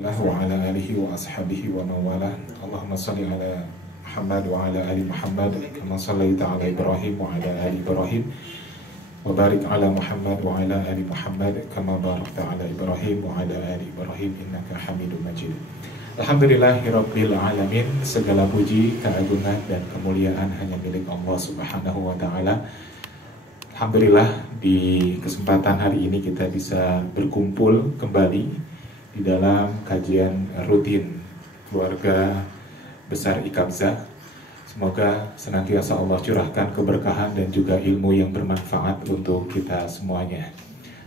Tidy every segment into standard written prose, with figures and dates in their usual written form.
Wa ala alihi wa ashabihi wa mawalah. Allahumma salli ala Muhammad wa ala ali Muhammad kama sallaita ala Ibrahim wa ala ali Ibrahim wa barik ala Muhammad wa ala ali Muhammad kama barakta ala Ibrahim wa ala ali Ibrahim innaka Hamidum Majid. Alhamdulillahirabbil alamin. Segala puji, keagungan dan kemuliaan hanya milik Allah Subhanahu wa taala. Alhamdulillah, di kesempatan hari ini kita bisa berkumpul kembali di dalam kajian rutin keluarga besar Iqabzah. Semoga senantiasa Allah curahkan keberkahan dan juga ilmu yang bermanfaat untuk kita semuanya.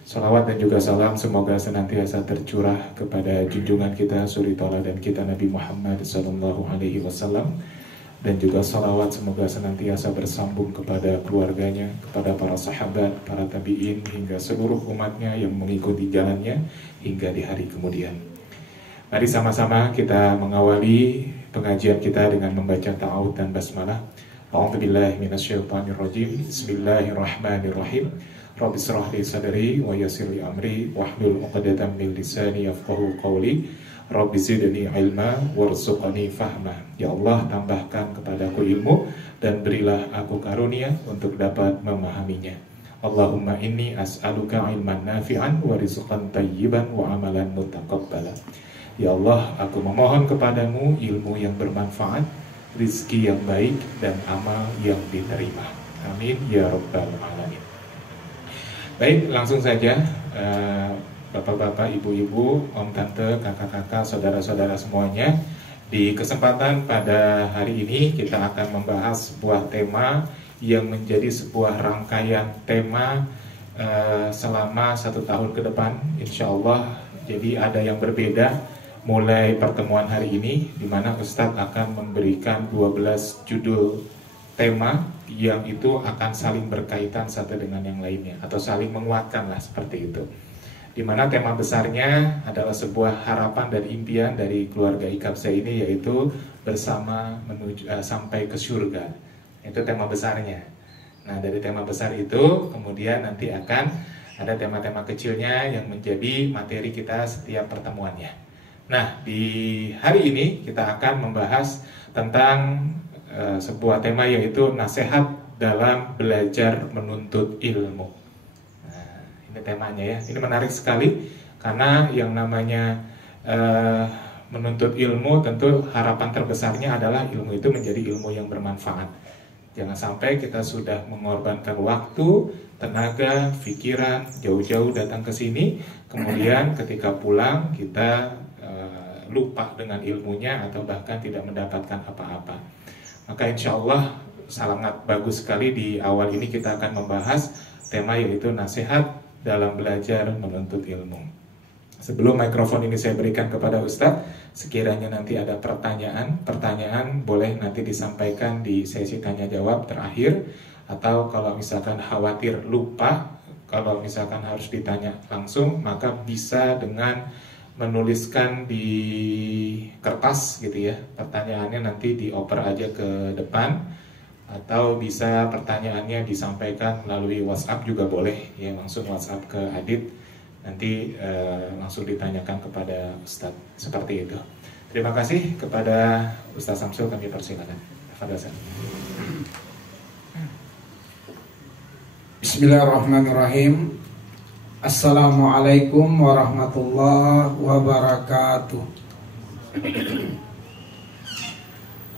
Salawat dan juga salam semoga senantiasa tercurah kepada junjungan kita, suri tauladan kita Nabi Muhammad SAW, dan juga salawat semoga senantiasa bersambung kepada keluarganya, kepada para sahabat, para tabi'in, hingga seluruh umatnya yang mengikuti jalannya hingga di hari kemudian. Mari sama-sama kita mengawali pengajian kita dengan membaca ta'awudz dan basmalah. A'udzubillahi minasyaitonirrajim. Bismillahirrahmanirrahim. Rabbi shrah li sadri wa yassir li amri wahlul 'uqdatam min lisani yafqahu qawli. Rabbi zidni ilma warzuqni fahma. Ya Allah, tambahkan kepadaku ilmu dan berilah aku karunia untuk dapat memahaminya. Allahumma inni as'aluka ilman nafi'an wa rizqan tayyiban wa amalan mutaqabbala. Ya Allah, aku memohon kepadamu ilmu yang bermanfaat, rizki yang baik dan amal yang diterima. Amin ya rabbal alamin. Baik, langsung saja. Bapak-bapak, ibu-ibu, om, tante, kakak-kakak, saudara-saudara semuanya, di kesempatan pada hari ini kita akan membahas sebuah tema yang menjadi sebuah rangkaian tema selama 1 tahun ke depan, insya Allah. Jadi ada yang berbeda mulai pertemuan hari ini, di mana Ustadz akan memberikan 12 judul tema yang itu akan saling berkaitan satu dengan yang lainnya, atau saling menguatkan lah, seperti itu. Di mana tema besarnya adalah sebuah harapan dan impian dari keluarga Iqabzah ini, yaitu bersama menuju sampai ke surga. Itu tema besarnya. Nah, dari tema besar itu kemudian nanti akan ada tema-tema kecilnya yang menjadi materi kita setiap pertemuannya. Nah, di hari ini kita akan membahas tentang sebuah tema, yaitu nasihat dalam belajar menuntut ilmu. Ini temanya ya, ini menarik sekali karena yang namanya menuntut ilmu, tentu harapan terbesarnya adalah ilmu itu menjadi ilmu yang bermanfaat. Jangan sampai kita sudah mengorbankan waktu, tenaga, pikiran, jauh-jauh datang ke sini, kemudian ketika pulang kita lupa dengan ilmunya atau bahkan tidak mendapatkan apa-apa. Maka insya Allah sangat bagus sekali di awal ini kita akan membahas tema, yaitu nasihat dalam belajar menuntut ilmu. Sebelum mikrofon ini saya berikan kepada Ustadz, sekiranya nanti ada pertanyaan boleh nanti disampaikan di sesi tanya jawab terakhir, atau kalau misalkan khawatir lupa, kalau misalkan harus ditanya langsung, maka bisa dengan menuliskan di kertas gitu ya, pertanyaannya nanti dioper aja ke depan, atau bisa pertanyaannya disampaikan melalui WhatsApp juga boleh ya, langsung WhatsApp ke Adit, nanti langsung ditanyakan kepada Ustadz, seperti itu. Terima kasih kepada Ustadz Samsul, kami persilakan. Bismillahirrahmanirrahim. Assalamualaikum warahmatullahi wabarakatuh.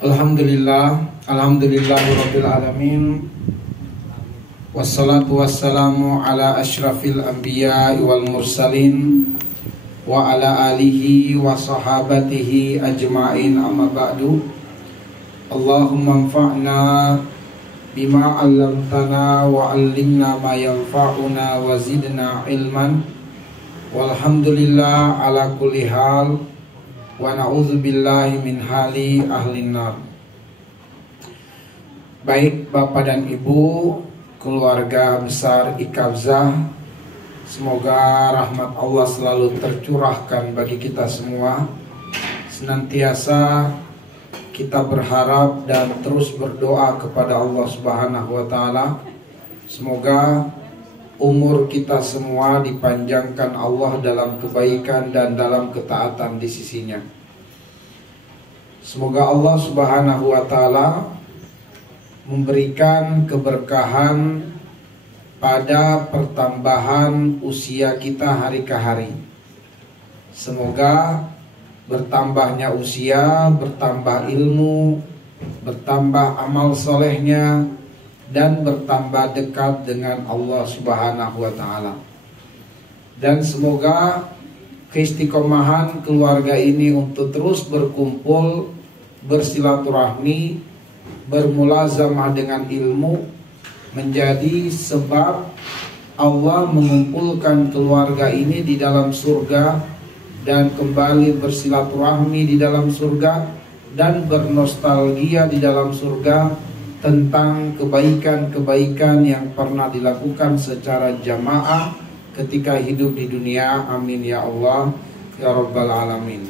Alhamdulillahirabbil alamin. Wassalatu wassalamu ala asyrafil anbiya'i wal mursalin wa ala alihi wa sahabatihi ajma'in, amma ba'du. Allahumma anfa'na bima 'allamtana wa 'allimna ma yanfa'una wa zidna ilman. Walhamdulillah ala kulli hal wa na'udzubillahi min hali ahlin nar. Baik Bapak dan Ibu, keluarga besar Iqabzah, semoga rahmat Allah selalu tercurahkan bagi kita semua. Senantiasa kita berharap dan terus berdoa kepada Allah Subhanahu wa taala, semoga umur kita semua dipanjangkan Allah dalam kebaikan dan dalam ketaatan di sisinya. Semoga Allah Subhanahu wa Ta'ala memberikan keberkahan pada pertambahan usia kita hari ke hari. Semoga bertambahnya usia, bertambah ilmu, bertambah amal solehnya, dan bertambah dekat dengan Allah Subhanahu wa Ta'ala. Dan semoga keistiqomahan keluarga ini untuk terus berkumpul, bersilaturahmi, bermulazamah dengan ilmu menjadi sebab Allah mengumpulkan keluarga ini di dalam surga dan kembali bersilaturahmi di dalam surga dan bernostalgia di dalam surga tentang kebaikan-kebaikan yang pernah dilakukan secara jamaah ketika hidup di dunia. Amin ya Allah ya Rabbal Alamin.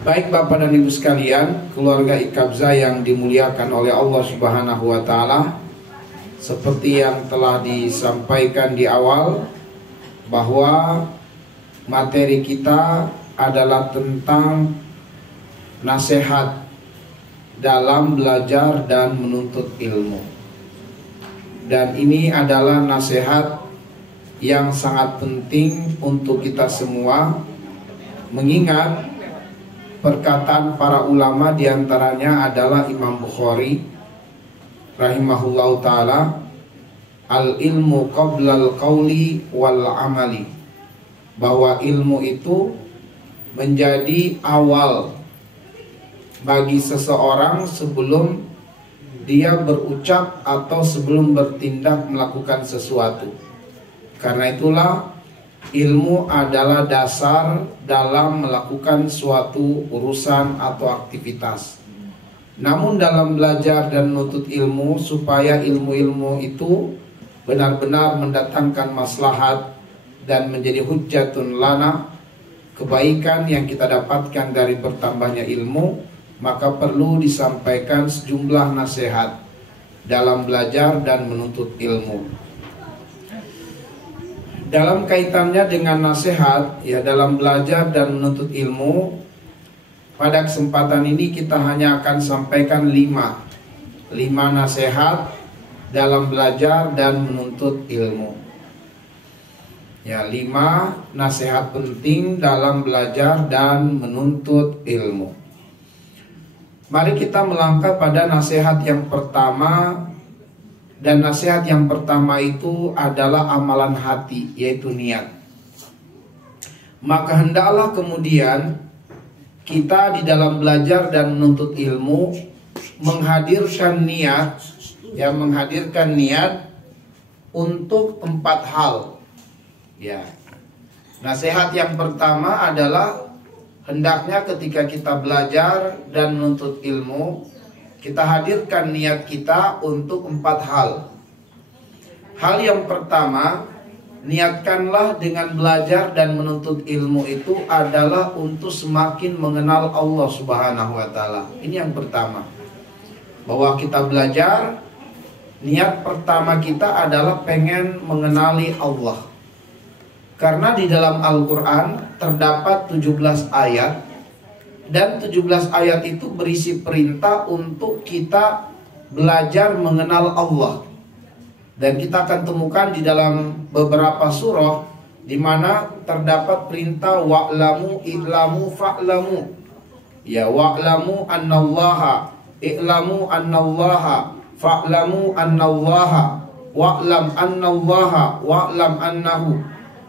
Baik Bapak dan Ibu sekalian, keluarga Ikabza yang dimuliakan oleh Allah Subhanahu wa Ta'ala, seperti yang telah disampaikan di awal, bahwa materi kita adalah tentang nasihat dalam belajar dan menuntut ilmu. Dan ini adalah nasihat yang sangat penting untuk kita semua, mengingat perkataan para ulama, diantaranya adalah Imam Bukhari rahimahullahu ta'ala, al-ilmu qablal qawli wal amali, bahwa ilmu itu menjadi awal bagi seseorang sebelum dia berucap atau sebelum bertindak melakukan sesuatu. Karena itulah ilmu adalah dasar dalam melakukan suatu urusan atau aktivitas. Namun dalam belajar dan menuntut ilmu, supaya ilmu-ilmu itu benar-benar mendatangkan maslahat dan menjadi hujjatun lana, kebaikan yang kita dapatkan dari bertambahnya ilmu, maka perlu disampaikan sejumlah nasihat dalam belajar dan menuntut ilmu. Dalam kaitannya dengan nasihat, ya, dalam belajar dan menuntut ilmu, pada kesempatan ini kita hanya akan sampaikan 5 nasihat dalam belajar dan menuntut ilmu. Ya, 5 nasihat penting dalam belajar dan menuntut ilmu. Mari kita melangkah pada nasihat yang pertama. Dan nasihat yang pertama itu adalah amalan hati, yaitu niat. Maka hendaklah kemudian kita di dalam belajar dan menuntut ilmu menghadirkan niat, ya, menghadirkan niat untuk 4 hal. Ya. Nasihat yang pertama adalah hendaknya ketika kita belajar dan menuntut ilmu, kita hadirkan niat kita untuk 4 hal. Hal yang pertama, niatkanlah dengan belajar dan menuntut ilmu itu adalah untuk semakin mengenal Allah Subhanahu wa Ta'ala. Ini yang pertama. Bahwa kita belajar, niat pertama kita adalah pengen mengenali Allah. Karena di dalam Al-Quran terdapat 17 ayat, dan 17 ayat itu berisi perintah untuk kita belajar mengenal Allah. Dan kita akan temukan di dalam beberapa surah di mana terdapat perintah wa'lamu i'lamu fa'lamu. Ya, wa'lamu annallaha, i'lamu annallaha, fa'lamu annallaha, wa'lam annallaha, wa'lam annahu.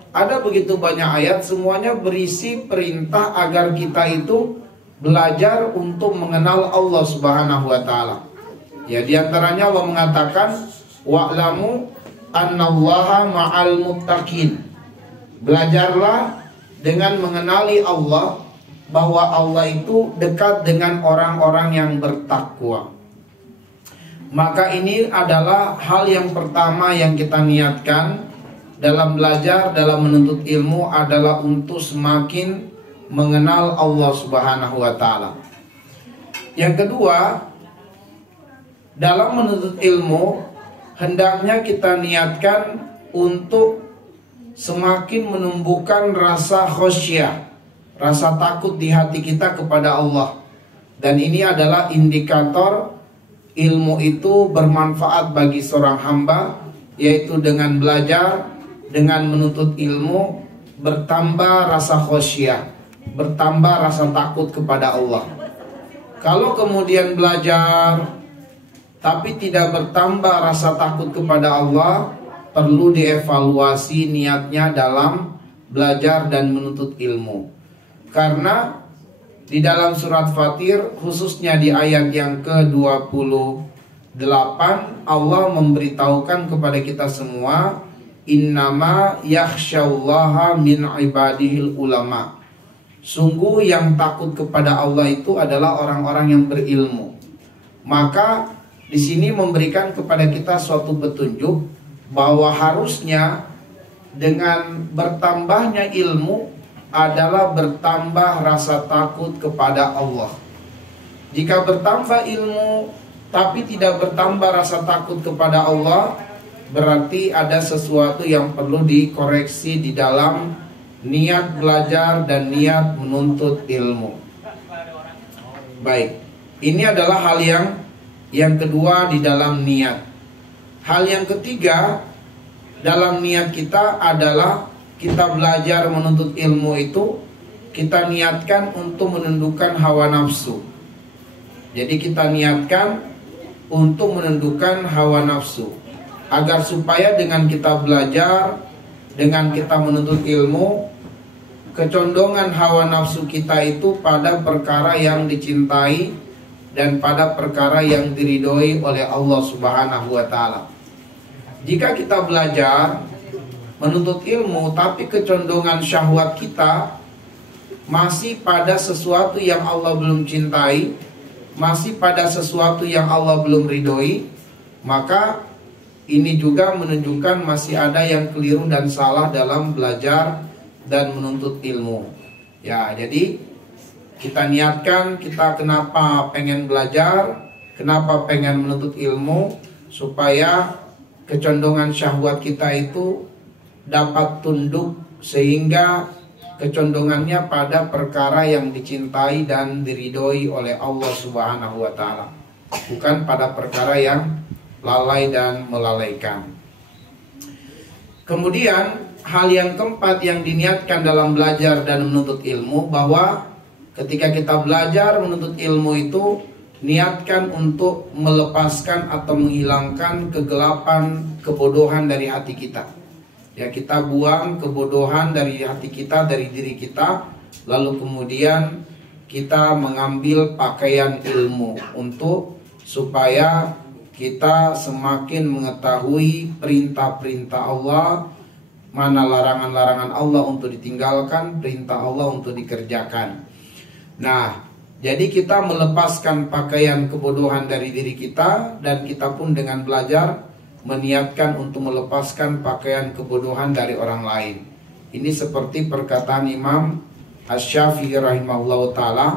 Ada begitu banyak ayat, semuanya berisi perintah agar kita itu belajar untuk mengenal Allah Subhanahu wa Ta'ala. Ya, diantaranya Allah mengatakan wa'lamu annallaha ma'al muttaqin. Belajarlah dengan mengenali Allah, bahwa Allah itu dekat dengan orang-orang yang bertakwa. Maka ini adalah hal yang pertama yang kita niatkan dalam belajar, dalam menuntut ilmu, adalah untuk semakin mengenal Allah Subhanahu wa Ta'ala. Yang kedua, dalam menuntut ilmu hendaknya kita niatkan untuk semakin menumbuhkan rasa khasyah, rasa takut di hati kita kepada Allah. Dan ini adalah indikator ilmu itu bermanfaat bagi seorang hamba, yaitu dengan belajar, dengan menuntut ilmu, bertambah rasa khasyah, bertambah rasa takut kepada Allah. Kalau kemudian belajar tapi tidak bertambah rasa takut kepada Allah, perlu dievaluasi niatnya dalam belajar dan menuntut ilmu. Karena di dalam surat Fatir, khususnya di ayat yang ke-28, Allah memberitahukan kepada kita semua, innama yakhsyallaha min ibadihil ulama. Sungguh yang takut kepada Allah itu adalah orang-orang yang berilmu. Maka di sini memberikan kepada kita suatu petunjuk bahwa harusnya dengan bertambahnya ilmu adalah bertambah rasa takut kepada Allah. Jika bertambah ilmu tapi tidak bertambah rasa takut kepada Allah, berarti ada sesuatu yang perlu dikoreksi di dalam niat belajar dan niat menuntut ilmu. Baik, ini adalah hal yang kedua di dalam niat. Hal yang ketiga dalam niat kita adalah kita belajar menuntut ilmu itu kita niatkan untuk menundukkan hawa nafsu. Jadi kita niatkan untuk menundukkan hawa nafsu, agar supaya dengan kita belajar, dengan kita menuntut ilmu, kecondongan hawa nafsu kita itu pada perkara yang dicintai dan pada perkara yang diridhoi oleh Allah Subhanahu wa taala. Jika kita belajar menuntut ilmu tapi kecondongan syahwat kita masih pada sesuatu yang Allah belum cintai, masih pada sesuatu yang Allah belum ridhoi, maka ini juga menunjukkan masih ada yang keliru dan salah dalam belajar dan menuntut ilmu. Ya, jadi kita niatkan kita kenapa pengen belajar, kenapa pengen menuntut ilmu, supaya kecondongan syahwat kita itu dapat tunduk sehingga kecondongannya pada perkara yang dicintai dan diridhoi oleh Allah Subhanahu wa taala, bukan pada perkara yang lalai dan melalaikan. Kemudian hal yang keempat yang diniatkan dalam belajar dan menuntut ilmu, bahwa ketika kita belajar menuntut ilmu itu niatkan untuk melepaskan atau menghilangkan kegelapan, kebodohan dari hati kita. Ya, kita buang kebodohan dari hati kita, dari diri kita, lalu kemudian kita mengambil pakaian ilmu untuk supaya kita semakin mengetahui perintah-perintah Allah, mana larangan-larangan Allah untuk ditinggalkan, perintah Allah untuk dikerjakan. Nah, jadi kita melepaskan pakaian kebodohan dari diri kita, dan kita pun dengan belajar meniatkan untuk melepaskan pakaian kebodohan dari orang lain. Ini seperti perkataan Imam Asy-Syafi'i rahimahullah ta'ala,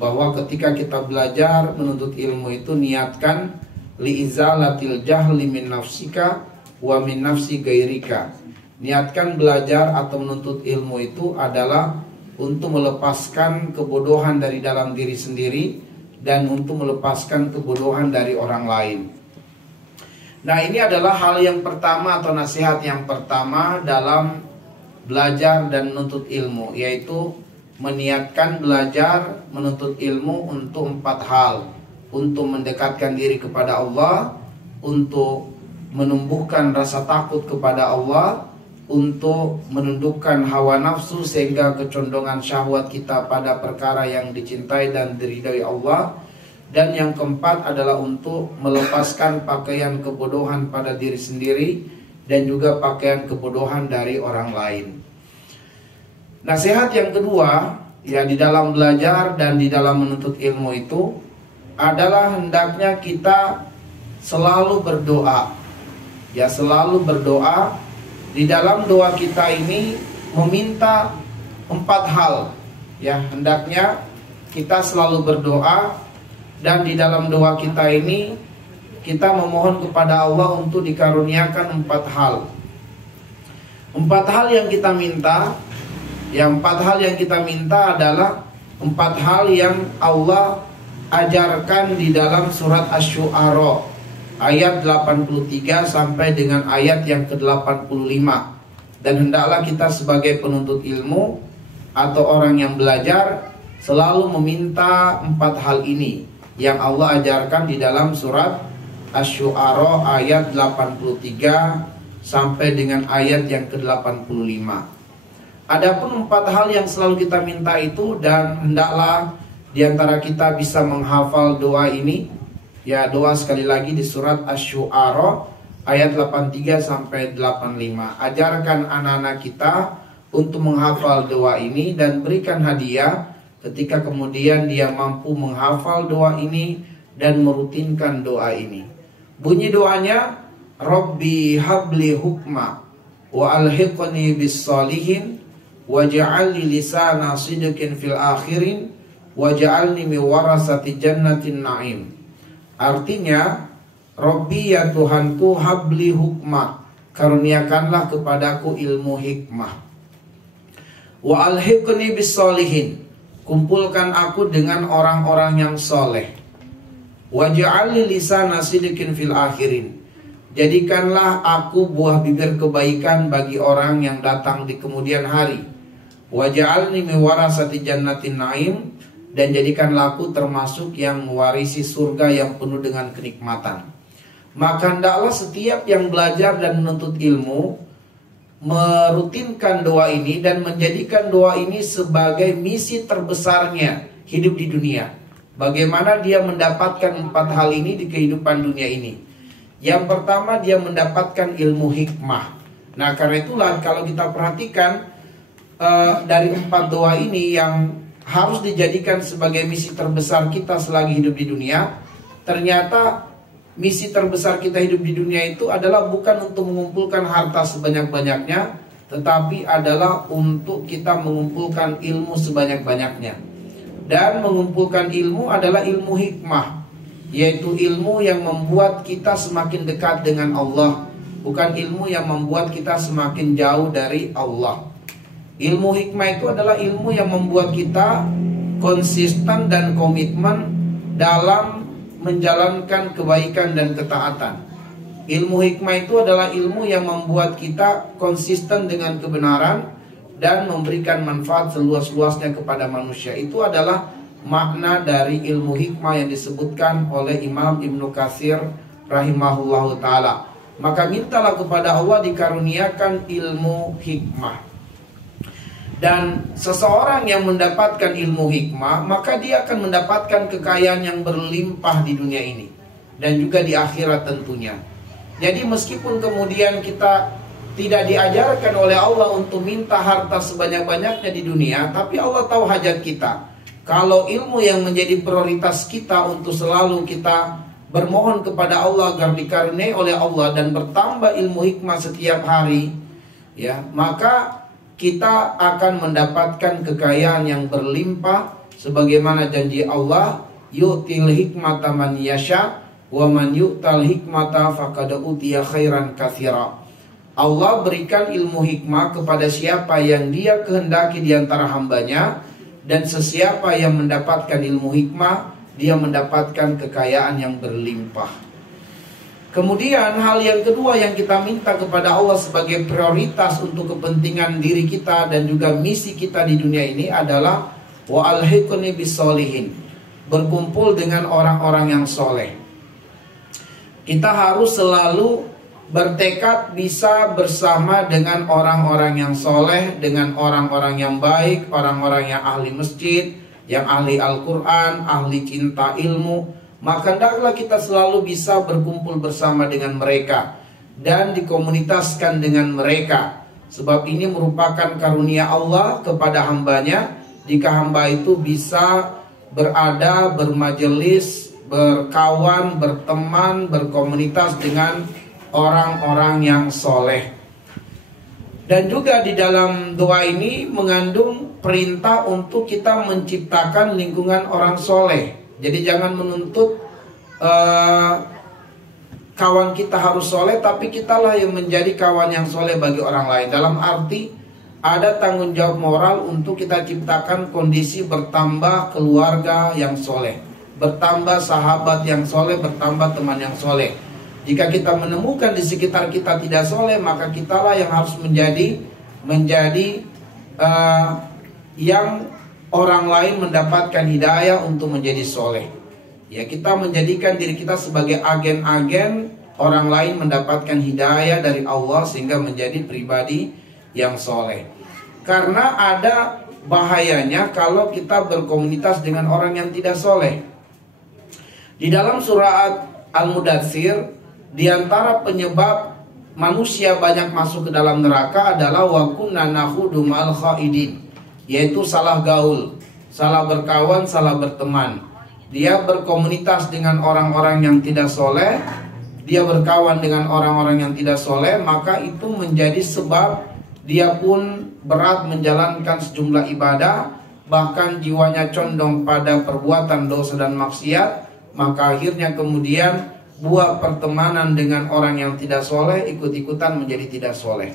bahwa ketika kita belajar menuntut ilmu itu niatkan li'izalatil jahli min nafsika wa min nafsi gairika. Niatkan belajar atau menuntut ilmu itu adalah untuk melepaskan kebodohan dari dalam diri sendiri dan untuk melepaskan kebodohan dari orang lain. Nah, ini adalah hal yang pertama atau nasihat yang pertama dalam belajar dan menuntut ilmu, yaitu meniatkan belajar menuntut ilmu untuk 4 hal: untuk mendekatkan diri kepada Allah, untuk menumbuhkan rasa takut kepada Allah, untuk menundukkan hawa nafsu sehingga kecondongan syahwat kita pada perkara yang dicintai dan diridhai Allah, dan yang keempat adalah untuk melepaskan pakaian kebodohan pada diri sendiri dan juga pakaian kebodohan dari orang lain. Nasihat yang kedua, ya, di dalam belajar dan di dalam menuntut ilmu itu adalah hendaknya kita selalu berdoa. Ya, selalu berdoa. Di dalam doa kita ini meminta 4 hal. Ya, hendaknya kita selalu berdoa, dan di dalam doa kita ini kita memohon kepada Allah untuk dikaruniakan 4 hal. 4 hal yang kita minta. Yang 4 hal yang kita minta adalah 4 hal yang Allah ajarkan di dalam surat Asy-Syu'ara ayat 83 sampai dengan ayat yang ke-85. Dan hendaklah kita sebagai penuntut ilmu atau orang yang belajar selalu meminta 4 hal ini yang Allah ajarkan di dalam surat Asy-Syu'ara ayat 83 sampai dengan ayat yang ke-85. Adapun 4 hal yang selalu kita minta itu, dan hendaklah diantara kita bisa menghafal doa ini. Ya, doa sekali lagi di surat Asy-Syu'ara ayat 83 sampai 85. Ajarkan anak-anak kita untuk menghafal doa ini dan berikan hadiah ketika kemudian dia mampu menghafal doa ini dan merutinkan doa ini. Bunyi doanya, Rabbi habli hukma wa alhiqni bis salihin waj'alni lisana sidqin fil akhirin waj'alni min warasati jannatin na'im. Artinya, Rabbi ya Tuhanku, habli hukma, karuniakanlah kepadaku ilmu hikmah. Wa alhiqni bis salihin, kumpulkan aku dengan orang-orang yang soleh. Waj'alni lisana sidqin fil akhirin, jadikanlah aku buah bibir kebaikan bagi orang yang datang di kemudian hari. Waj'alni min warasati jannatin na'im, dan jadikanlah aku termasuk yang mewarisi surga yang penuh dengan kenikmatan. Maka hendaklah setiap yang belajar dan menuntut ilmu merutinkan doa ini dan menjadikan doa ini sebagai misi terbesarnya hidup di dunia. Bagaimana dia mendapatkan 4 hal ini di kehidupan dunia ini? Yang pertama, dia mendapatkan ilmu hikmah. Nah, karena itulah kalau kita perhatikan dari 4 doa ini yang harus dijadikan sebagai misi terbesar kita selagi hidup di dunia, ternyata misi terbesar kita hidup di dunia itu adalah bukan untuk mengumpulkan harta sebanyak-banyaknya, tetapi adalah untuk kita mengumpulkan ilmu sebanyak-banyaknya. Dan mengumpulkan ilmu adalah ilmu hikmah, yaitu ilmu yang membuat kita semakin dekat dengan Allah, bukan ilmu yang membuat kita semakin jauh dari Allah. Ilmu hikmah itu adalah ilmu yang membuat kita konsisten dan komitmen dalam menjalankan kebaikan dan ketaatan. Ilmu hikmah itu adalah ilmu yang membuat kita konsisten dengan kebenaran dan memberikan manfaat seluas-luasnya kepada manusia. Itu adalah makna dari ilmu hikmah yang disebutkan oleh Imam Ibnu Katsir rahimahullahu ta'ala. Maka mintalah kepada Allah dikaruniakan ilmu hikmah. Dan seseorang yang mendapatkan ilmu hikmah, maka dia akan mendapatkan kekayaan yang berlimpah di dunia ini dan juga di akhirat tentunya. Jadi meskipun kemudian kita tidak diajarkan oleh Allah untuk minta harta sebanyak-banyaknya di dunia, tapi Allah tahu hajat kita. Kalau ilmu yang menjadi prioritas kita untuk selalu kita bermohon kepada Allah agar dikaruniai oleh Allah dan bertambah ilmu hikmah setiap hari, ya, maka kita akan mendapatkan kekayaan yang berlimpah sebagaimana janji Allah, yu'til hikmata man yasha wa man yu'tal hikmata faqad utiya khairan katsira. Allah berikan ilmu hikmah kepada siapa yang dia kehendaki di antara hambanya, dan sesiapa yang mendapatkan ilmu hikmah, dia mendapatkan kekayaan yang berlimpah. Kemudian hal yang kedua yang kita minta kepada Allah sebagai prioritas untuk kepentingan diri kita dan juga misi kita di dunia ini adalah wa alhiqni bisolihin, berkumpul dengan orang-orang yang soleh. Kita harus selalu bertekad bisa bersama dengan orang-orang yang soleh, dengan orang-orang yang baik, orang-orang yang ahli masjid, yang ahli Al-Quran, ahli cinta ilmu. Maka hendaklah kita selalu bisa berkumpul bersama dengan mereka dan dikomunitaskan dengan mereka. Sebab ini merupakan karunia Allah kepada hambanya, jika hamba itu bisa berada, bermajelis, berkawan, berteman, berkomunitas dengan orang-orang yang soleh. Dan juga di dalam doa ini mengandung perintah untuk kita menciptakan lingkungan orang soleh. Jadi jangan menuntut kawan kita harus soleh, tapi kitalah yang menjadi kawan yang soleh bagi orang lain. Dalam arti ada tanggung jawab moral untuk kita ciptakan kondisi bertambah keluarga yang soleh, bertambah sahabat yang soleh, bertambah teman yang soleh. Jika kita menemukan di sekitar kita tidak soleh, maka kitalah yang harus menjadi yang orang lain mendapatkan hidayah untuk menjadi soleh. Ya, kita menjadikan diri kita sebagai agen-agen orang lain mendapatkan hidayah dari Allah sehingga menjadi pribadi yang soleh. Karena ada bahayanya kalau kita berkomunitas dengan orang yang tidak soleh. Di dalam surat Al-Mudatsir, di antara penyebab manusia banyak masuk ke dalam neraka adalah wa kunna nakhudu ma'al khaidin, yaitu salah gaul, salah berkawan, salah berteman. Dia berkomunitas dengan orang-orang yang tidak soleh, dia berkawan dengan orang-orang yang tidak soleh, maka itu menjadi sebab dia pun berat menjalankan sejumlah ibadah, bahkan jiwanya condong pada perbuatan dosa dan maksiat. Maka akhirnya kemudian buah pertemanan dengan orang yang tidak soleh ikut-ikutan menjadi tidak soleh.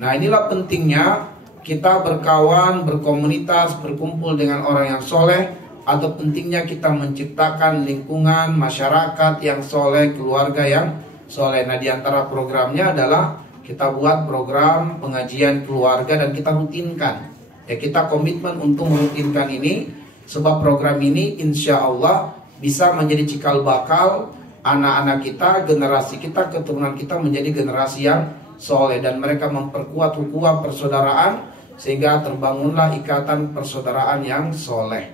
Nah, inilah pentingnya kita berkawan, berkomunitas, berkumpul dengan orang yang soleh, atau pentingnya kita menciptakan lingkungan masyarakat yang soleh, keluarga yang soleh. Nah, di antara programnya adalah kita buat program pengajian keluarga dan kita rutinkan. Ya, kita komitmen untuk merutinkan ini, sebab program ini insya Allah bisa menjadi cikal bakal anak-anak kita, generasi kita, keturunan kita menjadi generasi yang soleh, dan mereka memperkuat ukhuwah persaudaraan sehingga terbangunlah ikatan persaudaraan yang soleh.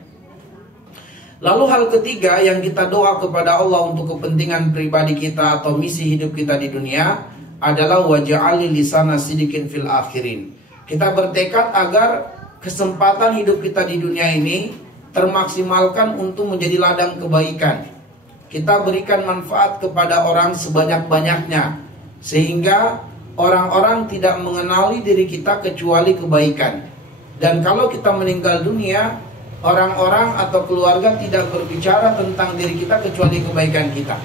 Lalu hal ketiga yang kita doa kepada Allah untuk kepentingan pribadi kita atau misi hidup kita di dunia adalah waj'alni lisana sidikin fil akhirin. Kita bertekad agar kesempatan hidup kita di dunia ini termaksimalkan untuk menjadi ladang kebaikan. Kita berikan manfaat kepada orang sebanyak-banyaknya, sehingga orang-orang tidak mengenali diri kita kecuali kebaikan. Dan kalau kita meninggal dunia, orang-orang atau keluarga tidak berbicara tentang diri kita kecuali kebaikan kita.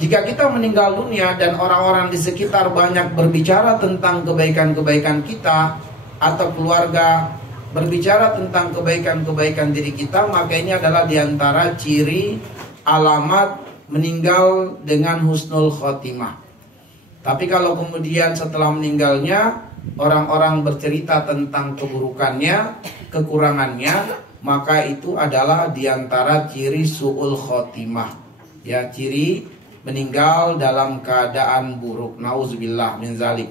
Jika kita meninggal dunia dan orang-orang di sekitar banyak berbicara tentang kebaikan-kebaikan kita, atau keluarga berbicara tentang kebaikan-kebaikan diri kita, maka ini adalah diantara ciri alamat meninggal dengan husnul khotimah. Tapi kalau kemudian setelah meninggalnya orang-orang bercerita tentang keburukannya, kekurangannya, maka itu adalah diantara ciri su'ul khotimah. Ya, ciri meninggal dalam keadaan buruk. Nauzubillah min zalik.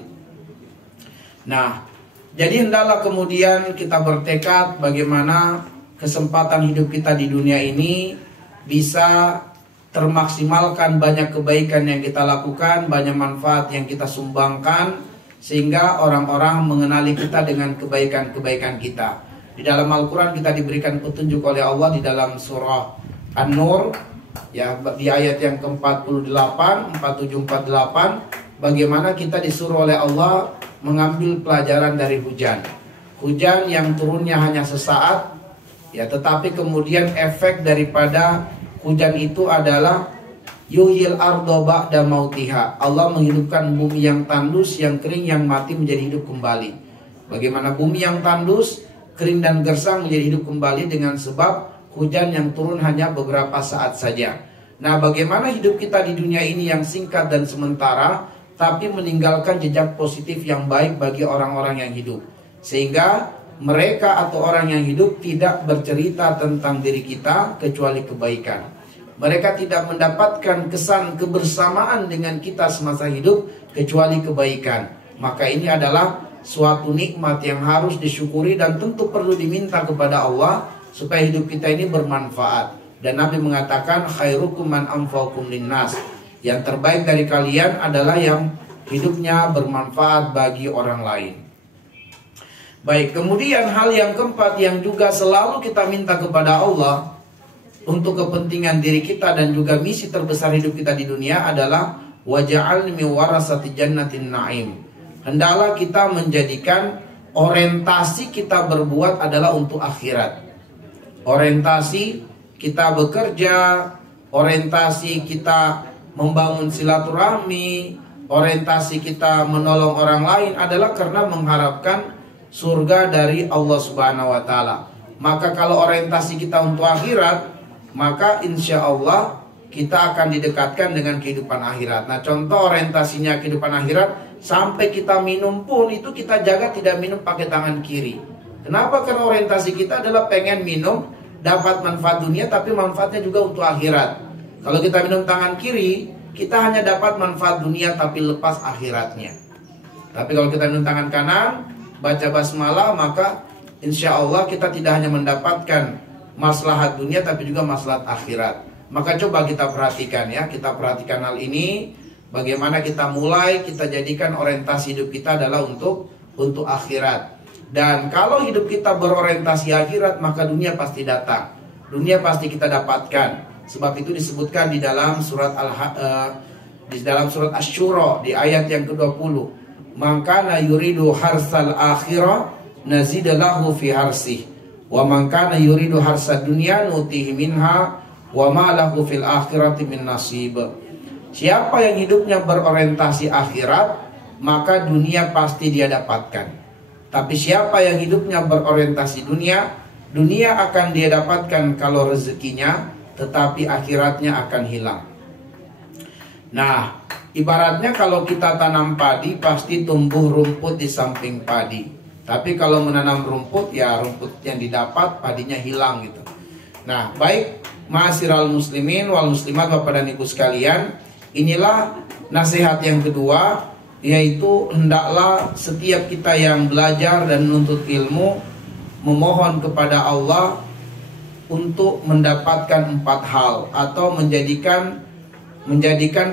Nah, jadi hendaklah kemudian kita bertekad bagaimana kesempatan hidup kita di dunia ini bisa termaksimalkan, banyak kebaikan yang kita lakukan, banyak manfaat yang kita sumbangkan, sehingga orang-orang mengenali kita dengan kebaikan-kebaikan kita. Di dalam Al-Quran kita diberikan petunjuk oleh Allah di dalam surah An-Nur, ya, di ayat yang ke-48, 47-48, bagaimana kita disuruh oleh Allah mengambil pelajaran dari hujan. Hujan yang turunnya hanya sesaat, ya, tetapi kemudian efek daripada hujan itu adalah yuhyil ardo ba'da mautiha. Allah menghidupkan bumi yang tandus, yang kering, yang mati menjadi hidup kembali. Bagaimana bumi yang tandus, kering dan gersang menjadi hidup kembali dengan sebab hujan yang turun hanya beberapa saat saja. Nah, bagaimana hidup kita di dunia ini yang singkat dan sementara, tapi meninggalkan jejak positif yang baik bagi orang-orang yang hidup, sehingga mereka atau orang yang hidup tidak bercerita tentang diri kita kecuali kebaikan. Mereka tidak mendapatkan kesan kebersamaan dengan kita semasa hidup kecuali kebaikan. Maka ini adalah suatu nikmat yang harus disyukuri dan tentu perlu diminta kepada Allah supaya hidup kita ini bermanfaat. Dan Nabi mengatakan khairukum man anfa'ukum linnas. Yang terbaik dari kalian adalah yang hidupnya bermanfaat bagi orang lain. Baik, kemudian hal yang keempat yang juga selalu kita minta kepada Allah untuk kepentingan diri kita dan juga misi terbesar hidup kita di dunia adalah waj'alni min warasati jannatin na'im. Hendaklah kita menjadikan orientasi kita berbuat adalah untuk akhirat. Orientasi kita bekerja, orientasi kita membangun silaturahmi, orientasi kita menolong orang lain adalah karena mengharapkan surga dari Allah Subhanahu wa taala. Maka kalau orientasi kita untuk akhirat, maka insya Allah kita akan didekatkan dengan kehidupan akhirat. Nah, contoh orientasinya kehidupan akhirat, sampai kita minum pun itu kita jaga tidak minum pakai tangan kiri. Kenapa? Karena orientasi kita adalah pengen minum, dapat manfaat dunia, tapi manfaatnya juga untuk akhirat. Kalau kita minum tangan kiri, kita hanya dapat manfaat dunia tapi lepas akhiratnya. Tapi kalau kita minum tangan kanan, baca basmalah, maka insya Allah kita tidak hanya mendapatkan maslahat dunia tapi juga maslahat akhirat. Maka coba kita perhatikan ya, kita perhatikan hal ini. Bagaimana kita mulai, kita jadikan orientasi hidup kita adalah untuk akhirat. Dan kalau hidup kita berorientasi akhirat, maka dunia pasti datang, dunia pasti kita dapatkan. Sebab itu disebutkan di dalam surat Asy-Syura di ayat yang ke-20. Man kana yuridu harsal akhirah nazid lahu fi harsih, wa man kana yuridu harsad dunya nutihi minha wa ma lahu fil akhirati min nasib. Siapa yang hidupnya berorientasi akhirat, maka dunia pasti dia dapatkan. Tapi siapa yang hidupnya berorientasi dunia, dunia akan dia dapatkan kalau rezekinya, tetapi akhiratnya akan hilang. Nah, ibaratnya kalau kita tanam padi, pasti tumbuh rumput di samping padi. Tapi kalau menanam rumput, ya rumput yang didapat, padinya hilang gitu. Nah, baik ma'asyiral muslimin wal muslimat, Bapak dan Ibu sekalian, inilah nasihat yang kedua, yaitu hendaklah setiap kita yang belajar dan menuntut ilmu memohon kepada Allah untuk mendapatkan 4 hal, atau menjadikan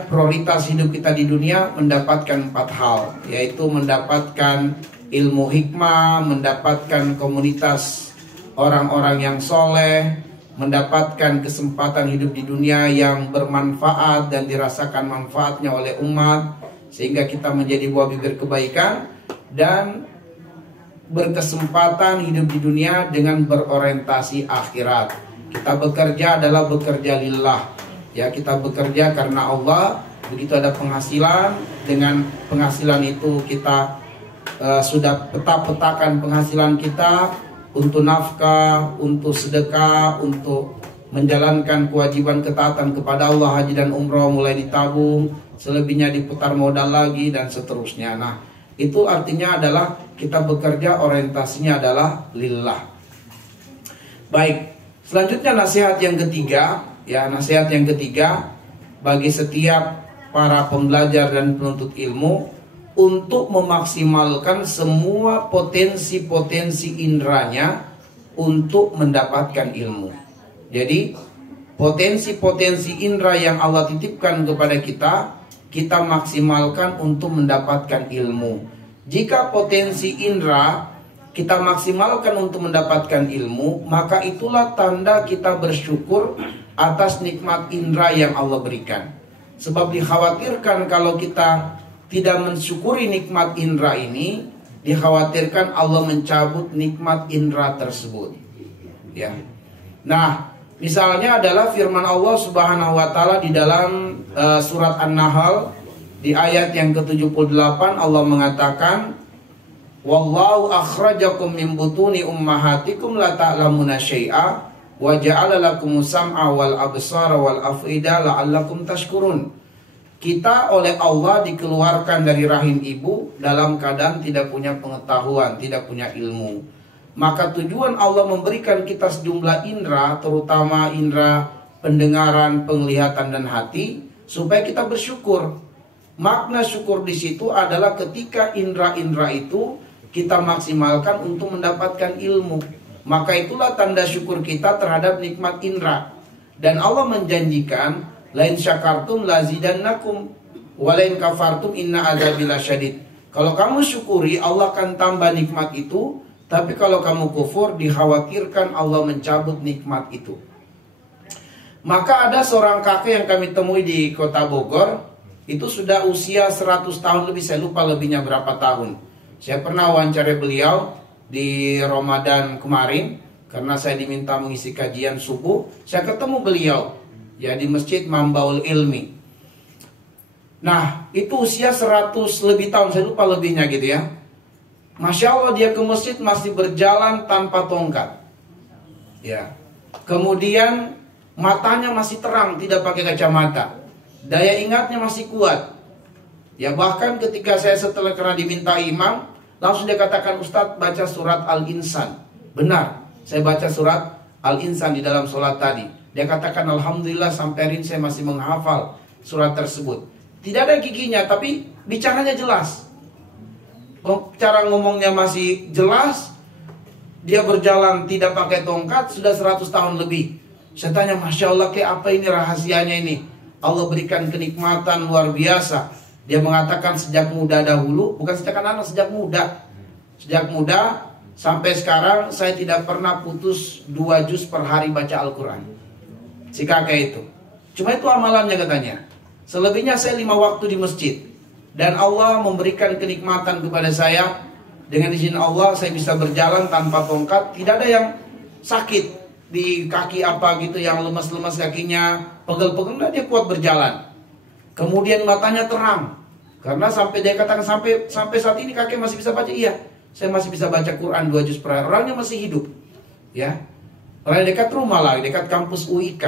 prioritas hidup kita di dunia mendapatkan 4 hal, yaitu mendapatkan ilmu hikmah, mendapatkan komunitas orang-orang yang soleh, mendapatkan kesempatan hidup di dunia yang bermanfaat dan dirasakan manfaatnya oleh umat, sehingga kita menjadi buah bibir kebaikan, dan berkesempatan hidup di dunia dengan berorientasi akhirat. Kita bekerja adalah bekerja lillah, ya, kita bekerja karena Allah. Begitu ada penghasilan, dengan penghasilan itu kita sudah peta-petakan penghasilan kita untuk nafkah, untuk sedekah, untuk menjalankan kewajiban ketaatan kepada Allah, haji dan umroh mulai ditabung, selebihnya diputar modal lagi, dan seterusnya. Nah, itu artinya adalah kita bekerja orientasinya adalah lillah. Baik, selanjutnya nasihat yang ketiga, ya, nasihat yang ketiga bagi setiap para pembelajar dan penuntut ilmu untuk memaksimalkan semua potensi-potensi indranya untuk mendapatkan ilmu. Jadi potensi-potensi indera yang Allah titipkan kepada kita maksimalkan untuk mendapatkan ilmu. Jika potensi indera kita maksimalkan untuk mendapatkan ilmu, maka itulah tanda kita bersyukur atas nikmat indera yang Allah berikan. Sebab dikhawatirkan kalau kita tidak mensyukuri nikmat indera ini, dikhawatirkan Allah mencabut nikmat indera tersebut. Ya. Nah, misalnya adalah firman Allah Subhanahu wa taala di dalam surat An-Nahl di ayat yang ke-78, Allah mengatakan, wallahu akhrajakum min butuni ummahatikum la ta'lamuna syai'a wa ja'ala lakumus sam'a wal absara wal af'ida la'allakum tashkurun. Kita oleh Allah dikeluarkan dari rahim ibu dalam keadaan tidak punya pengetahuan, tidak punya ilmu. Maka tujuan Allah memberikan kita sejumlah indera, terutama indera pendengaran, penglihatan, dan hati, supaya kita bersyukur. Makna syukur di situ adalah ketika indera-indera itu kita maksimalkan untuk mendapatkan ilmu. Maka itulah tanda syukur kita terhadap nikmat indera. Dan Allah menjanjikan, lain syakartum lazidannakum walain kafartum inna adzabi lasyadid. Kalau kamu syukuri, Allah akan tambah nikmat itu. Tapi kalau kamu kufur, dikhawatirkan Allah mencabut nikmat itu. Maka ada seorang kakek yang kami temui di kota Bogor. Itu sudah usia 100 tahun lebih, saya lupa lebihnya berapa tahun. Saya pernah wawancara beliau di Ramadan kemarin, karena saya diminta mengisi kajian subuh. Saya ketemu beliau, ya, di Masjid Mambaul Ilmi. Nah, itu usia 100 lebih tahun, saya lupa lebihnya gitu ya. Masya Allah, dia ke masjid masih berjalan tanpa tongkat. Ya. Kemudian matanya masih terang, tidak pakai kacamata. Daya ingatnya masih kuat. Ya, bahkan ketika saya setelah karena diminta imam, langsung dia katakan, Ustadz baca surat Al-Insan. Benar, saya baca surat Al-Insan di dalam sholat tadi. Dia katakan, Alhamdulillah sampai hari ini saya masih menghafal surat tersebut. Tidak ada giginya, tapi bicaranya jelas. Cara ngomongnya masih jelas. Dia berjalan tidak pakai tongkat sudah 100 tahun lebih. Saya tanya, Masya Allah, kayak apa ini rahasianya ini? Allah berikan kenikmatan luar biasa. Dia mengatakan sejak muda dahulu, bukan sejak anak, sejak muda. Sejak muda sampai sekarang saya tidak pernah putus 2 juz per hari baca Al-Quran. Si kakek itu. Cuma itu amalannya katanya. Selebihnya saya 5 waktu di masjid. Dan Allah memberikan kenikmatan kepada saya. Dengan izin Allah saya bisa berjalan tanpa tongkat. Tidak ada yang sakit di kaki apa gitu, yang lemas-lemas kakinya, pegel-pegel, dia kuat berjalan. Kemudian matanya terang. Karena sampai dia katakan sampai saat ini kakek masih bisa baca. Iya, saya masih bisa baca Quran 2 juz per hari. Orangnya masih hidup. Ya. Orang dekat rumah lah, dekat kampus UIK.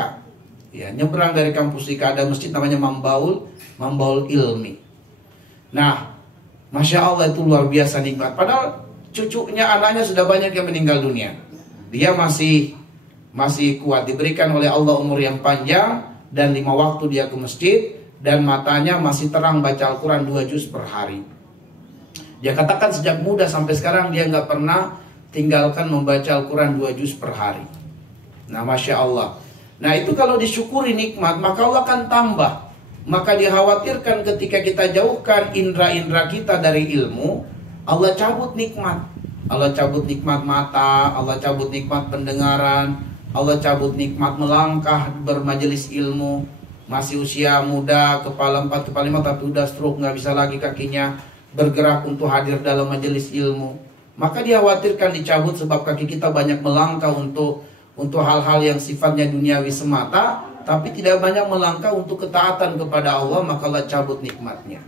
Ya, nyebrang dari kampus UIK ada masjid namanya Mambaul Ilmi. Nah, Masya Allah, itu luar biasa nikmat. Padahal cucunya, anaknya sudah banyak yang meninggal dunia. Dia masih kuat, diberikan oleh Allah umur yang panjang, dan 5 waktu dia ke masjid, dan matanya masih terang baca Al-Quran 2 juz per hari. Dia katakan sejak muda sampai sekarang dia nggak pernah tinggalkan membaca Al-Quran 2 juz per hari. Nah, Masya Allah. Nah, itu kalau disyukuri nikmat, maka Allah akan tambah. Maka dikhawatirkan ketika kita jauhkan indera-indera kita dari ilmu, Allah cabut nikmat. Allah cabut nikmat mata, Allah cabut nikmat pendengaran, Allah cabut nikmat melangkah bermajelis ilmu. Masih usia muda, kepala 4, kepala 5, tapi udah stroke, nggak bisa lagi kakinya bergerak untuk hadir dalam majelis ilmu. Maka dikhawatirkan dicabut sebab kaki kita banyak melangkah untuk hal-hal yang sifatnya duniawi semata, tapi tidak banyak melangkah untuk ketaatan kepada Allah, maka Allah cabut nikmatnya.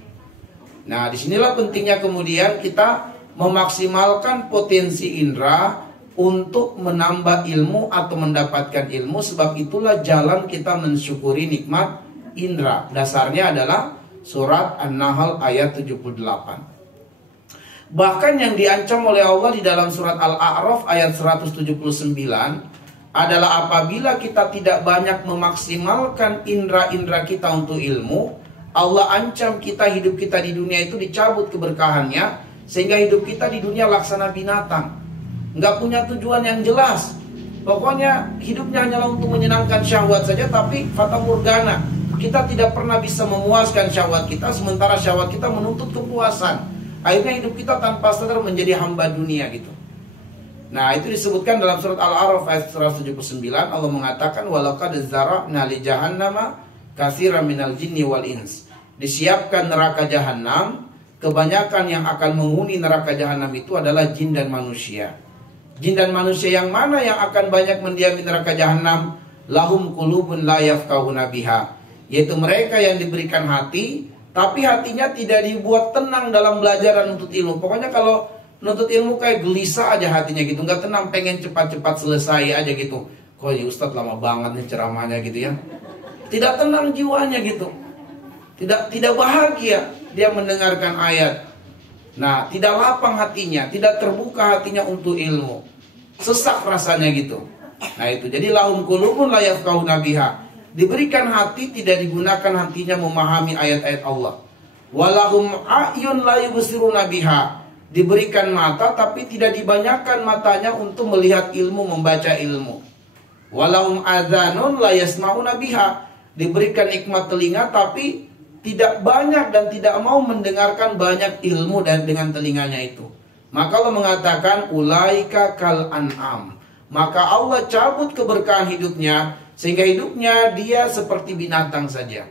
Nah, disinilah pentingnya kemudian kita memaksimalkan potensi indera untuk menambah ilmu atau mendapatkan ilmu, sebab itulah jalan kita mensyukuri nikmat indera. Dasarnya adalah surat An-Nahl ayat 78. Bahkan yang diancam oleh Allah di dalam surat Al-A'raf ayat 179 adalah apabila kita tidak banyak memaksimalkan indera-indera kita untuk ilmu, Allah ancam kita, hidup kita di dunia itu dicabut keberkahannya, sehingga hidup kita di dunia laksana binatang, nggak punya tujuan yang jelas. Pokoknya hidupnya hanyalah untuk menyenangkan syahwat saja, tapi fata morgana. Kita tidak pernah bisa memuaskan syahwat kita, sementara syahwat kita menuntut kepuasan. Akhirnya hidup kita tanpa sadar menjadi hamba dunia gitu. Nah, itu disebutkan dalam surat Al-A'raf ayat 179. Allah mengatakan, walaqad zara'na li jahannama katsiran minal jinni wal ins. Disiapkan neraka jahanam, kebanyakan yang akan menghuni neraka jahanam itu adalah jin dan manusia. Jin dan manusia yang mana yang akan banyak mendiami neraka jahanam? Lahum qulubun la yafqahuna biha, yaitu mereka yang diberikan hati, tapi hatinya tidak dibuat tenang dalam belajar dan menuntut ilmu. Pokoknya kalau menuntut ilmu kayak gelisah aja hatinya gitu, nggak tenang, pengen cepat-cepat selesai aja gitu. Kok ya Ustadz lama banget nih ceramahnya gitu ya. Tidak tenang jiwanya gitu. Tidak bahagia dia mendengarkan ayat. Nah, tidak lapang hatinya, tidak terbuka hatinya untuk ilmu. Sesak rasanya gitu. Nah, itu. Jadi lahum qulubun la yafqahuna biha. Diberikan hati, tidak digunakan hatinya memahami ayat-ayat Allah. Walahum a'yun la yubsiruna biha. Diberikan mata, tapi tidak dibanyakan matanya untuk melihat ilmu, membaca ilmu. Walahum adzanun la yasma'una biha. Diberikan nikmat telinga, tapi tidak banyak dan tidak mau mendengarkan banyak ilmu dan dengan telinganya itu. Maka Allah mengatakan ulaika kal an'am. Maka Allah cabut keberkahan hidupnya, sehingga hidupnya dia seperti binatang saja.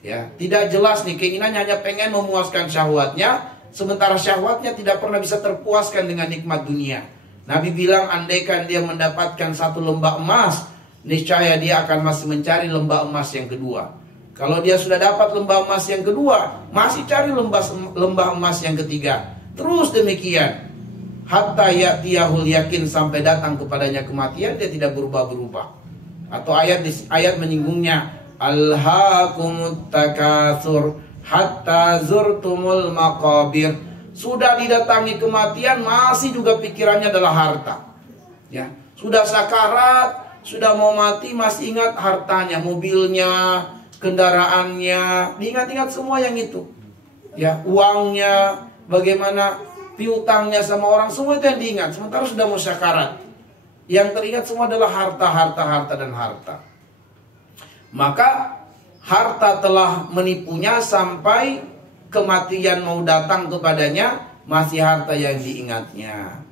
Ya, tidak jelas nih, keinginannya hanya pengen memuaskan syahwatnya, sementara syahwatnya tidak pernah bisa terpuaskan dengan nikmat dunia. Nabi bilang andaikan dia mendapatkan 1 lembah emas, niscaya dia akan masih mencari lembah emas yang kedua. Kalau dia sudah dapat lembah emas yang kedua, masih cari lembah emas yang ketiga. Terus demikian. Hatta ya'tiyahul yakin, sampai datang kepadanya kematian, dia tidak berubah-berubah. Atau ayat menyinggungnya, alhaakumut takatsur hatta zurtumul maqabir. Sudah didatangi kematian, masih juga pikirannya adalah harta. Ya, sudah sakarat, sudah mau mati, masih ingat hartanya, mobilnya, kendaraannya, diingat-ingat semua yang itu. Ya, uangnya, bagaimana piutangnya sama orang, semua itu yang diingat. Sementara sudah mau sakarat, yang teringat semua adalah harta, harta, harta, dan harta. Maka harta telah menipunya sampai kematian mau datang kepadanya, masih harta yang diingatnya.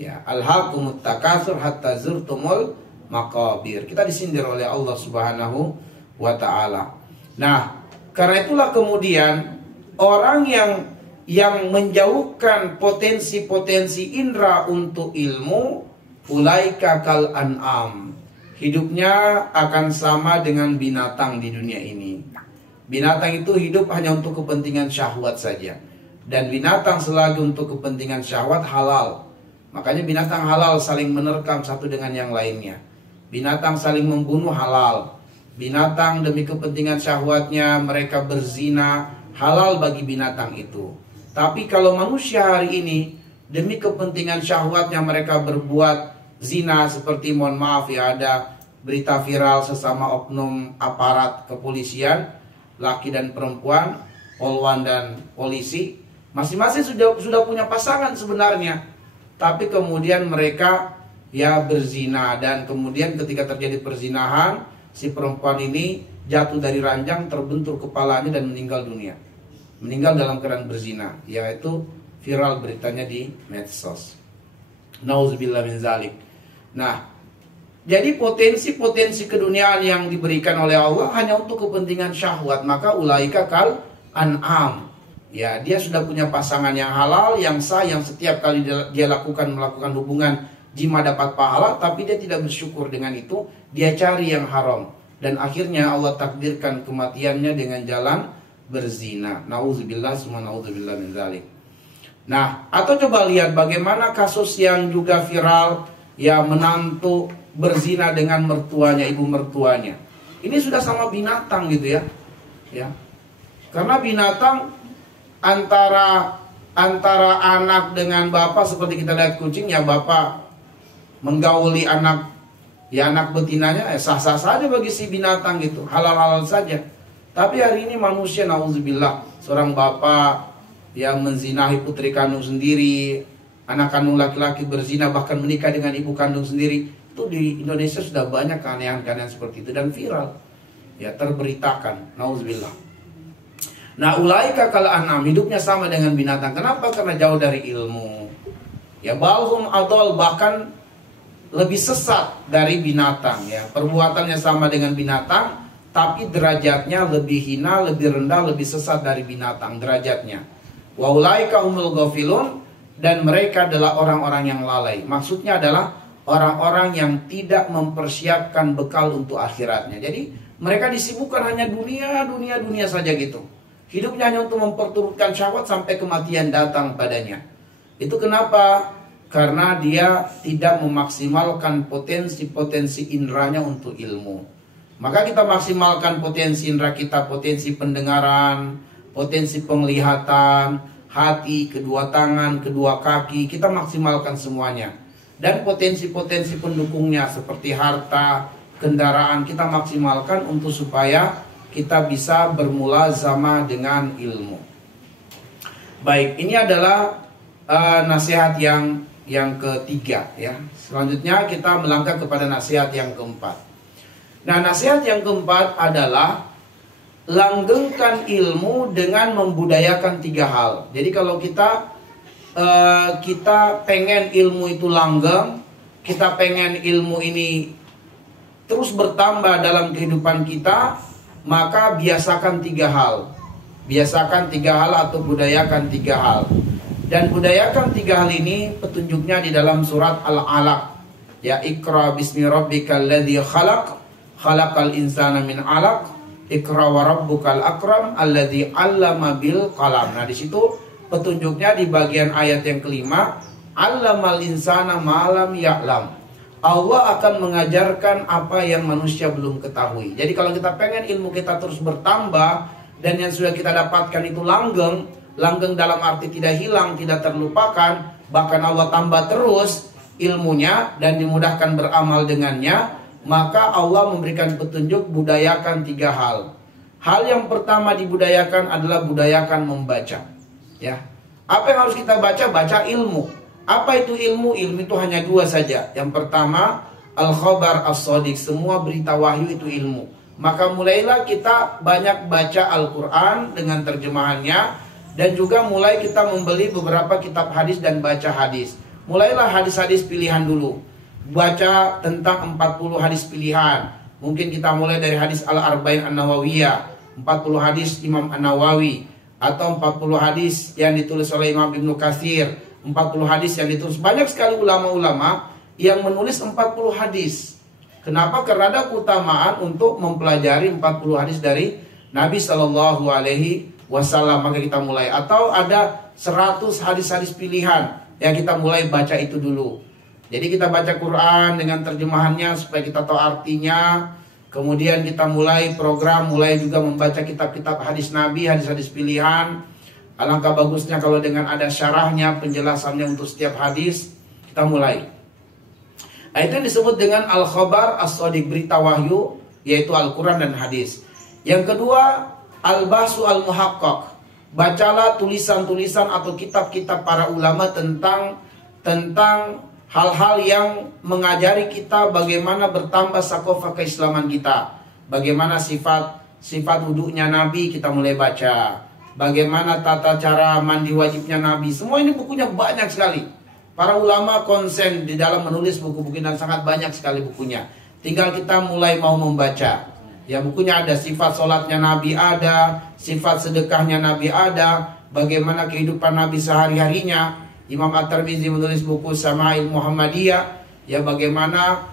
Ya, alhaakumut takatsur hatta zurtumul maqabir. Kita disindir oleh Allah Subhanahu wa taala. Nah, karena itulah kemudian orang yang menjauhkan potensi-potensi indera untuk ilmu, ulaika kal an'am. Hidupnya akan sama dengan binatang di dunia ini. Binatang itu hidup hanya untuk kepentingan syahwat saja. Dan binatang selagi untuk kepentingan syahwat halal. Makanya binatang halal saling menerkam satu dengan yang lainnya. Binatang saling membunuh halal. Binatang demi kepentingan syahwatnya mereka berzina, halal bagi binatang itu. Tapi kalau manusia hari ini demi kepentingan syahwatnya mereka berbuat zina, seperti mohon maaf ya, ada berita viral sesama oknum aparat kepolisian, laki dan perempuan, polwan dan polisi, masing-masing sudah punya pasangan sebenarnya, tapi kemudian mereka ya berzina, dan kemudian ketika terjadi perzinahan, si perempuan ini jatuh dari ranjang, terbentur kepalanya dan meninggal dunia, meninggal dalam keadaan berzina, yaitu viral beritanya di medsos. Nauzubillah min zalik. Nah, jadi potensi-potensi keduniaan yang diberikan oleh Allah hanya untuk kepentingan syahwat, maka ulaika kal an'am. Ya, dia sudah punya pasangan yang halal, yang sah, yang setiap kali dia melakukan hubungan jima dapat pahala, tapi dia tidak bersyukur dengan itu, dia cari yang haram, dan akhirnya Allah takdirkan kematiannya dengan jalan berzina. Nauzubillah summa nauzubillah min zalik. Nah, atau coba lihat bagaimana kasus yang juga viral, ya, menantu berzina dengan mertuanya, ibu mertuanya. Ini sudah sama binatang gitu ya. Ya. Karena binatang antara anak dengan bapak, seperti kita lihat kucing, ya bapak menggauli anak, ya anak betinanya, sah-sah saja bagi si binatang gitu, halal-halal saja. Tapi hari ini manusia, nauzubillah, seorang bapak yang menzinahi putri kandung sendiri, anak kandung laki-laki berzina, bahkan menikah dengan ibu kandung sendiri. Itu di Indonesia sudah banyak keanehan-keanehan seperti itu, dan viral, ya, terberitakan, nauzubillah. Nah, ulaika kal an'am, hidupnya sama dengan binatang. Kenapa? Karena jauh dari ilmu. Ya, balhum adol, bahkan lebih sesat dari binatang, ya. Perbuatannya sama dengan binatang, tapi derajatnya lebih hina, lebih rendah, lebih sesat dari binatang derajatnya. Wa ulaika humul ghafilun, dan mereka adalah orang-orang yang lalai. Maksudnya adalah orang-orang yang tidak mempersiapkan bekal untuk akhiratnya. Jadi mereka disibukkan hanya dunia saja gitu. Hidupnya hanya untuk memperturutkan syahwat sampai kematian datang padanya. Itu kenapa? Karena dia tidak memaksimalkan potensi-potensi inderanya untuk ilmu. Maka kita maksimalkan potensi indera kita, potensi pendengaran, potensi penglihatan, hati, kedua tangan, kedua kaki, kita maksimalkan semuanya. Dan potensi-potensi pendukungnya seperti harta, kendaraan, kita maksimalkan untuk supaya kita bisa bermulazamah dengan ilmu. Baik, ini adalah nasihat yang ketiga, ya. Selanjutnya kita melangkah kepada nasihat yang keempat. Nah, nasihat yang keempat adalah langgengkan ilmu dengan membudayakan 3 hal. Jadi kalau kita pengen ilmu itu langgeng, kita pengen ilmu ini terus bertambah dalam kehidupan kita, maka biasakan 3 hal. Biasakan 3 hal atau budayakan 3 hal. Dan budayakan 3 hal ini petunjuknya di dalam surat Al-Alaq. Ya, Iqra bismi rabbikal ladzi khalaq, khalaqal insana min 'alaq, Iqra wa rabbukal akram alladzi 'allama bil qalam. Nah, di situ petunjuknya di bagian ayat yang kelima, 'allamal insana ma lam ya'lam. Allah akan mengajarkan apa yang manusia belum ketahui. Jadi kalau kita pengen ilmu kita terus bertambah dan yang sudah kita dapatkan itu langgeng dalam arti tidak hilang, tidak terlupakan, bahkan Allah tambah terus ilmunya dan dimudahkan beramal dengannya, maka Allah memberikan petunjuk budayakan 3 hal. Hal yang pertama dibudayakan adalah budayakan membaca. Ya. Apa yang harus kita baca? Baca ilmu. Apa itu ilmu? Ilmu itu hanya 2 saja. Yang pertama, al-khabar as-shadiq. Semua berita wahyu itu ilmu. Maka mulailah kita banyak baca Al-Quran dengan terjemahannya. Dan juga mulai kita membeli beberapa kitab hadis dan baca hadis. Mulailah hadis-hadis pilihan dulu. Baca tentang 40 hadis pilihan. Mungkin kita mulai dari hadis Al-Arba'in An-Nawawiyah, 40 hadis Imam An-Nawawi, atau 40 hadis yang ditulis oleh Imam Ibnu Katsir, 40 hadis yang ditulis. Banyak sekali ulama-ulama yang menulis 40 hadis. Kenapa? Karena ada keutamaan untuk mempelajari 40 hadis dari Nabi Shallallahu Alaihi Wasallam. Maka kita mulai. Atau ada 100 hadis-hadis pilihan yang kita mulai baca itu dulu. Jadi kita baca Quran dengan terjemahannya supaya kita tahu artinya. Kemudian kita mulai juga membaca kitab-kitab hadis Nabi, hadis-hadis pilihan. Alangkah bagusnya kalau dengan ada syarahnya, penjelasannya untuk setiap hadis, kita mulai. Nah, itu yang disebut dengan al-khabar as-shadiq, berita wahyu, yaitu Al-Quran dan hadis. Yang kedua, al-bahsu al-muhaqqaq. Bacalah tulisan-tulisan atau kitab-kitab para ulama tentang hal-hal yang mengajari kita bagaimana bertambah sakofah keislaman kita. Bagaimana sifat wudhunya Nabi, kita mulai baca. Bagaimana tata cara mandi wajibnya Nabi. Semua ini bukunya banyak sekali. Para ulama konsen di dalam menulis buku-buku dan sangat banyak sekali bukunya. Tinggal kita mulai mau membaca. Ya, bukunya ada sifat sholatnya Nabi ada, sifat sedekahnya Nabi ada, bagaimana kehidupan Nabi sehari-harinya. Imam At-Tirmidzi menulis buku Syama'il Muhammadiyah, ya bagaimana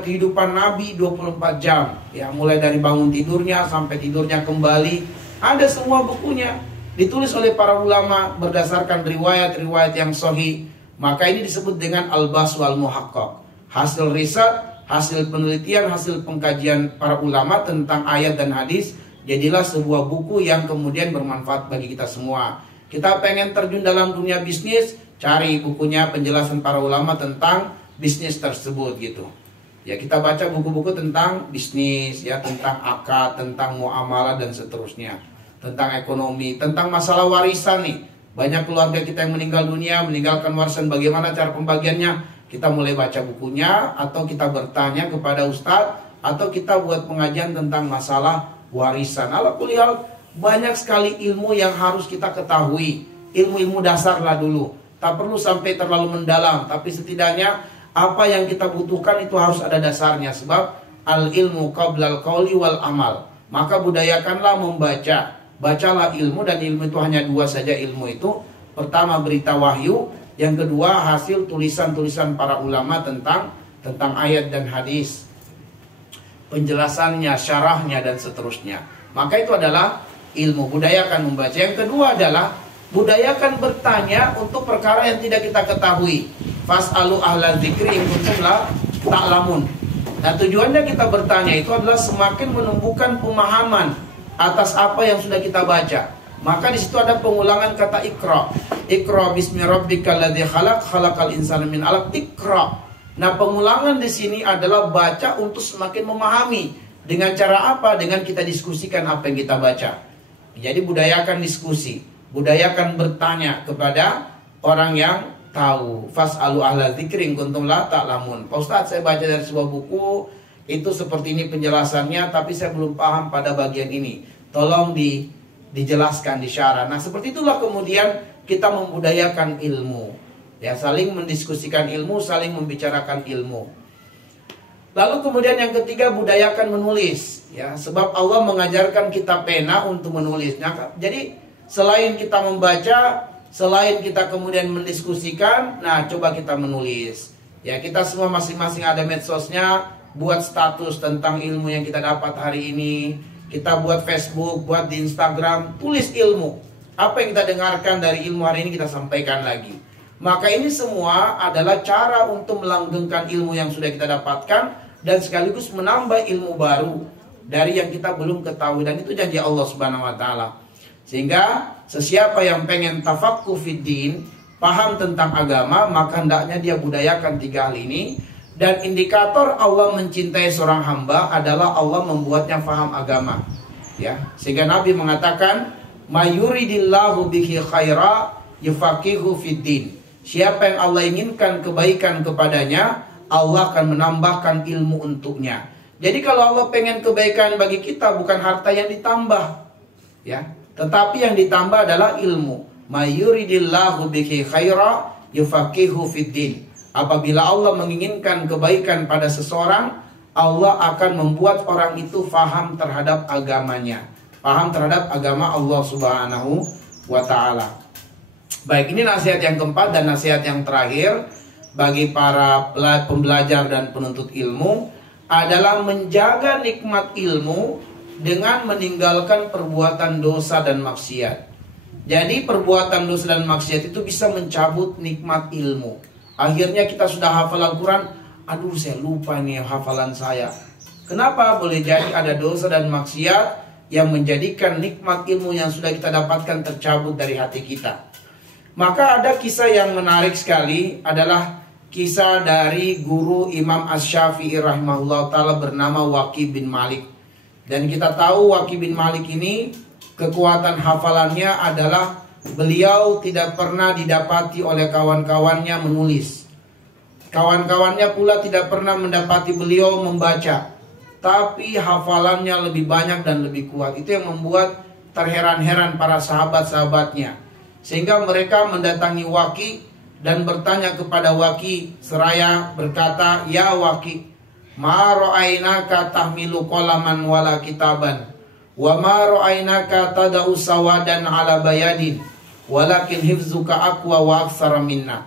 kehidupan Nabi 24 jam, ya mulai dari bangun tidurnya sampai tidurnya kembali, ada semua bukunya, ditulis oleh para ulama berdasarkan riwayat-riwayat yang sahih. Maka ini disebut dengan al-bahs wal muhaqqaq, hasil riset, hasil penelitian, hasil pengkajian para ulama tentang ayat dan hadis. Jadilah sebuah buku yang kemudian bermanfaat bagi kita semua. Kita pengen terjun dalam dunia bisnis, cari bukunya penjelasan para ulama tentang bisnis tersebut gitu. Ya, kita baca buku-buku tentang bisnis, ya tentang akad, tentang muamalah dan seterusnya, tentang ekonomi, tentang masalah warisan nih. Banyak keluarga kita yang meninggal dunia, meninggalkan warisan, bagaimana cara pembagiannya? Kita mulai baca bukunya, atau kita bertanya kepada ustadz, atau kita buat pengajian tentang masalah warisan. Ala kulli hal, banyak sekali ilmu yang harus kita ketahui. Ilmu-ilmu dasar lah dulu. Tak perlu sampai terlalu mendalam, tapi setidaknya apa yang kita butuhkan itu harus ada dasarnya. Sebab al-ilmu qablal qawli wal amal. Maka budayakanlah membaca. Bacalah ilmu, dan ilmu itu hanya 2 saja ilmu itu. Pertama berita wahyu, yang kedua hasil tulisan-tulisan para ulama tentang ayat dan hadis, penjelasannya, syarahnya dan seterusnya. Maka itu adalah ilmu. Budayakan membaca. Yang kedua adalah budayakan bertanya untuk perkara yang tidak kita ketahui. Fas'alu ahla dzikri in kuntum la ta'lamun. Nah, tujuannya kita bertanya itu adalah semakin menumbuhkan pemahaman atas apa yang sudah kita baca. Maka di situ ada pengulangan kata ikra. Ikra bismi rabbikal ladzi khalaq, khalaqal insana min 'alaq. Ikra. Nah, pengulangan di sini adalah baca untuk semakin memahami. Dengan cara apa? Dengan kita diskusikan apa yang kita baca. Jadi budayakan diskusi, budayakan bertanya kepada orang yang tahu. Fas'alu ahla dzikri in kuntum la ta'lamun. Pak Ustadz, saya baca dari sebuah buku, itu seperti ini penjelasannya, tapi saya belum paham pada bagian ini. Tolong dijelaskan, disyarah. Nah, seperti itulah kemudian kita membudayakan ilmu. Ya, saling mendiskusikan ilmu, saling membicarakan ilmu. Lalu kemudian yang ketiga, budayakan menulis, ya, sebab Allah mengajarkan kita pena untuk menulis. Nah, jadi selain kita membaca, selain kita kemudian mendiskusikan, nah coba kita menulis. Ya, kita semua masing-masing ada medsosnya, buat status tentang ilmu yang kita dapat hari ini. kita buat Facebook, buat di Instagram, tulis ilmu. Apa yang kita dengarkan dari ilmu hari ini kita sampaikan lagi. Maka ini semua adalah cara untuk melanggengkan ilmu yang sudah kita dapatkan dan sekaligus menambah ilmu baru dari yang kita belum ketahui, dan itu janji Allah Subhanahu wa taala. Sehingga sesiapa yang pengen tafaqquh fiddin, paham tentang agama, maka hendaknya dia budayakan 3 hal ini. Dan indikator Allah mencintai seorang hamba adalah Allah membuatnya faham agama. Ya, sehingga Nabi mengatakan, "Mayuridillahu bihi khaira yufaqihu fiddin." Siapa yang Allah inginkan kebaikan kepadanya, Allah akan menambahkan ilmu untuknya. Jadi kalau Allah pengen kebaikan bagi kita, bukan harta yang ditambah, ya, tetapi yang ditambah adalah ilmu. Mayuridillahu bihi khaira yufaqihu fiddin. Apabila Allah menginginkan kebaikan pada seseorang, Allah akan membuat orang itu faham terhadap agamanya, paham terhadap agama Allah Subhanahu wa ta'ala. Baik, ini nasihat yang keempat dan nasihat yang terakhir bagi para pembelajar dan penuntut ilmu adalah menjaga nikmat ilmu dengan meninggalkan perbuatan dosa dan maksiat. Jadi perbuatan dosa dan maksiat itu bisa mencabut nikmat ilmu. Akhirnya kita sudah hafal Al-Quran, aduh saya lupa nih hafalan saya. Kenapa? Boleh jadi ada dosa dan maksiat yang menjadikan nikmat ilmu yang sudah kita dapatkan tercabut dari hati kita. Maka ada kisah yang menarik sekali, adalah kisah dari guru Imam Asy-Syafi'i rahimahullah ta'ala bernama Waqi bin Malik. Dan kita tahu Waqi bin Malik ini kekuatan hafalannya adalah beliau tidak pernah didapati oleh kawan-kawannya menulis. Kawan-kawannya pula tidak pernah mendapati beliau membaca. Tapi hafalannya lebih banyak dan lebih kuat. Itu yang membuat terheran-heran para sahabat-sahabatnya. Sehingga mereka mendatangi Waqi dan bertanya kepada Waqi seraya berkata, "Ya Waqi, ma ra'ainaka tahmilu qalaman wala kitaban, wa ma ra'ainaka tada'u sawadan ala bayadin, walakin hifzuka aqwa wa aktsara minna.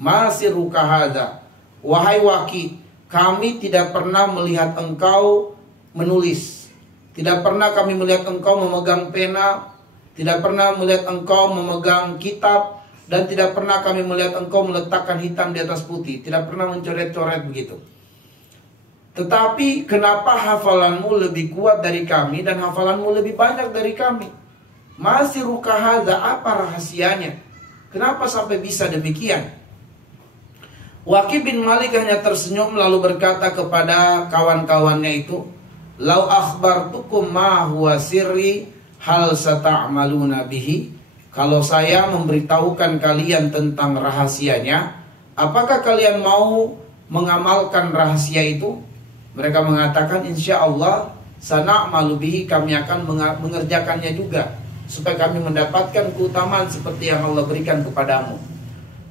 Ma sirruka hadza?" Wahai Waqi, kami tidak pernah melihat engkau menulis. Tidak pernah kami melihat engkau memegang pena. Tidak pernah melihat engkau memegang kitab. Dan tidak pernah kami melihat engkau meletakkan hitam di atas putih. Tidak pernah mencoret-coret begitu. Tetapi kenapa hafalanmu lebih kuat dari kami dan hafalanmu lebih banyak dari kami? Masih rukahada, apa rahasianya? Kenapa sampai bisa demikian? Waqi bin Malik hanya tersenyum lalu berkata kepada kawan-kawannya itu, "Lau akhbartukum ma huwa sirri hal sata'maluna bihi." Kalau saya memberitahukan kalian tentang rahasianya, apakah kalian mau mengamalkan rahasia itu? Mereka mengatakan, insya Allah sana'malu bihi, kami akan mengerjakannya juga, supaya kami mendapatkan keutamaan seperti yang Allah berikan kepadamu.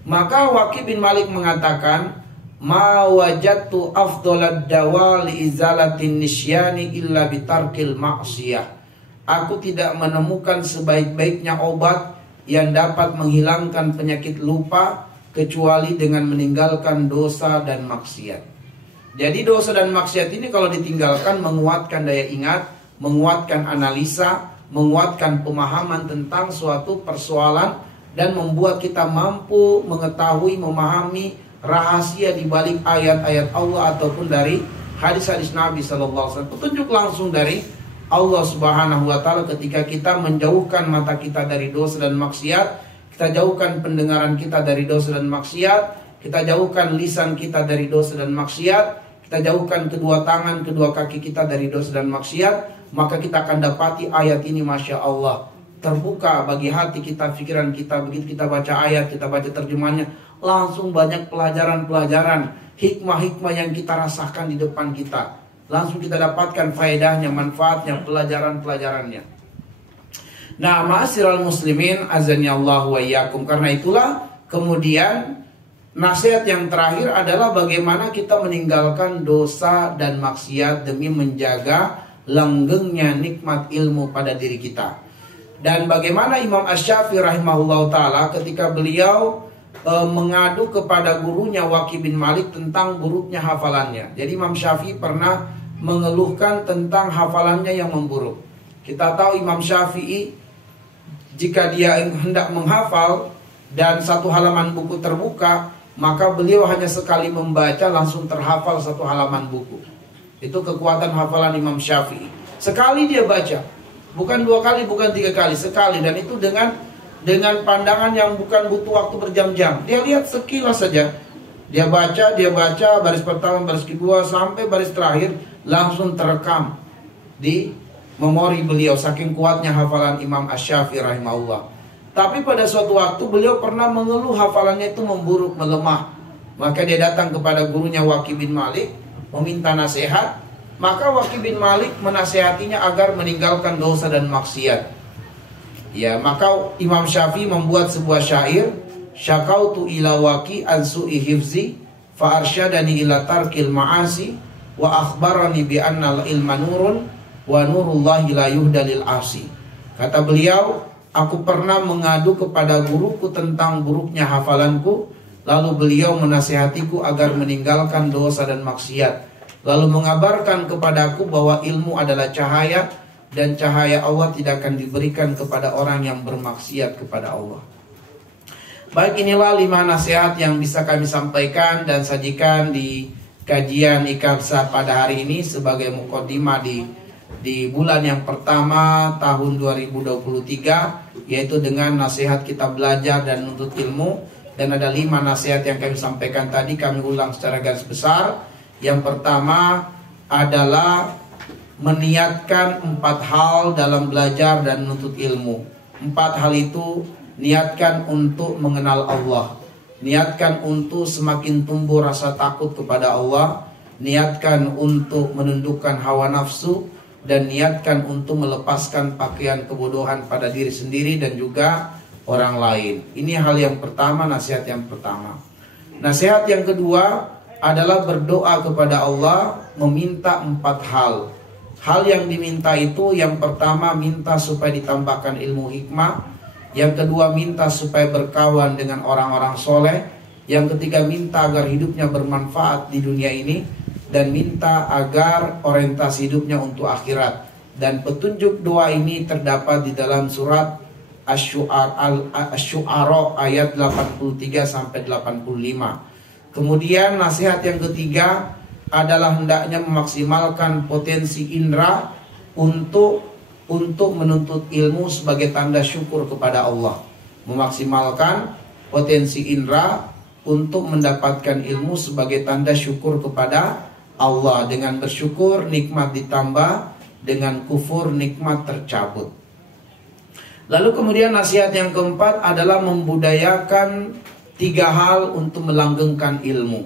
Maka Waqi bin Malik mengatakan, "Ma wajadtu afdolad dawa li izalatin nisyani illa bitarkil ma'siyah." Aku tidak menemukan sebaik-baiknya obat yang dapat menghilangkan penyakit lupa kecuali dengan meninggalkan dosa dan maksiat. Jadi dosa dan maksiat ini kalau ditinggalkan menguatkan daya ingat, menguatkan analisa, menguatkan pemahaman tentang suatu persoalan, dan membuat kita mampu mengetahui, memahami rahasia di balik ayat-ayat Allah ataupun dari hadis-hadis Nabi SAW. Petunjuk langsung dari Allah Subhanahu wa ta'ala ketika kita menjauhkan mata kita dari dosa dan maksiat, kita jauhkan pendengaran kita dari dosa dan maksiat, kita jauhkan lisan kita dari dosa dan maksiat, kita jauhkan kedua tangan, kedua kaki kita dari dosa dan maksiat, maka kita akan dapati ayat ini, Masya Allah, terbuka bagi hati kita, pikiran kita. Begitu kita baca ayat, kita baca terjemahnya, langsung banyak pelajaran-pelajaran, hikmah-hikmah yang kita rasakan di depan kita. Langsung kita dapatkan faedahnya, manfaatnya, pelajaran-pelajarannya. Nah, ma'asyiral muslimin, azani Allah wa iyyakum. Karena itulah kemudian nasihat yang terakhir adalah bagaimana kita meninggalkan dosa dan maksiat demi menjaga langgengnya nikmat ilmu pada diri kita. Dan bagaimana Imam Asy-Syafi'i rahimahullah ta'ala ketika beliau mengadu kepada gurunya Waqi bin Malik tentang buruknya hafalannya. Jadi Imam Syafi'i pernah mengeluhkan tentang hafalannya yang memburuk. Kita tahu Imam Syafi'i jika dia hendak menghafal dan satu halaman buku terbuka, maka beliau hanya sekali membaca langsung terhafal satu halaman buku. Itu kekuatan hafalan Imam Syafi'i. Sekali dia baca, bukan 2 kali, bukan 3 kali, sekali, dan itu dengan pandangan yang bukan butuh waktu berjam-jam. Dia lihat sekilas saja. Dia baca baris pertama, baris kedua sampai baris terakhir langsung terekam di memori beliau, saking kuatnya hafalan Imam Asy-Syafi'i rahimahullah. Tapi pada suatu waktu beliau pernah mengeluh hafalannya itu memburuk, melemah. Maka dia datang kepada gurunya Waqi bin Malik meminta nasihat. Maka Waqi bin Malik menasihatinya agar meninggalkan dosa dan maksiat. Ya, maka Imam Syafi'i membuat sebuah syair, syakautu ila Waqi an su'i hifzi fa arsyadani ila tarkil ma'asi wa akhbarani bi annal ilma nurun wa nurullahi la yuhdalil asi. Kata beliau, aku pernah mengadu kepada guruku tentang buruknya hafalanku, lalu beliau menasihatiku agar meninggalkan dosa dan maksiat, lalu mengabarkan kepadaku bahwa ilmu adalah cahaya dan cahaya Allah tidak akan diberikan kepada orang yang bermaksiat kepada Allah. Baik, inilah 5 nasihat yang bisa kami sampaikan dan sajikan di kajian Iqabsah pada hari ini sebagai mukadimah di bulan yang pertama tahun 2023, yaitu dengan nasihat kita belajar dan menuntut ilmu. Dan ada 5 nasihat yang kami sampaikan tadi, kami ulang secara garis besar. Yang pertama adalah meniatkan 4 hal dalam belajar dan menuntut ilmu. 4 hal itu: niatkan untuk mengenal Allah, niatkan untuk semakin tumbuh rasa takut kepada Allah, niatkan untuk menundukkan hawa nafsu, dan niatkan untuk melepaskan pakaian kebodohan pada diri sendiri dan juga orang lain. Ini hal yang pertama, nasihat yang pertama. Nasihat yang kedua adalah berdoa kepada Allah, meminta 4 hal. Hal yang diminta itu, yang pertama minta supaya ditambahkan ilmu hikmah, yang kedua minta supaya berkawan dengan orang-orang soleh, yang ketiga minta agar hidupnya bermanfaat di dunia ini, dan minta agar orientasi hidupnya untuk akhirat. Dan petunjuk doa ini terdapat di dalam surat Asy-Syu'ara ayat 83 sampai 85. Kemudian nasihat yang ketiga adalah hendaknya memaksimalkan potensi indera untuk menuntut ilmu sebagai tanda syukur kepada Allah. Memaksimalkan potensi indera untuk mendapatkan ilmu sebagai tanda syukur kepada Allah. Dengan bersyukur nikmat ditambah, dengan kufur nikmat tercabut. Lalu kemudian nasihat yang keempat adalah membudayakan 3 hal untuk melanggengkan ilmu,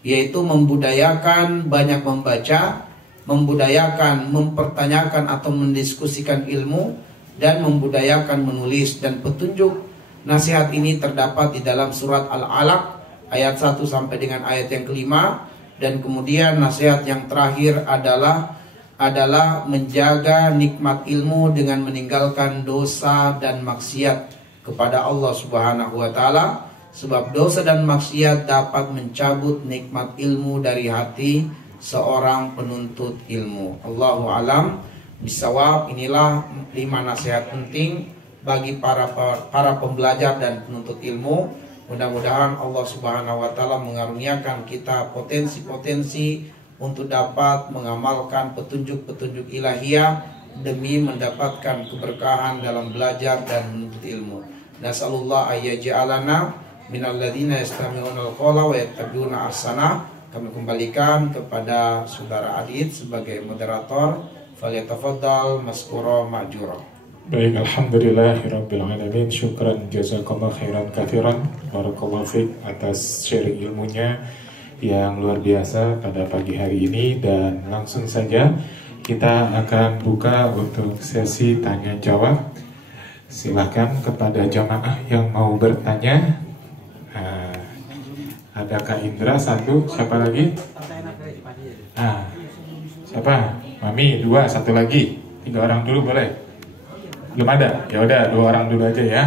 yaitu membudayakan banyak membaca, membudayakan mempertanyakan atau mendiskusikan ilmu, dan membudayakan menulis. Dan petunjuk nasihat ini terdapat di dalam surat Al-Alaq ayat 1 sampai dengan ayat yang kelima. Dan kemudian nasihat yang terakhir adalah menjaga nikmat ilmu dengan meninggalkan dosa dan maksiat kepada Allah Subhanahu wa taala, sebab dosa dan maksiat dapat mencabut nikmat ilmu dari hati seorang penuntut ilmu. Allahu alam bisawab. Inilah 5 nasihat penting bagi para pembelajar dan penuntut ilmu. Mudah-mudahan Allah Subhanahu wa taala mengaruniakan kita potensi-potensi untuk dapat mengamalkan petunjuk-petunjuk ilahiyah demi mendapatkan keberkahan dalam belajar dan menuntut ilmu. Nasallallahu ayyaj'alana minal ladzina yastami'una al-qawla wa yattabi'una ahsana. Kami kembalikan kepada Saudara Adit sebagai moderator. Falyatafaddal maskura ma'jura. Baik, alhamdulillahirabbil alamin. Syukran jazakallahu khairan katsiran. Barakallahu fiik atas sharing ilmunya yang luar biasa pada pagi hari ini. Dan langsung saja kita akan buka untuk sesi tanya jawab. Silakan kepada jamaah yang mau bertanya. Ada Kak Indra 1, siapa lagi? Siapa? Mami 2, 1 lagi. 3 orang dulu boleh? Belum ada? Ya udah 2 orang dulu aja ya.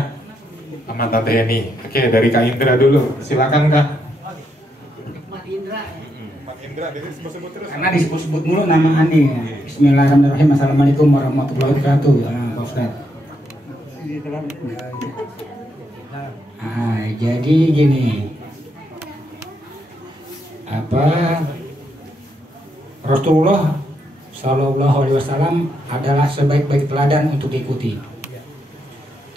Sama Tante Eni. Oke, dari Kak Indra dulu. Silakan Kak. Karena disebut-sebut mulu nama Andi. Bismillahirrahmanirrahim. Assalamualaikum warahmatullahi wabarakatuh. Pak Ustadz. Jadi gini, Rasulullah Shallallahu Alaihi Wasallam adalah sebaik-baik teladan untuk diikuti.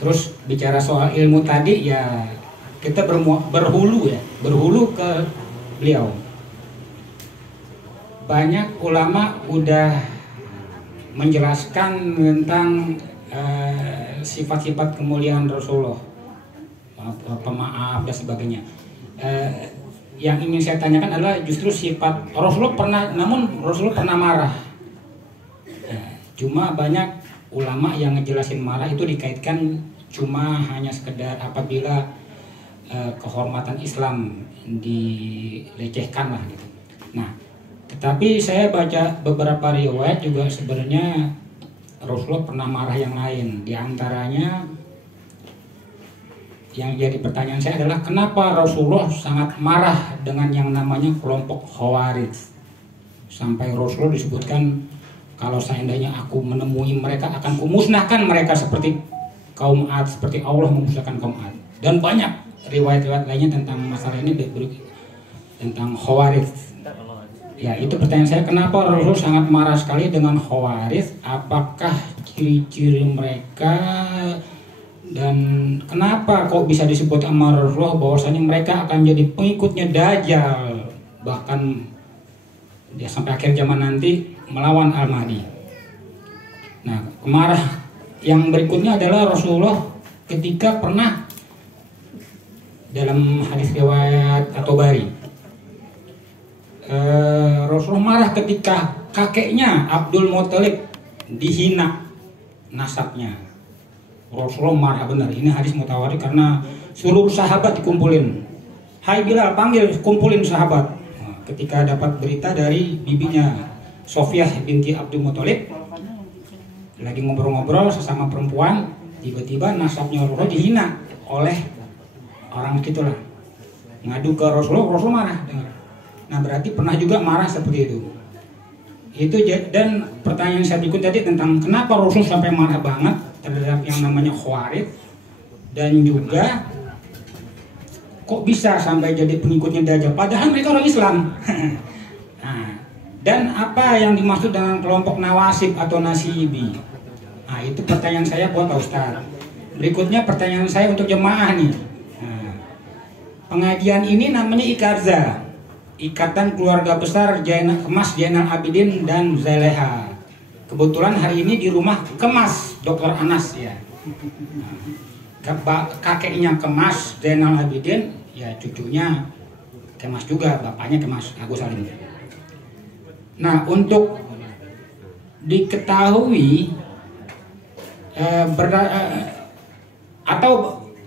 Terus bicara soal ilmu tadi ya kita berhulu ke beliau. Banyak ulama udah menjelaskan tentang sifat-sifat kemuliaan Rasulullah, pemaaf dan sebagainya. Yang ingin saya tanyakan adalah justru sifat Rasulullah pernah marah. Cuma banyak ulama yang ngejelasin marah itu dikaitkan cuma hanya sekedar apabila kehormatan Islam dilecehkan lah gitu. Nah, tetapi saya baca beberapa riwayat juga sebenarnya Rasulullah pernah marah yang lain. Di antaranya yang jadi pertanyaan saya adalah kenapa Rasulullah sangat marah dengan yang namanya kelompok Khawarij. Sampai Rasulullah disebutkan kalau seandainya aku menemui mereka akan kumusnahkan mereka seperti kaum Ad, seperti Allah memusnahkan kaum Ad. Dan banyak riwayat-riwayat lainnya tentang masalah ini tentang Khawarij. Ya, itu pertanyaan saya, kenapa Rasul sangat marah sekali dengan Khawarij? Apakah ciri-ciri mereka dan kenapa kok bisa disebut sama Rasulullah bahwasanya mereka akan jadi pengikutnya Dajjal, bahkan dia sampai akhir zaman nanti melawan Al-Mahdi. Nah, kemarah yang berikutnya adalah Rasulullah ketika pernah dalam hadis riwayat At-Tabari, Rasulullah marah ketika kakeknya Abdul Muthalib dihina nasabnya. Rasulullah marah benar. Ini hadis mutawatir karena seluruh sahabat dikumpulin. Hai Bilal, panggil, kumpulin sahabat. Nah, ketika dapat berita dari bibinya Sofiyah binti Abdul Muthalib, lagi ngobrol-ngobrol sesama perempuan, tiba-tiba nasabnya Rasulullah dihina oleh orang itulah. Ngadu ke Rasulullah, Rasul marah dengar. Nah, berarti pernah juga marah seperti itu. Itu dan pertanyaan saya berikut tadi tentang kenapa Rasul sampai marah banget terhadap yang namanya Khawarij, dan juga kok bisa sampai jadi pengikutnya Dajjal padahal mereka orang Islam. Nah, dan apa yang dimaksud dengan kelompok Nawasib atau Nasibi? Nah, itu pertanyaan saya buat Pak Ustadz. Berikutnya pertanyaan saya untuk jemaah nih. Nah, pengajian ini namanya Ikarza, Ikatan Keluarga Besar Kemas Zainal Abidin dan Zaleha. Kebetulan hari ini di rumah Kemas Dr. Anas ya. Kakeknya Kemas Zainal Abidin, ya cucunya Kemas juga, bapaknya Kemas Agus Salim. Nah, untuk diketahui atau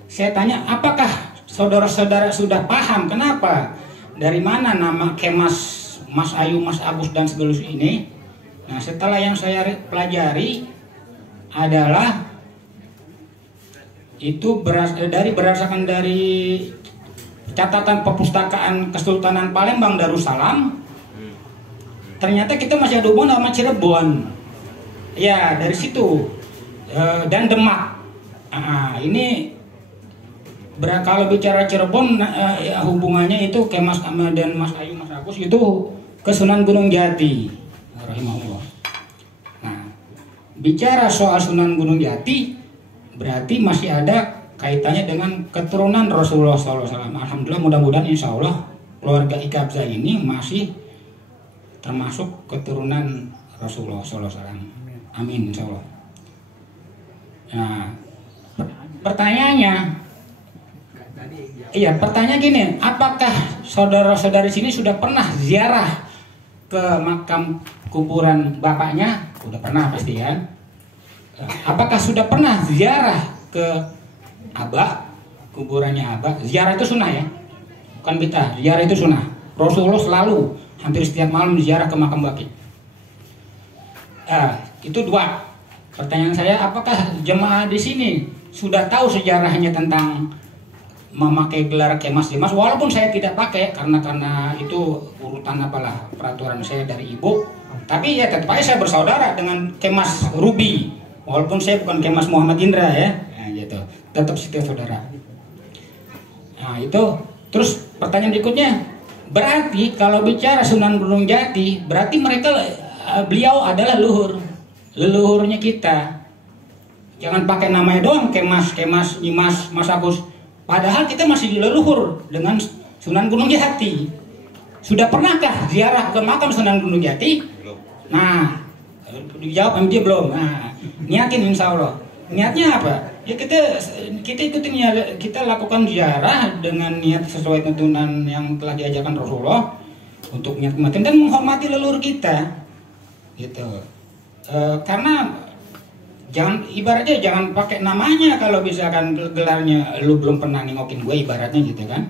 saya tanya, apakah saudara-saudara sudah paham kenapa, dari mana nama Kemas, Mas Ayu, Mas Agus dan segelus ini? Nah, setelah yang saya pelajari adalah itu berdasarkan dari catatan perpustakaan Kesultanan Palembang Darussalam. Ternyata kita masih ada hubungan sama Cirebon. Ya, dari situ dan Demak. Ini kalau bicara Cirebon, ya, hubungannya itu Kemas dan Mas Ayu, Mas Agus itu ke Sunan Gunung Jati, rahimahullah. Nah, bicara soal Sunan Gunung Jati, berarti masih ada kaitannya dengan keturunan Rasulullah SAW. Alhamdulillah, mudah-mudahan insya Allah keluarga Ikabza ini masih termasuk keturunan Rasulullah SAW. Amin, insya Allah. Nah, pertanyaannya, pertanyaan gini, apakah saudara-saudari sini sudah pernah ziarah ke makam kuburan bapaknya? Udah pernah pasti kan? Apakah sudah pernah ziarah ke Abah, kuburannya Abah? Ziarah itu sunnah ya, bukan bid'ah. Ziarah itu sunnah. Rasulullah selalu hampir setiap malam ziarah ke makam baki. Itu dua. Pertanyaan saya, apakah jemaah di sini sudah tahu sejarahnya tentang memakai gelar Kemas Dimas, walaupun saya tidak pakai karena itu urutan apalah peraturan saya dari ibu, tapi ya tetap aja saya bersaudara dengan Kemas Ruby, walaupun saya bukan Kemas Muhammad Indra ya, nah, gitu, tetap kita saudara. Nah itu, terus pertanyaan berikutnya, berarti kalau bicara Sunan Gunung Jati, berarti mereka beliau adalah leluhurnya kita. Jangan pakai namanya doang Kemas, Nyimas, Mas Agus. Padahal kita masih dileluhur dengan Sunan Gunung Jati. Sudah pernahkah ziarah ke makam Sunan Gunung Jati? Belum. Nah, dijawab sama dia belum. Nah, niatin insya Allah. Niatnya apa? Ya kita ikutin, kita lakukan ziarah dengan niat sesuai tuntunan yang telah diajarkan Rasulullah untuk niat kematian dan menghormati leluhur kita. Gitu. Karena ibaratnya jangan pakai namanya kalau misalkan gelarnya lu belum pernah nengokin gue, ibaratnya gitu kan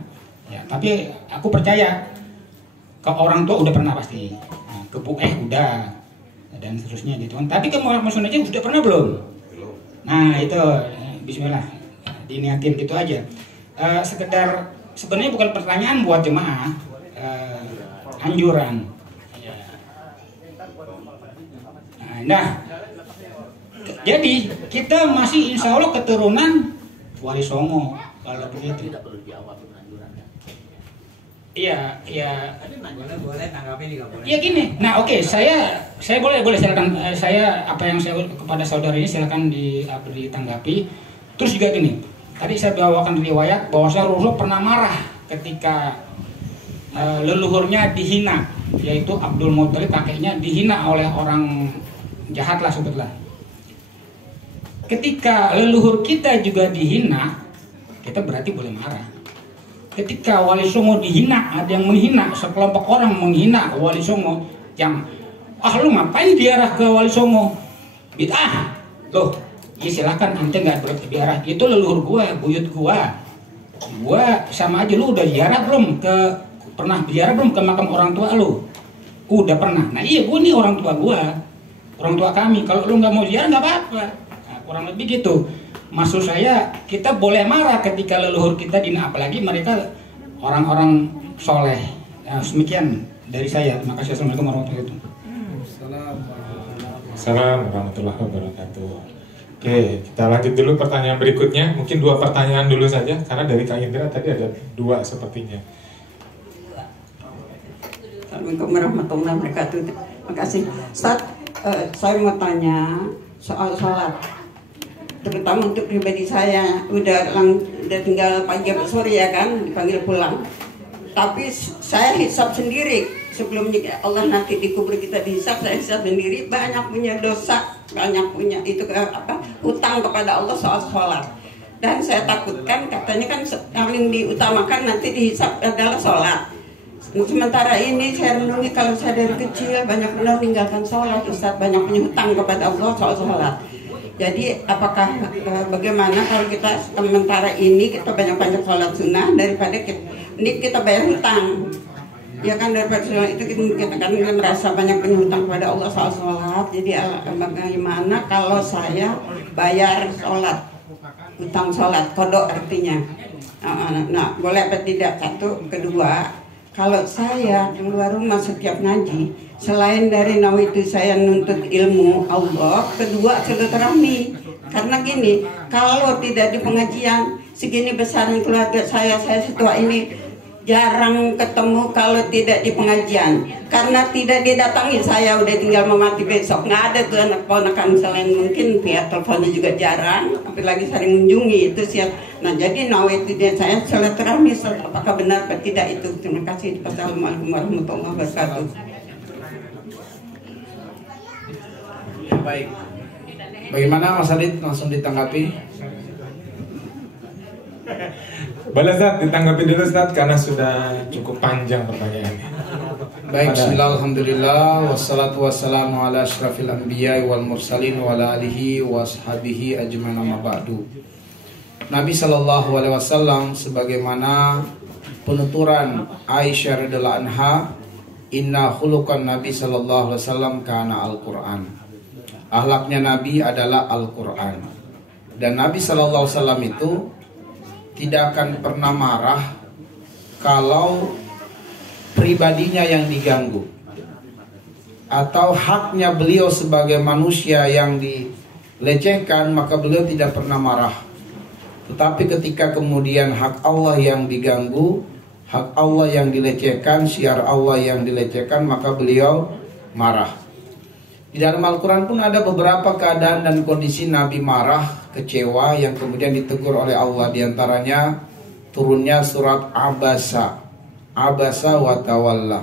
ya. Tapi aku percaya ke orang tua udah pernah pasti, nah, ke udah dan seterusnya gitu kan. Tapi ke Muhammad aja udah pernah belum? Nah itu bismillah diniatin gitu aja. Sekedar sebenarnya bukan pertanyaan buat jemaah, anjuran. Nah, jadi kita masih insya Allah keturunan Wali Songo kalau begitu. Tidak perlu dijawab anjurannya. Iya. Boleh tanggapin juga boleh. Iya gini. Nah oke, saya boleh silakan. Saya apa yang saya kepada saudara ini silakan ditanggapi. Terus juga gini. Tadi saya bawakan riwayat bahwa Rasulullah pernah marah ketika leluhurnya dihina, yaitu Abdul Muthalib, kakeknya dihina oleh orang jahat lah sebutlah. Ketika leluhur kita juga dihina, kita berarti boleh marah. Ketika Wali Songo dihina, ada yang menghina, sekelompok orang menghina Wali Songo, yang lu ngapain diarah ke Wali Songo? Bid'ah. Loh, ya silakan, ente nggak boleh diarah. Itu leluhur gua, buyut gua. Gua sama aja, lu udah diarah belum pernah diarah belum ke makam orang tua lu? Udah pernah. Nah iya, gua nih orang tua kami. Kalau lu nggak mau ziarah nggak apa-apa. Nah, kurang lebih gitu. Maksud saya kita boleh marah ketika leluhur kita dihina, apalagi mereka orang-orang soleh. Nah, demikian dari saya. Terima kasih. Assalamualaikum warahmatullahi wabarakatuh. Assalamualaikum warahmatullahi wabarakatuh. Oke, kita lanjut dulu pertanyaan berikutnya. Mungkin 2 pertanyaan dulu saja, karena dari Kak Indra tadi ada 2 sepertinya. Assalamualaikum warahmatullahi wabarakatuh. Terima kasih. Ustaz, saya mau tanya soal sholat, terutama untuk pribadi saya. Udah tinggal pagi atau sore ya kan, dipanggil pulang. Tapi saya hisab sendiri sebelum Allah nanti dikubur kita dihisab. Saya hisab sendiri, banyak punya dosa, banyak punya hutang kepada Allah soal sholat. Dan saya takutkan, katanya kan paling diutamakan nanti dihisab adalah sholat. Sementara ini saya renungi, kalau saya dari kecil banyak benar meninggalkan sholat, Ustaz, banyak punya hutang kepada Allah soal sholat. Jadi apakah bagaimana kalau kita sementara ini kita banyak-banyak sholat sunnah daripada kita bayar hutang? Ya kan, daripada sholat itu kita kan merasa banyak punya hutang kepada Allah soal sholat. Jadi bagaimana kalau saya bayar sholat, hutang sholat, kodok artinya? Nah, boleh apa tidak? Satu. Kedua, kalau saya keluar rumah setiap ngaji, selain dari nawaitu saya nuntut ilmu Allah, kedua silaturahmi. Karena gini, kalau tidak di pengajian, segini besarnya keluarga saya setua ini jarang ketemu kalau tidak di pengajian. Karena tidak didatangi, saya udah tinggal memati besok. Nggak ada tuh anak ponakan selain mungkin via teleponnya juga jarang, apalagi sering mengunjungi itu sih. Nah jadi nawaitu saya silaturahmi, apakah benar atau tidak itu? Terima kasih. Assalamualaikum warahmatullahi wabarakatuh. Baik. Bagaimana Mas Adit, langsung ditanggapi? Boleh Ustaz, ditanggapi dulu Ustaz, karena sudah cukup panjang pertanyaannya. Baik, bismillah, alhamdulillah, wassalatu wassalamu ala asyrafil anbiya wal mursalin wa ala alihi wa ashabihi ajmain, amma ba'du. Nabi SAW sebagaimana penuturan Aisyah radhiyallahu anha, inna khuluqan Nabi SAW kana Al-Quran. Akhlaknya Nabi adalah Al-Quran. Dan Nabi SAW itu tidak akan pernah marah kalau pribadinya yang diganggu atau haknya beliau sebagai manusia yang dilecehkan, maka beliau tidak pernah marah. Tetapi ketika kemudian hak Allah yang diganggu, hak Allah yang dilecehkan, syiar Allah yang dilecehkan, maka beliau marah. Di dalam Al-Quran pun ada beberapa keadaan dan kondisi Nabi marah, kecewa, yang kemudian ditegur oleh Allah. Di antaranya turunnya surat Abasa wa tawalla,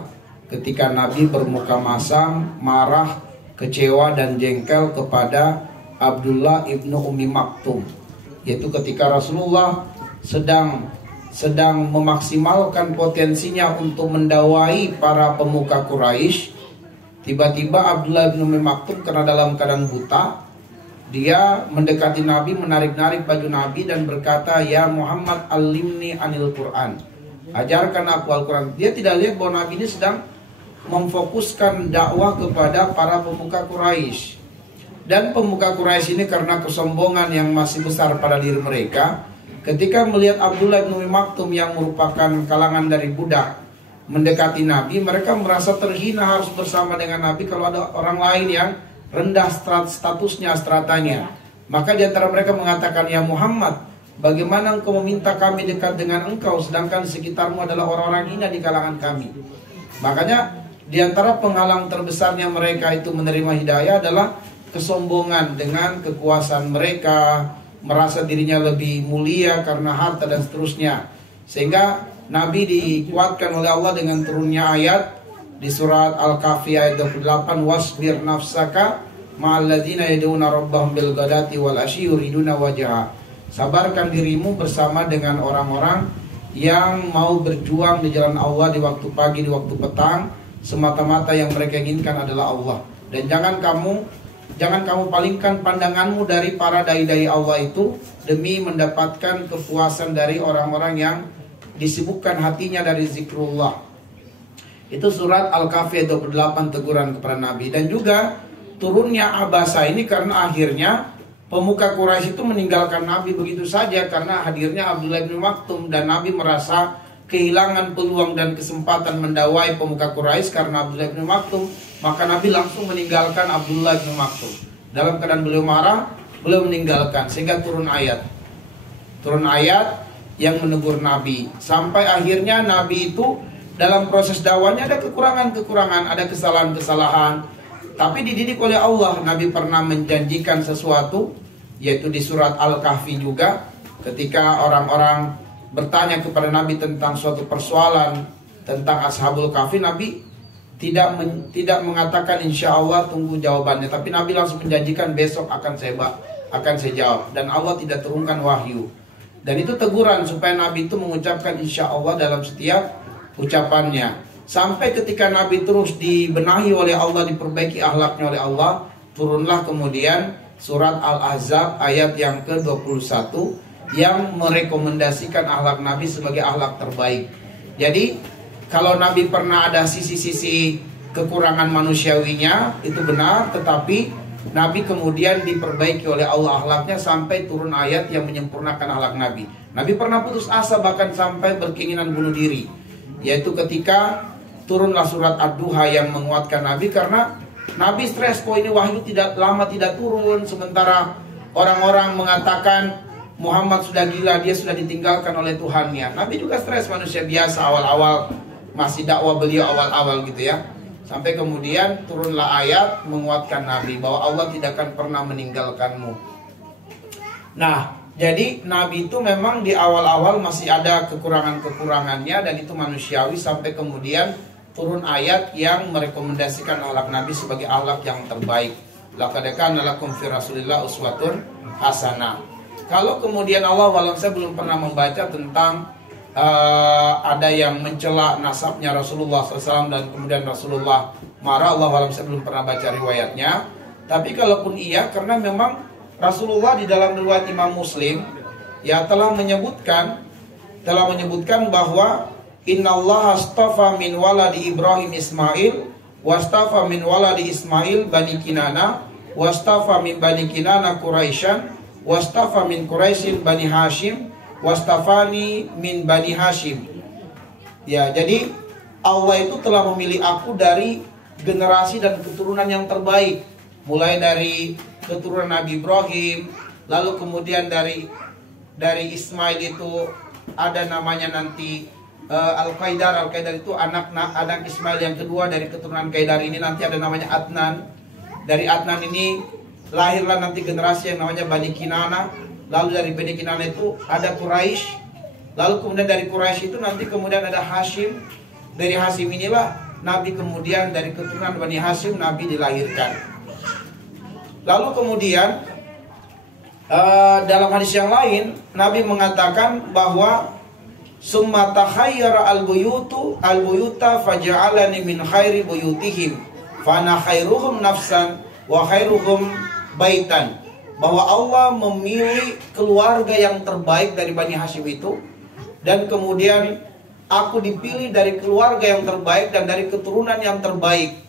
ketika Nabi bermuka masam, marah, kecewa dan jengkel kepada Abdullah ibnu Ummi Maktum, yaitu ketika Rasulullah sedang memaksimalkan potensinya untuk mendawai para pemuka Quraisy. Tiba-tiba Abdullah ibnu Ummi Maktum karena dalam keadaan buta, dia mendekati Nabi, menarik-narik baju Nabi dan berkata, "Ya Muhammad, alimni anil Quran, ajarkan aku Al-Quran." Dia tidak lihat bahwa Nabi ini sedang memfokuskan dakwah kepada para pemuka Quraisy. Dan pemuka Quraisy ini karena kesombongan yang masih besar pada diri mereka, ketika melihat Abdullah bin Ummi Maktum yang merupakan kalangan dari budak mendekati Nabi, mereka merasa terhina harus bersama dengan Nabi kalau ada orang lain yang rendah statusnya, stratanya. Maka di antara mereka mengatakan, "Ya Muhammad, bagaimana engkau meminta kami dekat dengan engkau sedangkan di sekitarmu adalah orang-orang hina di kalangan kami?" Makanya di antara penghalang terbesarnya mereka itu menerima hidayah adalah kesombongan dengan kekuasaan mereka, merasa dirinya lebih mulia karena harta dan seterusnya. Sehingga Nabi dikuatkan oleh Allah dengan turunnya ayat di surat Al-Kahfi ayat 28, "Wasbir nafsaka ma'alladzina yad'una rabbahum bil ghadati wal asyi yuriduna wajha." Sabarkan dirimu bersama dengan orang-orang yang mau berjuang di jalan Allah di waktu pagi, di waktu petang, semata-mata yang mereka inginkan adalah Allah. Dan jangan kamu palingkan pandanganmu dari para dai-dai Allah itu demi mendapatkan kepuasan dari orang-orang yang disibukkan hatinya dari zikrullah. Itu surat Al-Kahfi 28, teguran kepada Nabi. Dan juga turunnya Abasa ini karena akhirnya pemuka Quraisy itu meninggalkan Nabi begitu saja karena hadirnya Abdullah bin Maktum, dan Nabi merasa kehilangan peluang dan kesempatan mendawai pemuka Quraisy karena Abdullah bin Maktum. Maka Nabi langsung meninggalkan Abdullah bin Maktum. Dalam keadaan beliau marah, beliau meninggalkan, sehingga turun ayat yang menegur Nabi. Sampai akhirnya Nabi itu dalam proses dakwahnya ada kekurangan-kekurangan, ada kesalahan-kesalahan, tapi dididik oleh Allah. Nabi pernah menjanjikan sesuatu, yaitu di surat Al-Kahfi juga, ketika orang-orang bertanya kepada Nabi tentang suatu persoalan tentang Ashabul Kahfi, Nabi tidak mengatakan insya Allah tunggu jawabannya, tapi Nabi langsung menjanjikan besok akan saya jawab, dan Allah tidak turunkan wahyu. Dan itu teguran supaya Nabi itu mengucapkan insya Allah dalam setiap ucapannya. Sampai ketika Nabi terus dibenahi oleh Allah, diperbaiki akhlaknya oleh Allah, turunlah kemudian surat Al-Ahzab ayat yang ke-21 yang merekomendasikan akhlak Nabi sebagai akhlak terbaik. Jadi kalau Nabi pernah ada sisi-sisi kekurangan manusiawinya, itu benar, tetapi Nabi kemudian diperbaiki oleh Allah akhlaknya sampai turun ayat yang menyempurnakan akhlak Nabi. Nabi pernah putus asa bahkan sampai berkeinginan bunuh diri, yaitu ketika turunlah surat Ad-Duha yang menguatkan Nabi, karena Nabi stres, kok ini wahyu tidak turun, sementara orang-orang mengatakan Muhammad sudah gila, dia sudah ditinggalkan oleh Tuhannya. Nabi juga stres, manusia biasa awal-awal, masih dakwah beliau awal-awal gitu ya. Sampai kemudian turunlah ayat menguatkan Nabi bahwa Allah tidak akan pernah meninggalkanmu. Nah, jadi Nabi itu memang di awal-awal masih ada kekurangan-kekurangannya, dan itu manusiawi, sampai kemudian turun ayat yang merekomendasikan akhlak Nabi sebagai akhlak yang terbaik. Laqad kana lakum fi Rasulillah uswatun hasanah. Kalau kemudian saya belum pernah membaca tentang ada yang mencela nasabnya Rasulullah SAW dan kemudian Rasulullah marah. Saya belum pernah baca riwayatnya. Tapi kalaupun iya, karena memang Rasulullah di dalam riwayat Imam Muslim ya telah menyebutkan bahwa innallaha astafa min waladi Ibrahim Ismail, wastafa min waladi Ismail Bani Kinana, wastafa min Bani Kinana Quraisyan, wastafa min Quraisyin Bani Hashim, wastafani min Bani Hashim. Ya, jadi Allah itu telah memilih aku dari generasi dan keturunan yang terbaik. Mulai dari keturunan Nabi Ibrahim, lalu kemudian dari Ismail itu ada namanya nanti Al-Qaidar. Al-Qaidar itu anak Ismail yang kedua dari keturunan Qaidar ini, nanti ada namanya Adnan. Dari Adnan ini lahirlah nanti generasi yang namanya Bani Kinana. Lalu dari Bani Kinana itu ada Quraisy. Lalu kemudian dari Quraisy itu nanti kemudian ada Hashim. Dari Hashim inilah Nabi kemudian dari keturunan Bani Hashim Nabi dilahirkan. Lalu kemudian dalam hadis yang lain Nabi mengatakan bahwa summa takhayyara al-buyuta faja'alani min khairi buyutihim fana khairuhum nafsan wa khairuhum baitan. Bahwa Allah memilih keluarga yang terbaik dari Bani Hashim itu, dan kemudian aku dipilih dari keluarga yang terbaik dan dari keturunan yang terbaik.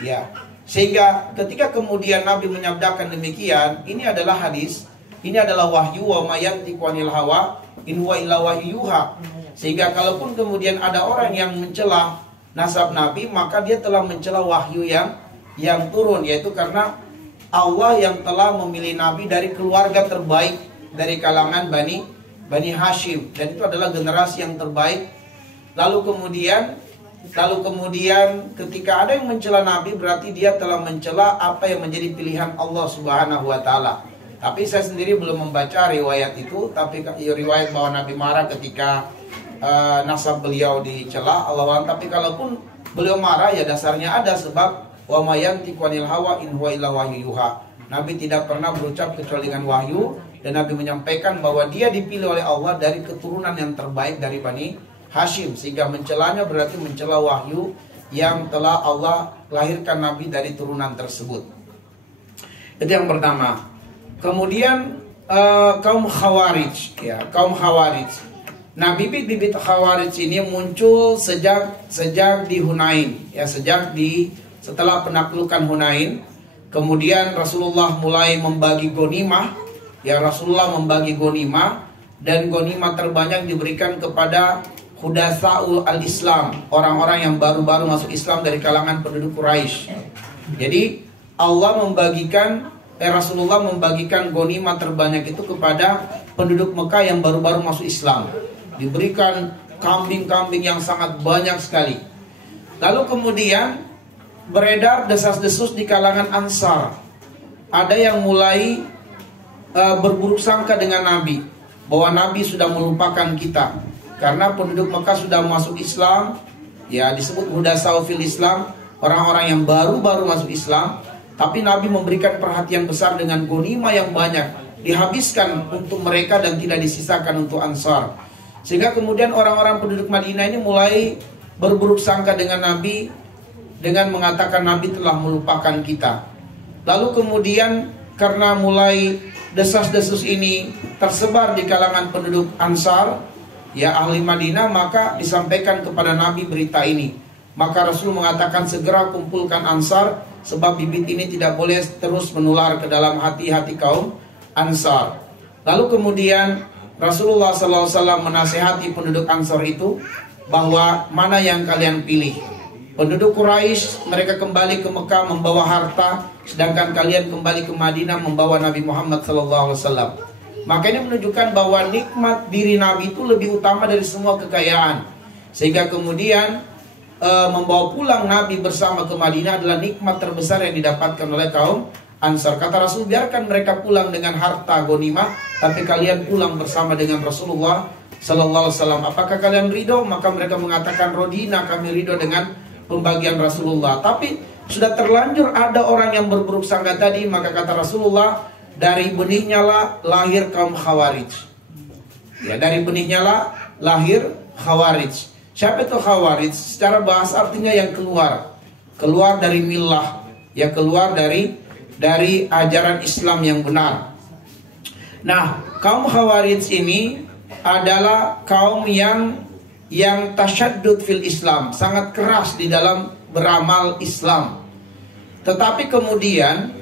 Ya, sehingga ketika kemudian Nabi menyabdakan demikian, ini adalah hadis, ini adalah wahyu, wa mayantiqu anil hawa in huwa illa wahyuha. Sehingga kalaupun kemudian ada orang yang mencela nasab Nabi, maka dia telah mencela wahyu yang turun, yaitu karena Allah yang telah memilih Nabi dari keluarga terbaik dari kalangan Bani Hashim, dan itu adalah generasi yang terbaik. Lalu kemudian ketika ada yang mencela Nabi, berarti dia telah mencela apa yang menjadi pilihan Allah Subhanahu wa taala. Tapi saya sendiri belum membaca riwayat itu, tapi riwayat bahwa Nabi marah ketika nasab beliau dicela, Allah. Tapi kalaupun beliau marah, ya dasarnya ada sebab wa mayantiqu anil hawa in huwa illa wahyuha. Nabi tidak pernah berucap kecuali dengan wahyu, dan Nabi menyampaikan bahwa dia dipilih oleh Allah dari keturunan yang terbaik dari Bani Hashim, sehingga mencelanya berarti mencela wahyu yang telah Allah lahirkan Nabi dari turunan tersebut. Itu yang pertama. Kemudian kaum Khawarij, ya, kaum Khawarij. Nah, bibit-bibit Khawarij ini muncul sejak di Hunain, ya, setelah penaklukan Hunain. Kemudian Rasulullah mulai membagi ghanimah. Ya, Rasulullah membagi ghanimah, dan ghanimah terbanyak diberikan kepada Hudatsa'ul al-Islam, orang-orang yang baru-baru masuk Islam dari kalangan penduduk Quraisy. Jadi Rasulullah membagikan ghanimah terbanyak itu kepada penduduk Mekah yang baru-baru masuk Islam. Diberikan kambing-kambing yang sangat banyak sekali. Lalu kemudian beredar desas-desus di kalangan Ansar. Ada yang mulai berburuk sangka dengan Nabi, bahwa Nabi sudah melupakan kita karena penduduk Mekah sudah masuk Islam, ya, disebut hudatsau fil Islam, orang-orang yang baru-baru masuk Islam. Tapi Nabi memberikan perhatian besar dengan ghanimah yang banyak, dihabiskan untuk mereka dan tidak disisakan untuk Ansar. Sehingga kemudian orang-orang penduduk Madinah ini mulai berburuk sangka dengan Nabi, dengan mengatakan Nabi telah melupakan kita. Lalu kemudian karena mulai desas-desus ini tersebar di kalangan penduduk Ansar, ya, ahli Madinah, maka disampaikan kepada Nabi berita ini. Maka Rasul mengatakan segera kumpulkan Ansar, sebab bibit ini tidak boleh terus menular ke dalam hati-hati kaum Ansar. Lalu kemudian Rasulullah SAW menasihati penduduk Ansar itu bahwa mana yang kalian pilih. Penduduk Quraisy mereka kembali ke Mekah membawa harta, sedangkan kalian kembali ke Madinah membawa Nabi Muhammad SAW. Maka ini menunjukkan bahwa nikmat diri Nabi itu lebih utama dari semua kekayaan. Sehingga kemudian membawa pulang Nabi bersama ke Madinah adalah nikmat terbesar yang didapatkan oleh kaum Ansar. Kata Rasul, biarkan mereka pulang dengan harta ghanimah, tapi kalian pulang bersama dengan Rasulullah SAW. Apakah kalian ridho? Maka mereka mengatakan rodina, kami ridho dengan pembagian Rasulullah. Tapi sudah terlanjur ada orang yang berburuk sangka tadi, maka kata Rasulullah, dari benihnya lah lahir kaum Khawarij. Ya, dari benihnya lah lahir Khawarij. Siapa itu Khawarij? Secara bahasa artinya yang keluar dari millah, ya, keluar dari ajaran Islam yang benar. Nah, kaum Khawarij ini adalah kaum yang tasyaddud fil Islam, sangat keras di dalam beramal Islam. Tetapi kemudian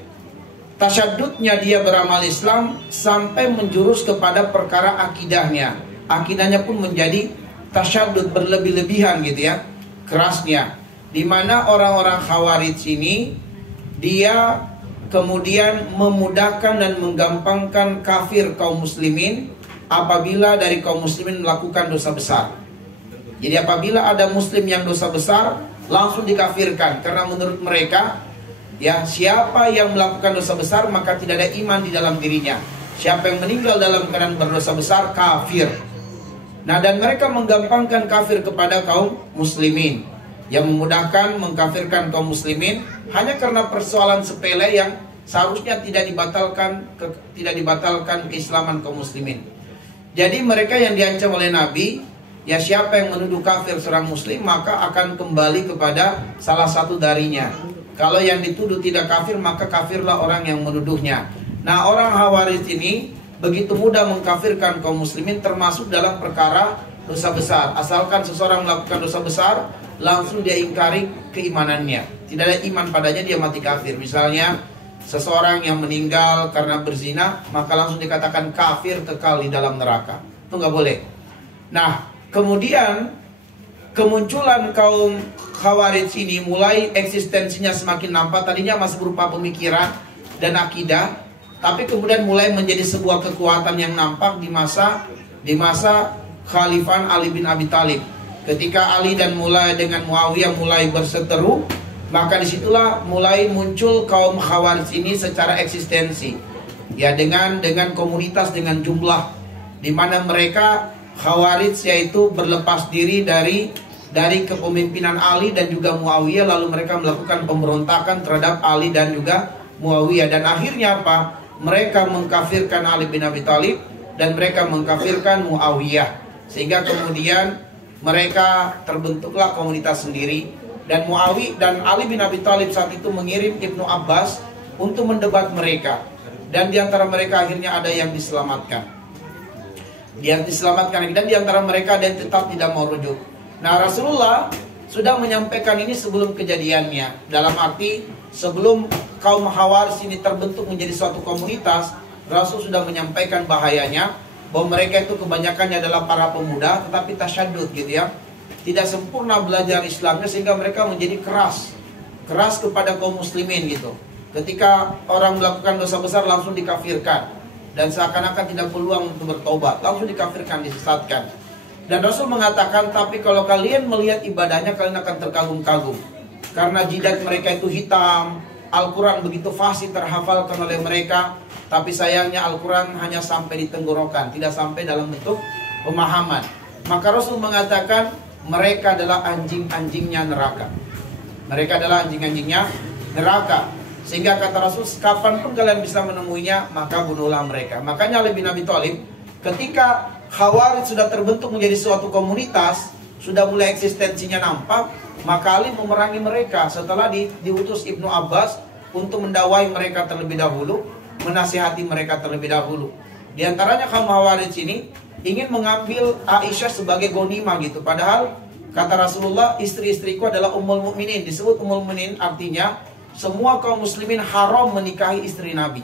tasyaddudnya dia beramal Islam sampai menjurus kepada perkara akidahnya. akidahnya pun menjadi tasyadud, berlebih-lebihan gitu ya, kerasnya. Dimana orang-orang Khawarij ini dia kemudian memudahkan dan menggampangkan kafir kaum muslimin apabila dari kaum muslimin melakukan dosa besar. Jadi apabila ada muslim yang dosa besar, langsung dikafirkan, karena menurut mereka ya, siapa yang melakukan dosa besar maka tidak ada iman di dalam dirinya. Siapa yang meninggal dalam keadaan berdosa besar, kafir. Nah, dan mereka menggampangkan kafir kepada kaum muslimin, yang memudahkan mengkafirkan kaum muslimin hanya karena persoalan sepele yang seharusnya tidak dibatalkan keislaman kaum muslimin. Jadi mereka yang diancam oleh Nabi, ya siapa yang menuduh kafir seorang muslim maka akan kembali kepada salah satu darinya. Kalau yang dituduh tidak kafir, maka kafirlah orang yang menuduhnya. Nah, orang Khawarij ini begitu mudah mengkafirkan kaum muslimin, termasuk dalam perkara dosa besar. Asalkan seseorang melakukan dosa besar, langsung dia ingkari keimanannya. Tidak ada iman padanya, dia mati kafir. Misalnya seseorang yang meninggal karena berzina, maka langsung dikatakan kafir, kekal di dalam neraka. Itu nggak boleh. Nah, kemudian kemunculan kaum Khawarij ini mulai eksistensinya semakin nampak. Tadinya masih berupa pemikiran dan akidah, tapi kemudian mulai menjadi sebuah kekuatan yang nampak di masa Khalifah Ali bin Abi Thalib. Ketika Ali dan mulai dengan Muawiyah mulai berseteru, maka disitulah mulai muncul kaum Khawarij ini secara eksistensi. Ya, dengan komunitas, dengan jumlah, di mana mereka Khawarij yaitu berlepas diri dari kepemimpinan Ali dan juga Muawiyah, lalu mereka melakukan pemberontakan terhadap Ali dan juga Muawiyah, dan akhirnya apa? Mereka mengkafirkan Ali bin Abi Thalib dan mereka mengkafirkan Muawiyah, sehingga kemudian mereka terbentuklah komunitas sendiri. Dan Muawiyah dan Ali bin Abi Thalib saat itu mengirim Ibnu Abbas untuk mendebat mereka, dan di antara mereka akhirnya ada yang diselamatkan. Dan di antara mereka ada yang tetap tidak mau rujuk. Nah, Rasulullah sudah menyampaikan ini sebelum kejadiannya. Dalam arti sebelum kaum Khawarij ini terbentuk menjadi suatu komunitas, Rasul sudah menyampaikan bahayanya, bahwa mereka itu kebanyakannya adalah para pemuda tetapi tasyadud gitu ya. Tidak sempurna belajar Islamnya, sehingga mereka menjadi keras kepada kaum muslimin gitu. Ketika orang melakukan dosa besar langsung dikafirkan, dan seakan-akan tidak peluang untuk bertobat, langsung dikafirkan, disesatkan. Dan Rasul mengatakan, tapi kalau kalian melihat ibadahnya, kalian akan terkagum-kagum, karena jidat mereka itu hitam. Al-Quran begitu fasih terhafalkan oleh mereka, tapi sayangnya Al-Quran hanya sampai di tenggorokan, tidak sampai dalam bentuk pemahaman. Maka Rasul mengatakan mereka adalah anjing-anjingnya neraka. Mereka adalah anjing-anjingnya neraka. Sehingga kata Rasul, kapanpun kalian bisa menemuinya, maka bunuhlah mereka. Makanya Ali bin Abi Thalib, ketika Khawarij sudah terbentuk menjadi suatu komunitas, sudah mulai eksistensinya nampak, maka Ali memerangi mereka setelah diutus Ibnu Abbas untuk mendakwai mereka terlebih dahulu, menasihati mereka terlebih dahulu. Di antaranya kaum Khawarij ini ingin mengambil Aisyah sebagai ghanimah gitu. Padahal kata Rasulullah, istri-istriku adalah ummul mukminin. Disebut ummul mukminin artinya semua kaum muslimin haram menikahi istri Nabi.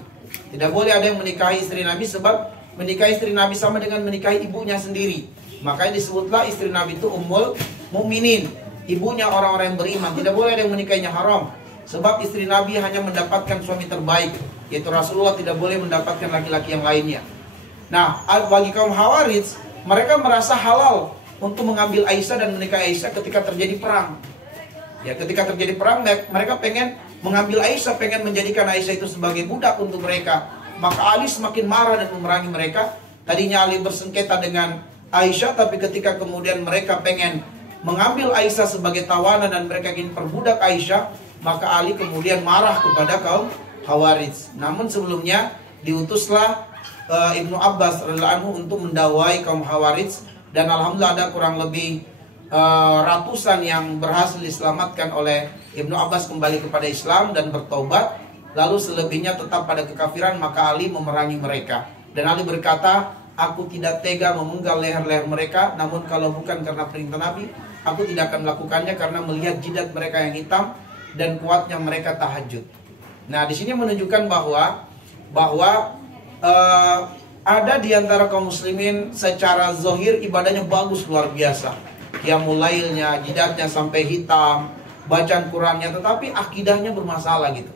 Tidak boleh ada yang menikahi istri Nabi, sebab menikahi istri Nabi sama dengan menikahi ibunya sendiri. Makanya disebutlah istri Nabi itu ummul mukminin, ibunya orang-orang yang beriman. Tidak boleh ada yang menikahinya, haram. Sebab istri Nabi hanya mendapatkan suami terbaik, yaitu Rasulullah, tidak boleh mendapatkan laki-laki yang lainnya. Nah, bagi kaum Khawarij, mereka merasa halal untuk mengambil Aisyah dan menikahi Aisyah ketika terjadi perang. Ya, ketika terjadi perang, mereka pengen mengambil Aisyah, pengen menjadikan Aisyah itu sebagai budak untuk mereka. Maka Ali semakin marah dan memerangi mereka. Tadinya Ali bersengketa dengan Aisyah, tapi ketika kemudian mereka pengen mengambil Aisyah sebagai tawanan dan mereka ingin perbudak Aisyah, maka Ali kemudian marah kepada kaum Khawarij. Namun sebelumnya diutuslah Ibnu Abbas radhiyallahu anhu untuk mendakwai kaum Khawarij, dan alhamdulillah ada kurang lebih ratusan yang berhasil diselamatkan oleh Ibnu Abbas kembali kepada Islam dan bertobat. Lalu selebihnya tetap pada kekafiran, maka Ali memerangi mereka. Dan Ali berkata, aku tidak tega memenggal leher-leher mereka, namun kalau bukan karena perintah Nabi, aku tidak akan melakukannya, karena melihat jidat mereka yang hitam dan kuatnya mereka tahajud. Nah, di sini menunjukkan bahwa Ada di antara kaum muslimin secara zahir ibadahnya bagus luar biasa. Qiyamul lailnya, jidatnya sampai hitam, bacaan Qurannya, tetapi akidahnya bermasalah gitu.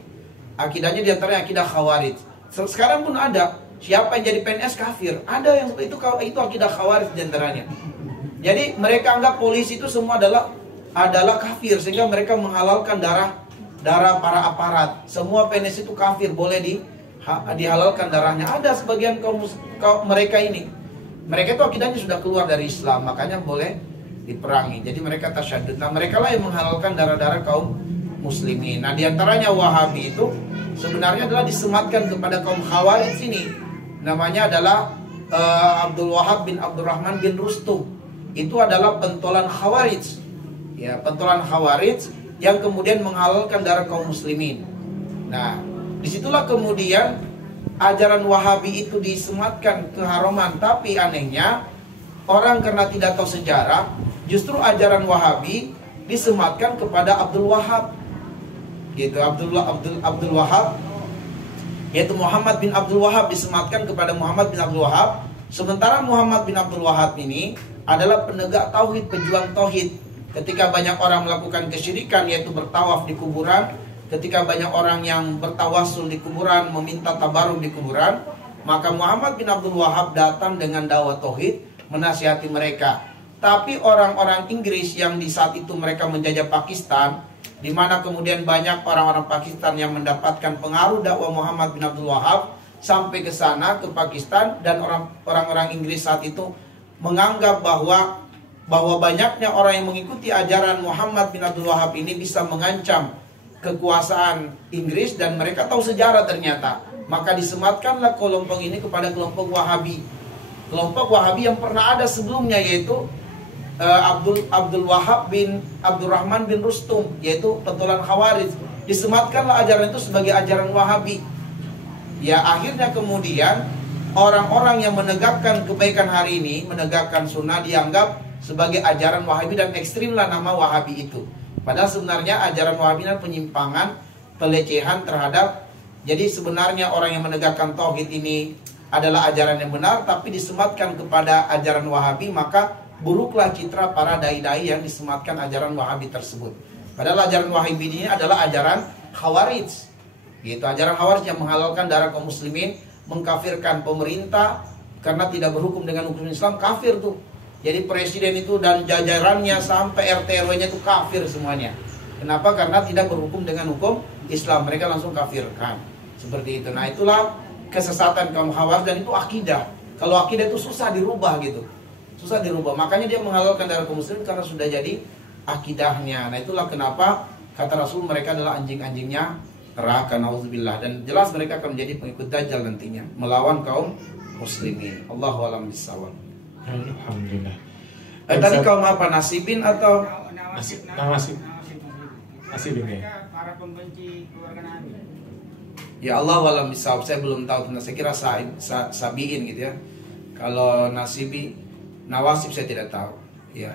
Akidahnya di antaranya akidah Khawarij. Sekarang pun ada, siapa yang jadi PNS kafir. Ada yang seperti itu akidah Khawarij di antaranya. Jadi mereka anggap polisi itu semua adalah kafir, sehingga mereka menghalalkan darah para aparat. Semua PNS itu kafir, boleh dihalalkan darahnya. Ada sebagian kaum mereka ini, mereka itu akidahnya sudah keluar dari Islam, makanya boleh diperangi. Jadi mereka tasyadud. Nah, mereka lah yang menghalalkan darah-darah kaum muslimin. Nah, diantaranya Wahabi itu sebenarnya adalah disematkan kepada kaum Khawarij ini. Namanya adalah Abdul Wahab bin Abdurrahman bin Rustum. Itu adalah pentolan Khawarij. Ya, pentolan Khawarij yang kemudian menghalalkan darah kaum muslimin. Nah, disitulah kemudian ajaran Wahabi itu disematkan keharaman. Tapi anehnya, orang karena tidak tahu sejarah, justru ajaran Wahabi disematkan kepada Abdul Wahab. Gitu, Abdul Wahab, yaitu Muhammad bin Abdul Wahab disematkan kepada Muhammad bin Abdul Wahab. Sementara Muhammad bin Abdul Wahab ini adalah penegak tauhid, pejuang tauhid. Ketika banyak orang melakukan kesyirikan, yaitu bertawaf di kuburan, ketika banyak orang yang bertawasul di kuburan, meminta tabaruk di kuburan, maka Muhammad bin Abdul Wahab datang dengan dakwah tauhid, menasihati mereka. Tapi orang-orang Inggris yang di saat itu mereka menjajah Pakistan, di mana kemudian banyak orang-orang Pakistan yang mendapatkan pengaruh dakwah Muhammad bin Abdul Wahab sampai ke sana, ke Pakistan, dan orang-orang Inggris saat itu menganggap bahwa banyaknya orang yang mengikuti ajaran Muhammad bin Abdul Wahab ini bisa mengancam kekuasaan Inggris, dan mereka tahu sejarah ternyata. Maka disematkanlah kelompok ini kepada kelompok Wahabi. Kelompok Wahabi yang pernah ada sebelumnya, yaitu Abdul Wahab bin Abdurrahman bin Rustum, yaitu pentolan Khawarij. Disematkanlah ajaran itu sebagai ajaran Wahabi. Ya, akhirnya kemudian orang-orang yang menegakkan kebaikan hari ini, menegakkan sunnah, dianggap sebagai ajaran Wahabi, dan ekstrimlah nama Wahabi itu. Padahal sebenarnya ajaran Wahabi adalah penyimpangan, pelecehan terhadap. Jadi sebenarnya orang yang menegakkan tauhid ini adalah ajaran yang benar, tapi disematkan kepada ajaran Wahabi, maka buruklah citra para dai-dai yang disematkan ajaran Wahabi tersebut. Padahal ajaran Wahabi ini adalah ajaran Khawarij. Gitu, ajaran Khawarij yang menghalalkan darah kaum muslimin, mengkafirkan pemerintah karena tidak berhukum dengan hukum Islam, kafir tuh. Jadi presiden itu dan jajarannya sampai RT RW-nya itu kafir semuanya. Kenapa? Karena tidak berhukum dengan hukum Islam, mereka langsung kafirkan. Seperti itu. Nah, itulah kesesatan kaum Khawarij, dan itu akidah. Kalau akidah itu susah dirubah gitu. Susah dirubah. Makanya dia menghalalkan darah kaum muslimin karena sudah jadi akidahnya. Nah, itulah kenapa kata Rasul mereka adalah anjing-anjingnya neraka, nauzubillah. Dan jelas mereka akan menjadi pengikut Dajjal nantinya, melawan kaum muslimin. Allahu a'lam bishawab. Alhamdulillah. Tadi kaum apa? Nasibin atau Nasibin ya. Para pembenci keluarga Nabi. Ya, Allah a'lam bishawab. Saya belum tahu. Saya kira sabiin gitu ya. Kalau nawasib saya tidak tahu. Ya.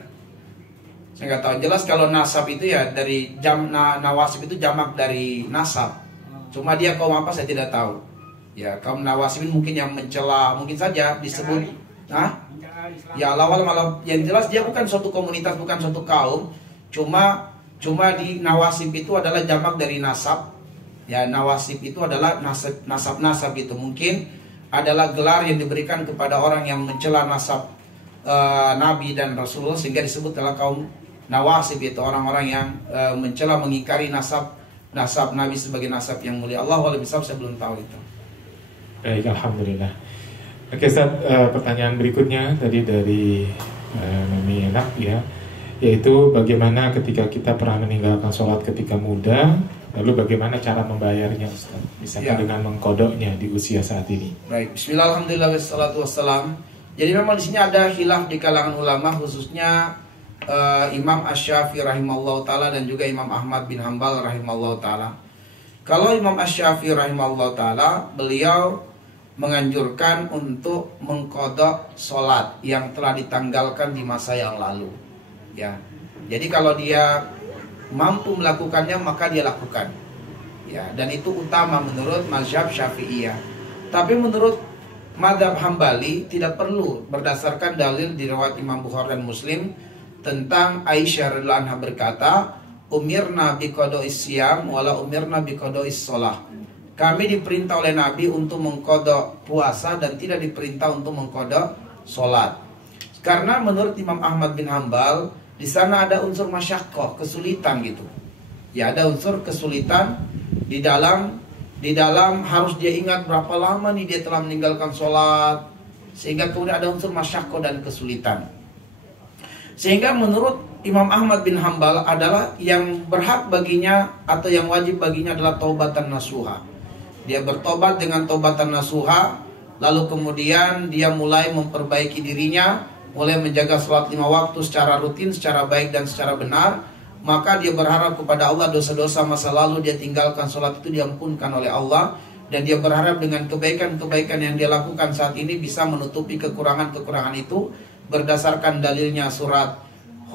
Saya nggak tahu. Jelas kalau nasab itu ya dari nawasib itu jamak dari nasab. Cuma dia kaum apa saya tidak tahu. Ya, kaum nawasibin mungkin yang mencela, mungkin saja disebut. Ya, malah yang jelas dia bukan suatu komunitas, bukan suatu kaum. Cuma di nawasib itu adalah jamak dari nasab. Ya, nawasib itu adalah nasab itu. Mungkin adalah gelar yang diberikan kepada orang yang mencela nasab Nabi dan Rasulullah, sehingga disebut adalah kaum nawasib, itu orang-orang yang mencela, mengingkari nasab Nabi sebagai nasab yang mulia. Allahu a'lam bishawab, saya belum tahu itu. Baik, alhamdulillah. Oke, Ustaz, pertanyaan berikutnya tadi dari Mami Enak ya, yaitu bagaimana ketika kita pernah meninggalkan sholat ketika muda, lalu bagaimana cara membayarnya, Ustaz? Misalkan dengan mengkodoknya di usia saat ini. Baik, bismillah, alhamdulillah, wassalatu wassalam. Jadi memang di sini ada khilaf di kalangan ulama, khususnya Imam Asy-Syafi'i rahimahullah ta'ala dan juga Imam Ahmad bin Hanbal rahimahullah ta'ala. Kalau Imam Asy-Syafi'i rahimahullah ta'ala, beliau menganjurkan untuk mengkodok sholat yang telah ditanggalkan di masa yang lalu. Ya, jadi kalau dia mampu melakukannya maka dia lakukan. Ya, dan itu utama menurut mazhab Syafi'iyah. Tapi menurut Mazhab Hambali tidak perlu berdasarkan dalil di riwayat Imam Bukhari dan Muslim tentang Aisyah radhiyallahu anha berkata, umirna biqada'is siyam wala umirna biqada'is shalah. Kami diperintah oleh Nabi untuk mengqada puasa dan tidak diperintah untuk mengqada salat. Karena menurut Imam Ahmad bin Hambal di sana ada unsur masyaqqah, kesulitan gitu. Ya, ada unsur kesulitan di dalam harus dia ingat berapa lama nih dia telah meninggalkan sholat, sehingga kemudian ada unsur masyaqqah dan kesulitan. Sehingga menurut Imam Ahmad bin Hambal adalah yang berhak baginya atau yang wajib baginya adalah taubatan nasuha. Dia bertobat dengan taubatan nasuha, lalu kemudian dia mulai memperbaiki dirinya, mulai menjaga sholat 5 waktu secara rutin, secara baik dan secara benar. Maka dia berharap kepada Allah dosa-dosa masa lalu dia tinggalkan, sholat itu diampunkan oleh Allah. Dan dia berharap dengan kebaikan-kebaikan yang dia lakukan saat ini bisa menutupi kekurangan-kekurangan itu. Berdasarkan dalilnya surat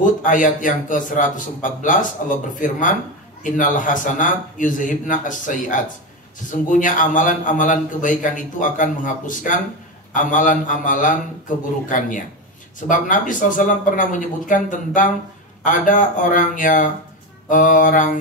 Hud ayat yang ke-114, Allah berfirman, innal hasanat yuzhibna as-sayyi'at. Sesungguhnya amalan-amalan kebaikan itu akan menghapuskan amalan-amalan keburukannya. Sebab Nabi SAW pernah menyebutkan tentang ada orang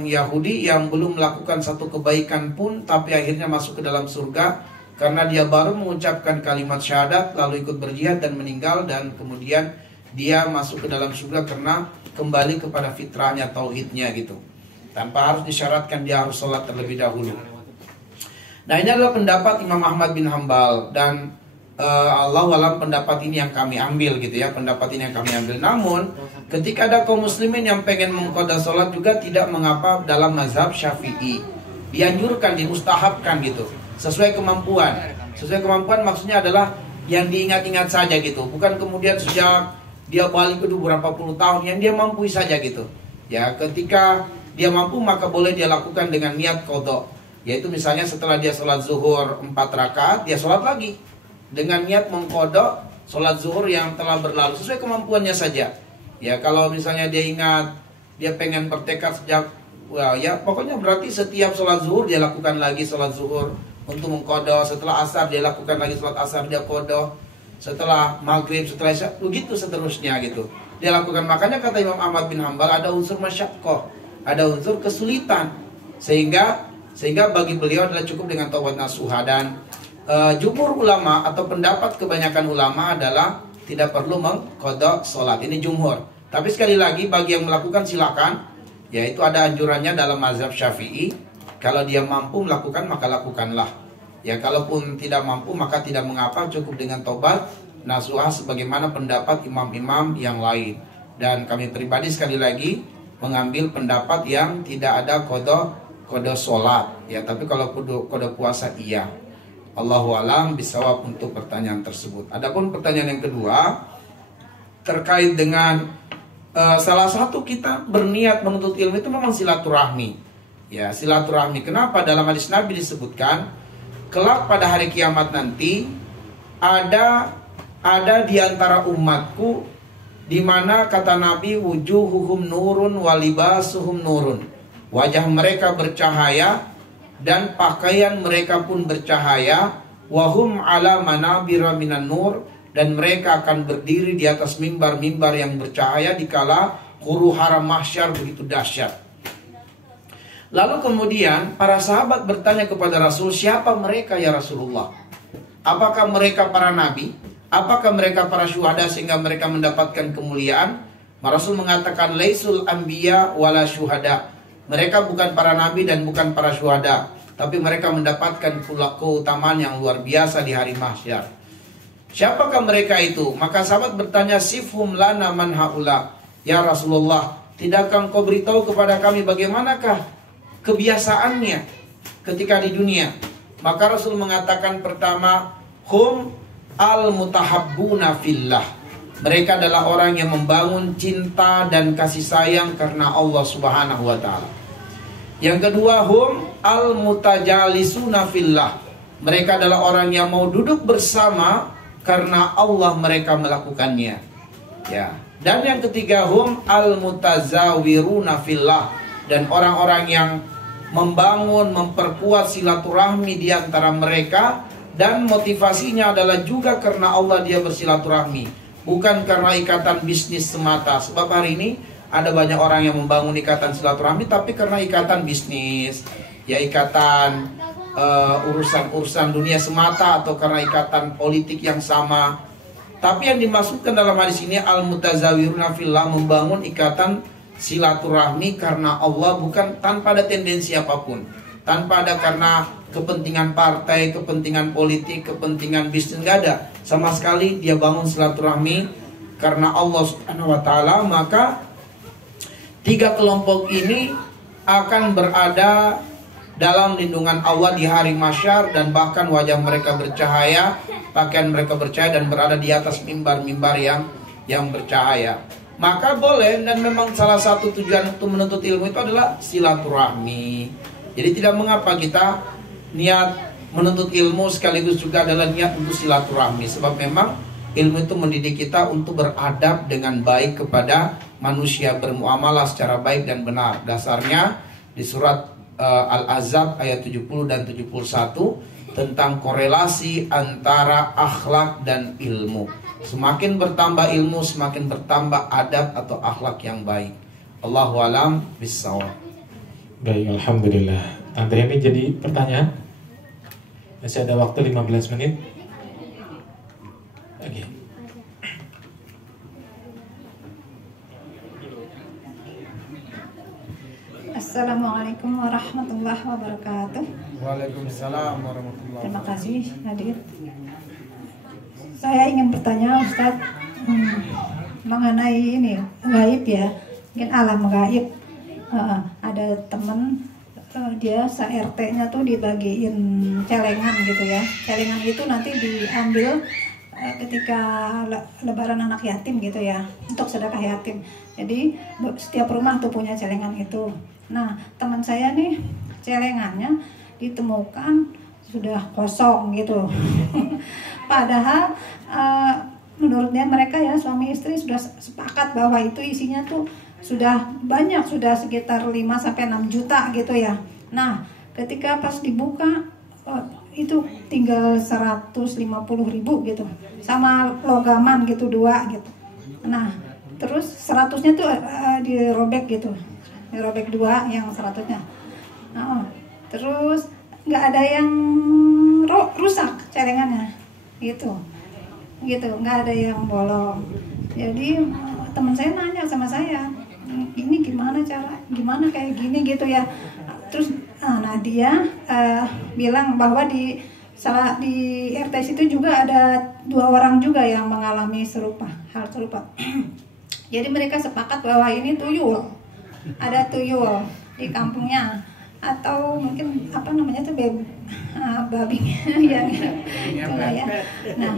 Yahudi yang belum melakukan satu kebaikan pun tapi akhirnya masuk ke dalam surga karena dia baru mengucapkan kalimat syahadat lalu ikut berjihad dan meninggal, dan kemudian dia masuk ke dalam surga karena kembali kepada fitrahnya, tauhidnya gitu, tanpa harus disyaratkan dia harus sholat terlebih dahulu. Nah, ini adalah pendapat Imam Ahmad bin Hambal, dan Allahu alam pendapat ini yang kami ambil gitu ya, pendapat ini yang kami ambil. Namun ketika ada kaum muslimin yang pengen mengqada sholat juga tidak mengapa dalam mazhab Syafi'i. Dianjurkan, dimustahabkan gitu, sesuai kemampuan. Sesuai kemampuan maksudnya adalah yang diingat-ingat saja gitu, bukan kemudian sejak dia balik ke beberapa puluh tahun, yang dia mampu saja gitu. Ya, ketika dia mampu maka boleh dia lakukan dengan niat qada. Yaitu misalnya setelah dia sholat zuhur 4 rakaat, dia sholat lagi dengan niat mengqada sholat zuhur yang telah berlalu, sesuai kemampuannya saja. Ya, kalau misalnya dia ingat, dia pengen bertekad sejak, ya pokoknya berarti setiap sholat zuhur dia lakukan lagi sholat zuhur untuk mengqada. Setelah asar dia lakukan lagi sholat asar, dia qada. Setelah maghrib, setelah isya, begitu seterusnya gitu dia lakukan. Makanya kata Imam Ahmad bin Hambal ada unsur masyaqqah, ada unsur kesulitan, sehingga bagi beliau adalah cukup dengan taubat nasuha. Dan jumhur ulama atau pendapat kebanyakan ulama adalah tidak perlu mengqada sholat. Ini jumhur. Tapi sekali lagi bagi yang melakukan silakan. Yaitu ada anjurannya dalam mazhab Syafi'i. Kalau dia mampu melakukan maka lakukanlah. Ya, kalaupun tidak mampu maka tidak mengapa, cukup dengan taubat nasuha sebagaimana pendapat imam-imam yang lain. Dan kami pribadi sekali lagi mengambil pendapat yang tidak ada qada sholat. Ya, tapi kalau qada puasa iya. Allahu alam bisawab untuk pertanyaan tersebut. Adapun pertanyaan yang kedua terkait dengan salah satu kita berniat menuntut ilmu itu memang silaturahmi. Ya, silaturahmi. Kenapa? Dalam hadis Nabi disebutkan kelak pada hari kiamat nanti ada di antara umatku di mana kata Nabi wujuhuhum nurun walibasuhum nurun. Wajah mereka bercahaya dan pakaian mereka pun bercahaya, wahum ala manabira minan nur, dan mereka akan berdiri di atas mimbar-mimbar yang bercahaya dikala huru hara mahsyar begitu dahsyat. Lalu kemudian para sahabat bertanya kepada Rasul, siapa mereka ya Rasulullah? Apakah mereka para nabi? Apakah mereka para syuhada sehingga mereka mendapatkan kemuliaan? Rasul mengatakan laisul anbiya wala syuhada. Mereka bukan para nabi dan bukan para syuhada, tapi mereka mendapatkan keutamaan yang luar biasa di hari mahsyar. Siapakah mereka itu? Maka sahabat bertanya, sifhum lana man haula. Ya Rasulullah, tidakkah engkau beritahu kepada kami bagaimanakah kebiasaannya ketika di dunia? Maka Rasul mengatakan pertama, hum al-mutahabbuna fillah. Mereka adalah orang yang membangun cinta dan kasih sayang karena Allah Subhanahu wa taala. Yang kedua, hum al-mutajalisuna fillah. Mereka adalah orang yang mau duduk bersama karena Allah mereka melakukannya. Ya. Dan yang ketiga, hum al-mutazawiruna fillah. Dan orang-orang yang membangun, memperkuat silaturahmi di antara mereka Dan motivasinya adalah juga karena Allah dia bersilaturahmi, bukan karena ikatan bisnis semata. Sebab hari ini ada banyak orang yang membangun ikatan silaturahmi tapi karena ikatan bisnis, ya ikatan urusan-urusan dunia semata, atau karena ikatan politik yang sama. Tapi yang dimaksudkan dalam hadis ini al-mutazawiruna fillah, membangun ikatan silaturahmi karena Allah, bukan tanpa ada tendensi apapun, tanpa ada karena kepentingan partai, kepentingan politik, kepentingan bisnis, nggak ada sama sekali. Dia bangun silaturahmi karena Allah Subhanahu wa taala. Maka tiga kelompok ini akan berada dalam lindungan Allah di hari mahsyar, dan bahkan wajah mereka bercahaya, pakaian mereka bercahaya, dan berada di atas mimbar-mimbar yang bercahaya. Maka boleh, dan memang salah satu tujuan untuk menuntut ilmu itu adalah silaturahmi. Jadi tidak mengapa kita niat menuntut ilmu sekaligus juga adalah niat untuk silaturahmi. Sebab memang ilmu itu mendidik kita untuk beradab dengan baik kepada manusia, bermuamalah secara baik dan benar. Dasarnya di surat Al-Ahzab ayat 70 dan 71 tentang korelasi antara akhlak dan ilmu. Semakin bertambah ilmu, semakin bertambah adab atau akhlak yang baik. Allahu a'lam bishawab. Baik, alhamdulillah. Andrea, ini jadi pertanyaan. Masih ada waktu 15 menit. Oke. Assalamualaikum warahmatullahi wabarakatuh. Waalaikumsalam warahmatullahi wabarakatuh. Terima kasih hadir. Saya ingin bertanya Ustadz mengenai ini gaib ya, mungkin alam gaib. Ada teman dia se-RT-nya tuh dibagiin celengan gitu ya. Celengan itu nanti diambil ketika lebaran anak yatim gitu ya, untuk sedekah yatim. Jadi setiap rumah tuh punya celengan itu. Nah, teman saya nih celengannya ditemukan sudah kosong gitu. Padahal menurutnya mereka ya suami istri sudah sepakat bahwa itu isinya tuh sudah banyak, sudah sekitar 5-6 juta gitu ya. Nah, ketika pas dibuka itu tinggal 150.000 gitu, sama logaman gitu 2 gitu. Nah, terus 100-nya tuh dirobek gitu, dirobek 2 yang 100-nya. Terus nggak ada yang rusak celengannya gitu, nggak ada yang bolong. Jadi teman saya nanya sama saya, ini gimana kayak gini gitu ya. Terus nah dia bilang bahwa di RT situ juga ada 2 orang juga yang mengalami hal serupa. Jadi mereka sepakat bahwa ini tuyul, ada tuyul di kampungnya, atau mungkin apa namanya tuh babi yang itulah ya. Nah,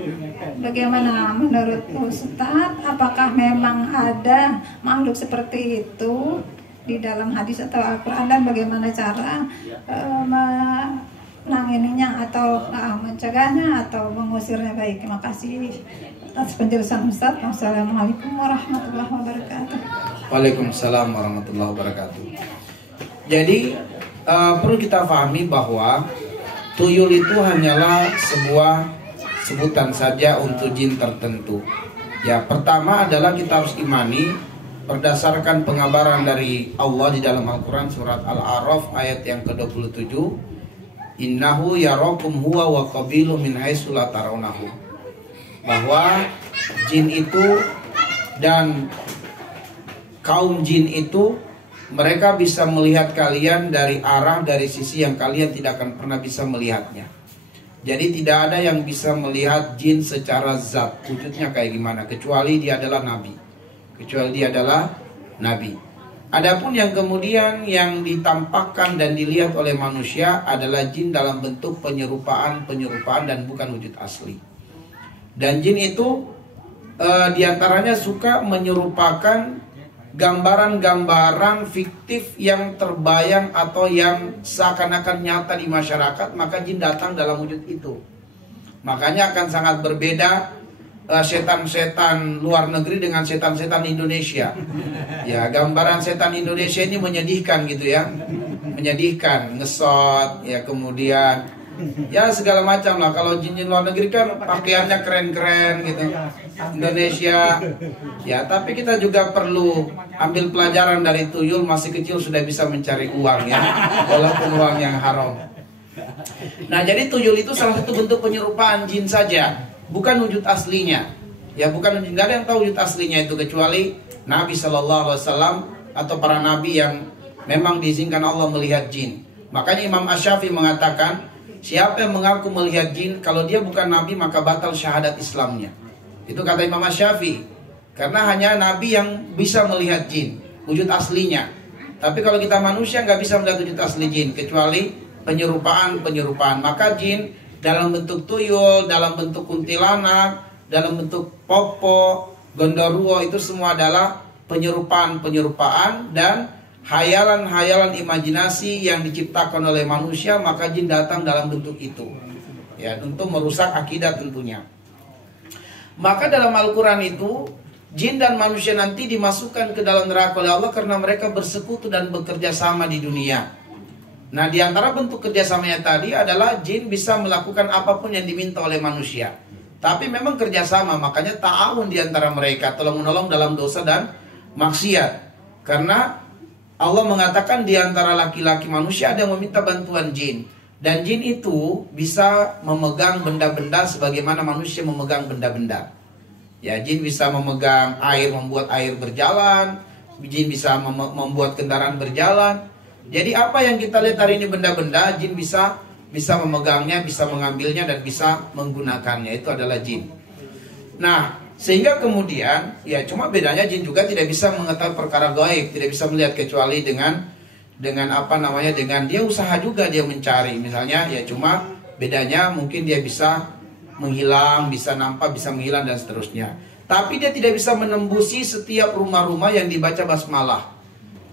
bagaimana menurut Ustadz, apakah memang ada makhluk seperti itu di dalam hadis atau Al-Quran, dan bagaimana cara menangininya atau mencegahnya atau mengusirnya? Baik, terima kasih atas penjelasan Ustadz. Wassalamualaikum warahmatullahi wabarakatuh. Waalaikumsalam warahmatullahi wabarakatuh. Jadi perlu kita pahami bahwa tuyul itu hanyalah sebuah sebutan saja untuk jin tertentu. Ya, pertama adalah kita harus imani berdasarkan pengabaran dari Allah di dalam Al-Quran surat Al-A'raf ayat yang ke-27. Innahu yarakum huwa wa qabilu min haitsu la tarawnahu. Bahwa jin itu dan kaum jin itu, mereka bisa melihat kalian dari sisi yang kalian tidak akan pernah bisa melihatnya. Jadi tidak ada yang bisa melihat jin secara zat, wujudnya kayak gimana, kecuali dia adalah nabi. Adapun yang kemudian yang ditampakkan dan dilihat oleh manusia adalah jin dalam bentuk penyerupaan dan bukan wujud asli. Dan jin itu diantaranya suka menyerupakan gambaran-gambaran fiktif yang terbayang atau yang seakan-akan nyata di masyarakat, maka jin datang dalam wujud itu. Makanya akan sangat berbeda setan-setan luar negeri dengan setan-setan Indonesia. Ya, gambaran setan Indonesia ini menyedihkan gitu ya. Menyedihkan, ngesot, ya, kemudian Ya segala macam lah. Kalau jin-jin luar negeri kan pakaiannya keren-keren gitu. Indonesia. Ya, tapi kita juga perlu ambil pelajaran dari tuyul, masih kecil sudah bisa mencari uang ya, walaupun uang yang haram. Nah, jadi tuyul itu salah satu bentuk penyerupaan jin saja, bukan wujud aslinya. Ya, bukan, nggak ada yang tahu wujud aslinya itu kecuali Nabi Shallallahu Alaihi Wasallam atau para nabi yang memang diizinkan Allah melihat jin. Makanya Imam Asy-Syafi'i mengatakan, siapa yang mengaku melihat jin, kalau dia bukan nabi maka batal syahadat Islamnya. Itu kata Imam Asy-Syafi'i. Karena hanya nabi yang bisa melihat jin, wujud aslinya. Tapi kalau kita manusia nggak bisa melihat wujud asli jin, kecuali penyerupaan. Maka jin dalam bentuk tuyul, dalam bentuk kuntilanak, dalam bentuk popo, gondoruo, itu semua adalah penyerupaan dan hayalan-hayalan imajinasi yang diciptakan oleh manusia. Maka jin datang dalam bentuk itu, ya, untuk merusak akidah tentunya. Maka dalam Al-Quran itu, jin dan manusia nanti dimasukkan ke dalam neraka oleh Allah karena mereka bersekutu dan bekerja sama di dunia. Nah, di antara bentuk kerjasamanya tadi adalah jin bisa melakukan apapun yang diminta oleh manusia. Tapi memang kerjasama, makanya ta'awun di antara mereka, tolong-menolong dalam dosa dan maksiat. Karena Allah mengatakan di antara laki-laki manusia ada yang meminta bantuan jin. Dan jin itu bisa memegang benda-benda sebagaimana manusia memegang benda-benda. Ya, jin bisa memegang air, membuat air berjalan. Jin bisa membuat kendaraan berjalan. Jadi apa yang kita lihat hari ini benda-benda, jin bisa memegangnya, bisa mengambilnya, dan bisa menggunakannya. Itu adalah jin. Nah, sehingga kemudian, ya cuma bedanya jin juga tidak bisa mengetahui perkara gaib, tidak bisa melihat kecuali dengan dengan dia usaha juga, dia mencari. Misalnya, ya cuma bedanya mungkin dia bisa menghilang, bisa nampak, bisa menghilang, dan seterusnya. Tapi dia tidak bisa menembusi setiap rumah-rumah yang dibaca basmalah.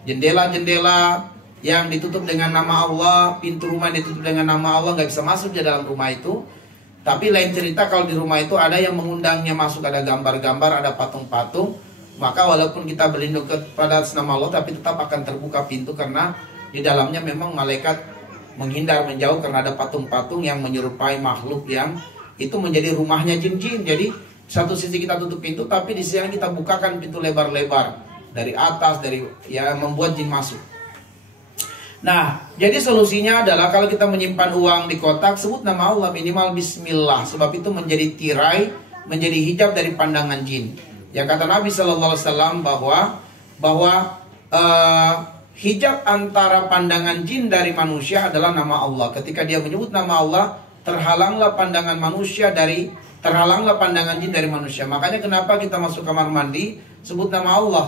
Jendela-jendela yang ditutup dengan nama Allah, pintu rumah yang ditutup dengan nama Allah, nggak bisa masuk di dalam rumah itu. Tapi lain cerita kalau di rumah itu ada yang mengundangnya masuk, ada gambar-gambar, ada patung-patung. Maka walaupun kita berlindung kepada nama Allah, tapi tetap akan terbuka pintu karena di dalamnya memang malaikat menghindar, menjauh karena ada patung-patung yang menyerupai makhluk yang itu menjadi rumahnya jin-jin. Jadi satu sisi kita tutup pintu, tapi di sisi lain kita bukakan pintu lebar-lebar dari atas, ya membuat jin masuk. Nah, jadi solusinya adalah kalau kita menyimpan uang di kotak, sebut nama Allah, minimal bismillah, sebab itu menjadi tirai, menjadi hijab dari pandangan jin. Ya, kata Nabi Sallallahu Alaihi Wasallam bahwa hijab antara pandangan jin dari manusia adalah nama Allah. Ketika dia menyebut nama Allah, terhalanglah pandangan jin dari manusia. Makanya kenapa kita masuk kamar mandi sebut nama Allah?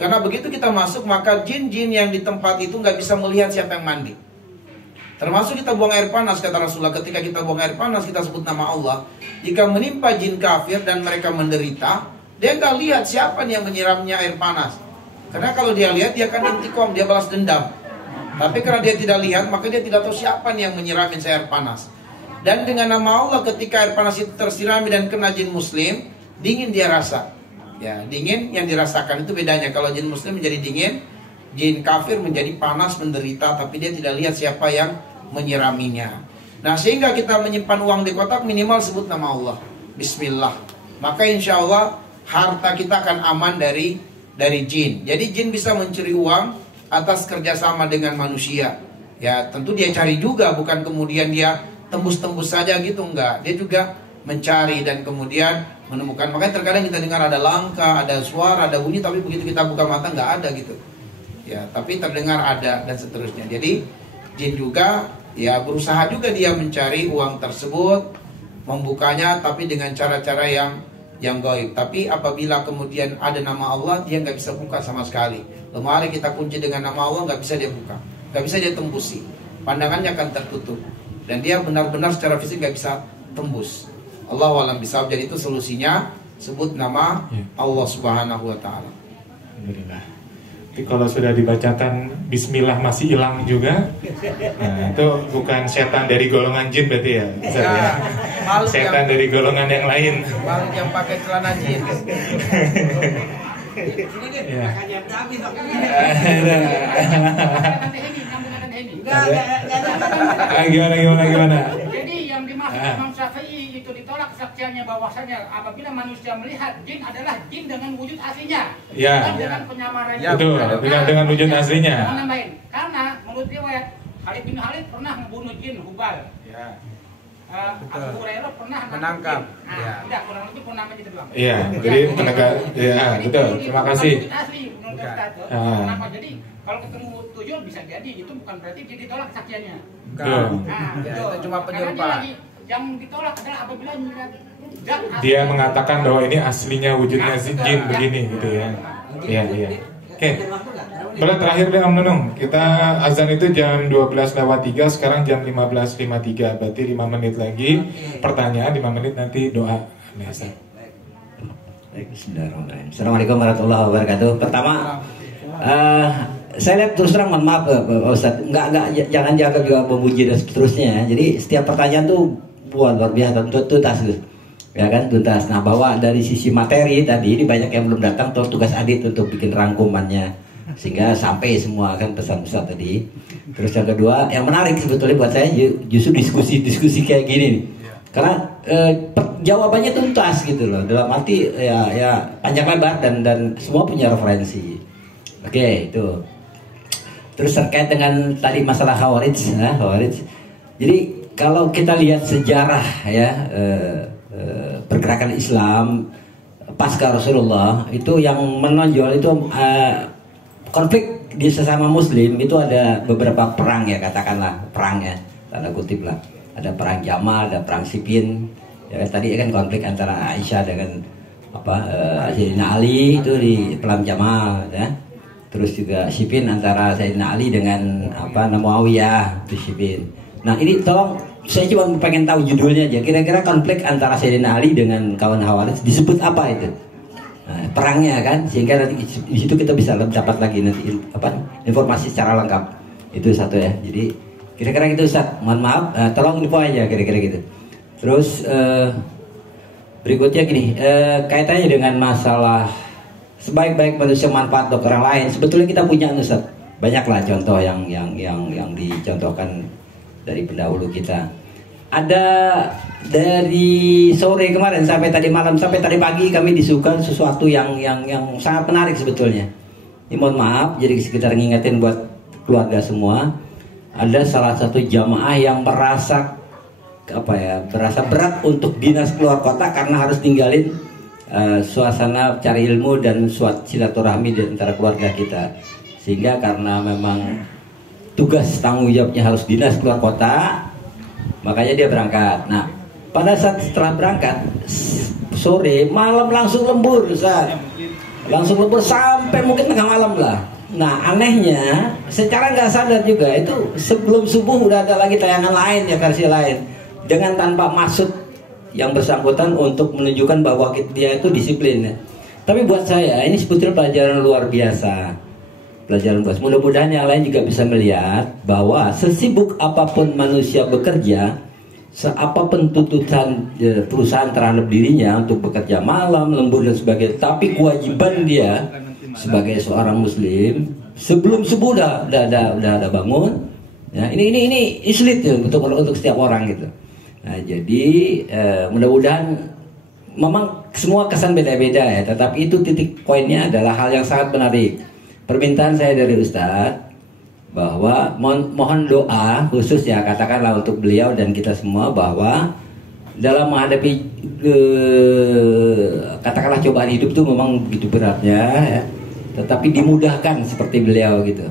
Karena begitu kita masuk, maka jin-jin yang di tempat itu nggak bisa melihat siapa yang mandi. Termasuk kita buang air panas, kata Rasulullah, ketika kita buang air panas kita sebut nama Allah. Jika menimpa jin kafir dan mereka menderita, dia nggak lihat siapa yang menyiramnya air panas. Karena kalau dia lihat, dia akan intikom, dia balas dendam. Tapi karena dia tidak lihat, maka dia tidak tahu siapa yang menyiramin air panas. Dan dengan nama Allah, ketika air panas itu tersirami dan kena jin muslim, dingin dia rasa. Ya, dingin yang dirasakan itu bedanya. Kalau jin muslim menjadi dingin, jin kafir menjadi panas, menderita, tapi dia tidak lihat siapa yang menyiraminya. Nah, sehingga kita menyimpan uang di kotak, minimal sebut nama Allah, bismillah. Maka insya Allah harta kita akan aman dari jin. Jadi jin bisa mencuri uang atas kerjasama dengan manusia. Ya, tentu dia cari juga, bukan kemudian dia tembus-tembus saja gitu, enggak. Dia juga mencari dan kemudian menemukan. Makanya terkadang kita dengar ada langkah, ada suara, ada bunyi, tapi begitu kita buka mata nggak ada gitu. Ya, tapi terdengar ada dan seterusnya. Jadi jin juga ya berusaha juga dia mencari uang tersebut, membukanya, tapi dengan cara-cara yang gaib. Tapi apabila kemudian ada nama Allah, dia nggak bisa buka sama sekali. Lemari kita kunci dengan nama Allah, nggak bisa dia buka, nggak bisa dia tembusi. Pandangannya akan tertutup dan dia benar-benar secara fisik nggak bisa tembus. Allahu a'lam bishawab. Jadi itu solusinya, sebut nama Allah Subhanahu wa taala. Alhamdulillah. Tapi kalau sudah dibacakan bismillah masih hilang juga, nah itu bukan setan dari golongan jin berarti ya? Ya, setan dari golongan yang lain. Makhluk yang pakai celana jin. Gimana? maksud Imam Syafi'i itu ditolak kesaksiannya bahwasanya apabila manusia melihat jin adalah jin dengan wujud aslinya, bukan dengan penyamaran. Betul, dengan wujud aslinya. Karena menurut riwayat Khalid bin Khalid pernah membunuh jin Hubal. Abu Hurairah pernah menangkap. Udah kurang lebih purnama gitu doang. Iya, jadi penegak. Iya, betul. Terima kasih. Asli menurut Ustaz. Kenapa? Jadi kalau ketemu 7 bisa jadi itu bukan berarti dia ditolak kesaksiannya. Betul. Itu cuma penyerupaan. Yang ditolak adalah apabila dia mengatakan bahwa ini aslinya wujudnya jin begini gitu ya. Iya, iya. Oke. Boleh terakhir deh Om Nunung. Kita azan itu jam 12.03, sekarang jam 15.53. Berarti 5 menit lagi. Pertanyaan 5 menit, nanti doa. Baik, bismillahirrahmanirrahim. Assalamualaikum warahmatullahi wabarakatuh. Pertama, saya lihat terus terang, mohon maaf Ustaz, jangan jaga juga memuji dan seterusnya. Jadi setiap pertanyaan tuh luar biasa, tuntas gitu. Ya kan, tuntas. Nah, bahwa dari sisi materi tadi ini banyak yang belum datang, tugas Adit untuk bikin rangkumannya sehingga sampai semua kan pesan-pesan tadi. Terus yang kedua, yang menarik sebetulnya buat saya justru diskusi kayak gini nih. Karena jawabannya tuntas gitu loh. Dalam arti ya panjang lebar dan semua punya referensi. Oke, itu. Terus terkait dengan tadi masalah Khawarij. Jadi kalau kita lihat sejarah ya pergerakan Islam pasca Rasulullah itu yang menonjol itu konflik di sesama Muslim itu ada beberapa perang ya, katakanlah perang ya, tanda kutip lah. Ada perang Jamal, ada perang Siffin. Ya tadi kan konflik antara Aisyah dengan Sayyidina Ali itu di perang Jamal ya. Terus juga Siffin antara Sayyidina Ali dengan Muawiyah di Siffin. Nah ini tolong, saya cuma pengen tahu judulnya aja. Kira-kira konflik antara Sayyidina Ali dengan kawan Khawarij disebut apa itu? Nah, perangnya kan, sehingga nanti di situ kita bisa dapat lagi nanti informasi secara lengkap. Itu satu ya. Jadi kira-kira gitu Ustaz. Mohon maaf, tolong info aja kira-kira gitu. Terus berikutnya gini, kaitannya dengan masalah sebaik-baik manusia manfaat untuk orang lain. Sebetulnya kita punya Ustaz. Banyaklah contoh yang dicontohkan dari pendahulu kita. Ada dari sore kemarin sampai tadi malam sampai tadi pagi kami disuguhkan sesuatu yang sangat menarik sebetulnya. Ini mohon maaf, jadi sekitar ngingetin buat keluarga semua. Ada salah satu jamaah yang merasa berat untuk dinas keluar kota karena harus tinggalin suasana cari ilmu dan silaturahmi di antara keluarga kita. Sehingga karena memang tugas tanggung jawabnya harus dinas keluar kota, makanya dia berangkat. Nah, pada saat setelah berangkat sore, malam langsung lembur, Ustaz. Langsung lembur sampai mungkin tengah malam lah. Nah, anehnya secara nggak sadar juga itu sebelum subuh udah ada lagi tayangan lain ya, versi lain dengan tanpa maksud yang bersangkutan untuk menunjukkan bahwa dia itu disiplin ya. Tapi buat saya ini sebetulnya pelajaran luar biasa. Pelajaran bos. Mudah-mudahan yang lain juga bisa melihat bahwa sesibuk apapun manusia bekerja, seapapun tuntutan perusahaan terhadap dirinya untuk bekerja malam, lembur dan sebagainya, tapi kewajiban dia sebagai seorang muslim sebelum subuh udah ada bangun. Ya, ini islit ya untuk setiap orang gitu. Nah, jadi mudah-mudahan memang semua kesan beda-beda ya, tetapi itu titik poinnya adalah hal yang sangat menarik. Permintaan saya dari Ustadz bahwa mohon doa khusus ya, katakanlah untuk beliau dan kita semua, bahwa dalam menghadapi katakanlah cobaan hidup itu memang begitu beratnya ya, tetapi dimudahkan seperti beliau gitu.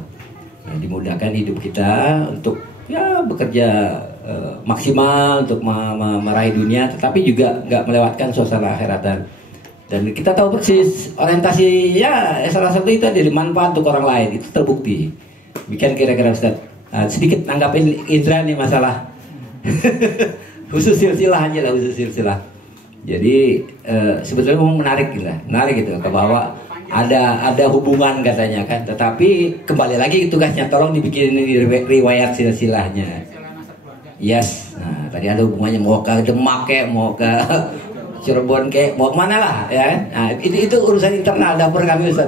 Nah, dimudahkan hidup kita untuk ya bekerja maksimal untuk meraih dunia, tetapi juga nggak melewatkan suasana akhiratan. Dan kita tahu persis orientasi ya salah satu itu adalah manfaat untuk orang lain, itu terbukti. Bikin kira-kira Ustaz. Nah, sedikit nanggapin Indra nih masalah khusus silsilah aja lah, khusus silsilah. Jadi sebetulnya memang menarik gitu ke bawah ada hubungan katanya kan, tetapi kembali lagi tugasnya tolong dibikin riwayat silsilahnya. Yes. Nah, tadi ada hubungannya mau ke Demak kayak mau ke Cirebon kayak mau kemana lah ya. Nah, itu urusan internal dapur kami Ustaz.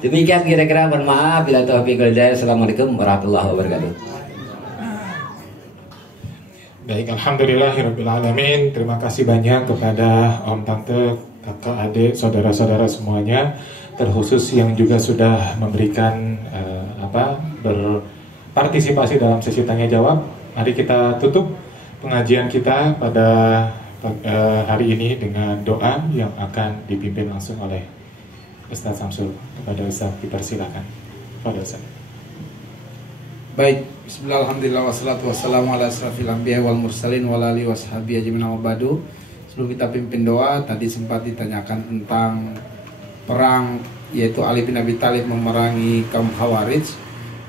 Demikian kira-kira, mohon maaf bila taufiq wal hidayah. Assalamualaikum warahmatullahi wabarakatuh. Baik, alhamdulillahirrabbilalamin. Terima kasih banyak kepada om, tante, kakak, adik, saudara-saudara semuanya, terkhusus yang juga sudah memberikan berpartisipasi dalam sesi tanya jawab. Mari kita tutup pengajian kita pada hari ini dengan doa yang akan dipimpin langsung oleh Ustaz Samsul. Kepada Ustaz dipersilakan. Kepada Ustaz. Baik, bismillah, alhamdulillah, wassalatu wassalamu ala asrafil anbiya wal mursalin wa ala alihi washabihi ajmain wa ba'du. Sebelum kita pimpin doa, tadi sempat ditanyakan tentang perang, yaitu Ali bin Abi Thalib memerangi kaum Khawarij.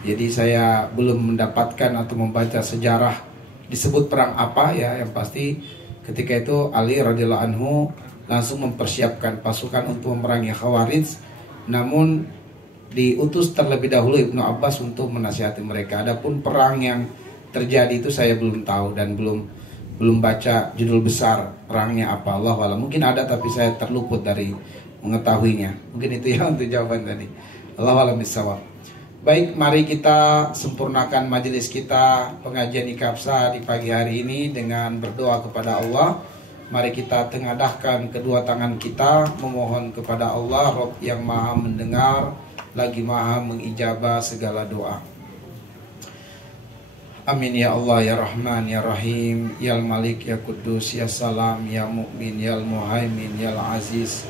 Jadi saya belum mendapatkan atau membaca sejarah disebut perang apa ya. Yang pasti ketika itu Ali radhiyallahu anhu langsung mempersiapkan pasukan untuk memerangi Khawarij, namun diutus terlebih dahulu Ibnu Abbas untuk menasihati mereka. Adapun perang yang terjadi itu saya belum tahu dan belum baca judul besar perangnya apa, Allah wa'ala. Mungkin ada tapi saya terluput dari mengetahuinya. Mungkin itu ya untuk jawaban tadi. Allah wa'ala bissawab. Baik, mari kita sempurnakan majelis kita pengajian Ikabsa di pagi hari ini dengan berdoa kepada Allah. Mari kita tengadahkan kedua tangan kita memohon kepada Allah, Rabb yang Maha mendengar lagi Maha mengijabah segala doa. Amin ya Allah ya Rahman ya Rahim, ya Malik ya Kudus ya Salam ya Mu'min ya Muhaimin ya Aziz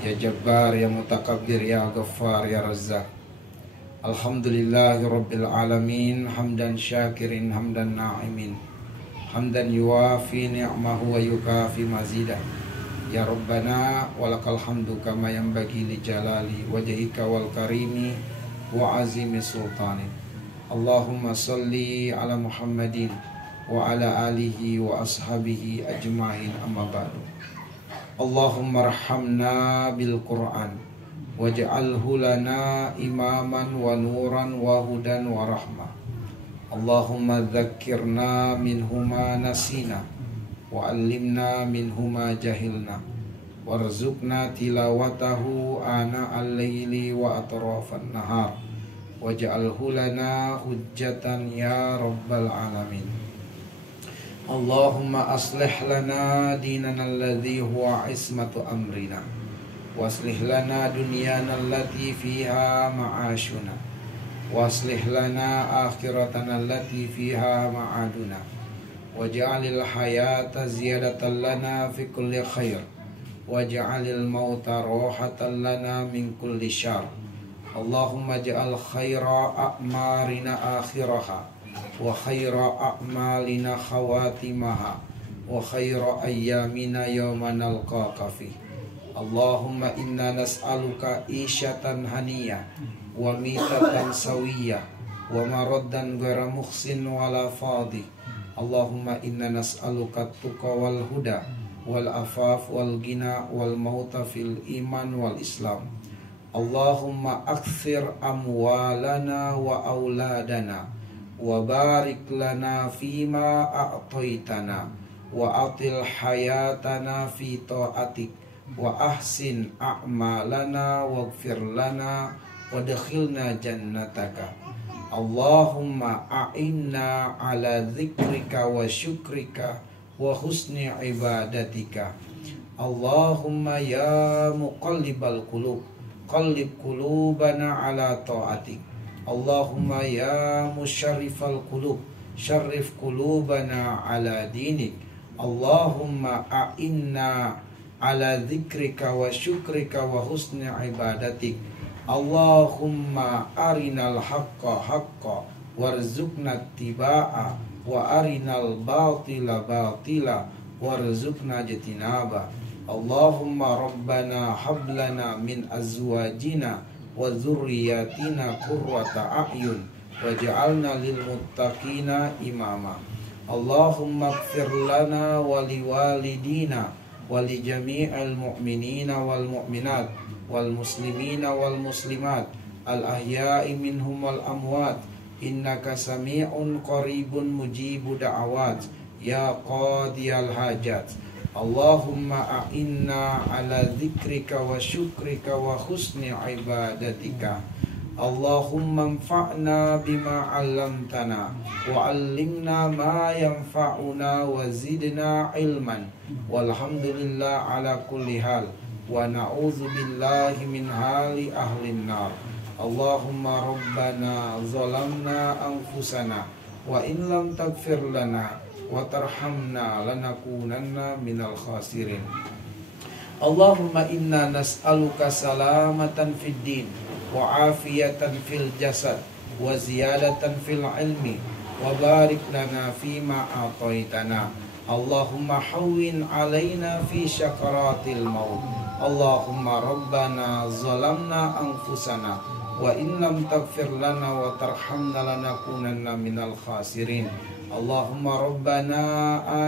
ya Jabbar ya Mutakabbir ya Ghaffar ya Razzaq. Alhamdulillahi Rabbil Alamin, hamdan syakirin hamdan na'imin, hamdan yuwafi ni'mahu wa yukafi mazidah. Ya Rabbana walakal hamdu kama yanbaghi li jalali wajhika wal karimi wa azimi sultani. Allahumma salli ala Muhammadin wa ala alihi wa ashabihi ajma'in, amma ba'du. Allahumma arhamna bil Qur'an waj'alhu lana imaman wa nuran wa hudan wa rahmah. Allahumma dzakkirna minhuma nasina wa allimna minhuma jahilna warzuqna tilawatahu ana al-laili wa atrafan nahar waj'alhu lana hujjatan ya rabbal alamin. Allahumma aslih lana dinana alladhi huwa ismatu amrina waslih lana dunyana allati fiha ma'ashuna waslih lana akhiratana allati fiha ma'aduna waj'alil hayata ziyadatan lana fi kulli khair waj'alil mauta rohatan lana min kulli syarr. Allahumma ja'al khaira a'marina akhiraha wa khaira a'malina khawatimaha wa khaira ayyamina yawma nalqaka fi. Allahumma inna nas'aluka isyatan haniyah wa mitatan sawiyah wa maraddan ghairu muhsin wala fadih. Allahumma inna nas'aluka tuqa wal huda wal afaf wal gina wal mauta fil iman wal islam. Allahumma akthir amwalana wa auladana wa barik lana fima a'taitana wa atil hayatana fi ta'atik wa ahsin a'malana waghfir lana wa dakhilna jannataka. Allahumma a'inna ala dzikrika wa syukrika wa husni ibadatika. Allahumma ya muqallibal qulub qallib qulubana ala ta'atik. Allahumma ya musyarrifal qulub syarrif qulubana ala dinik. Allahumma a'inna ala dzikrika wa syukrika wa husni ibadatik. Allahumma arinal haqqa haqqa warzuqna ittiba'a wa arinal batila batila warzuqna ijtinaba. Allahumma rabbana hablana min azwajina wa dzurriyyatina qurrata a'yun waj'alna lil muttaqina imama. Allahumma ighfir lana wa liwalidina wa li jami'il mu'minina wal mu'minat wal muslimina wal muslimat al ahya'i minhum wal amwat innaka sami'un qaribun mujibu da'awat ya qadiyal hajat. Allahumma a'inna ala dzikrika wa syukrika wa husni ibadatika. Allahumma anfa'na bima 'allamtana wa 'allimna ma yanfa'una wa zidna ilman walhamdulillah ala kulli hal wa na'udzu billahi min hali ahlin nar. Allahumma rabbana zalamna anfusana wa in lam taghfir lana wa tarhamna lanakunanna minal khasirin. Allahumma inna nas'aluka salamatan fid din wa afiyatan fil jasad wa ziyadatan fil ilmi wa barik lana fima a'taitana. Allahumma hawwin alaina fi syakaratil maut. Allahumma rabbana zalamna anfusana wa in lam taghfir lana wa tarhamna lanakunanna minal khasirin. Allahumma rabbana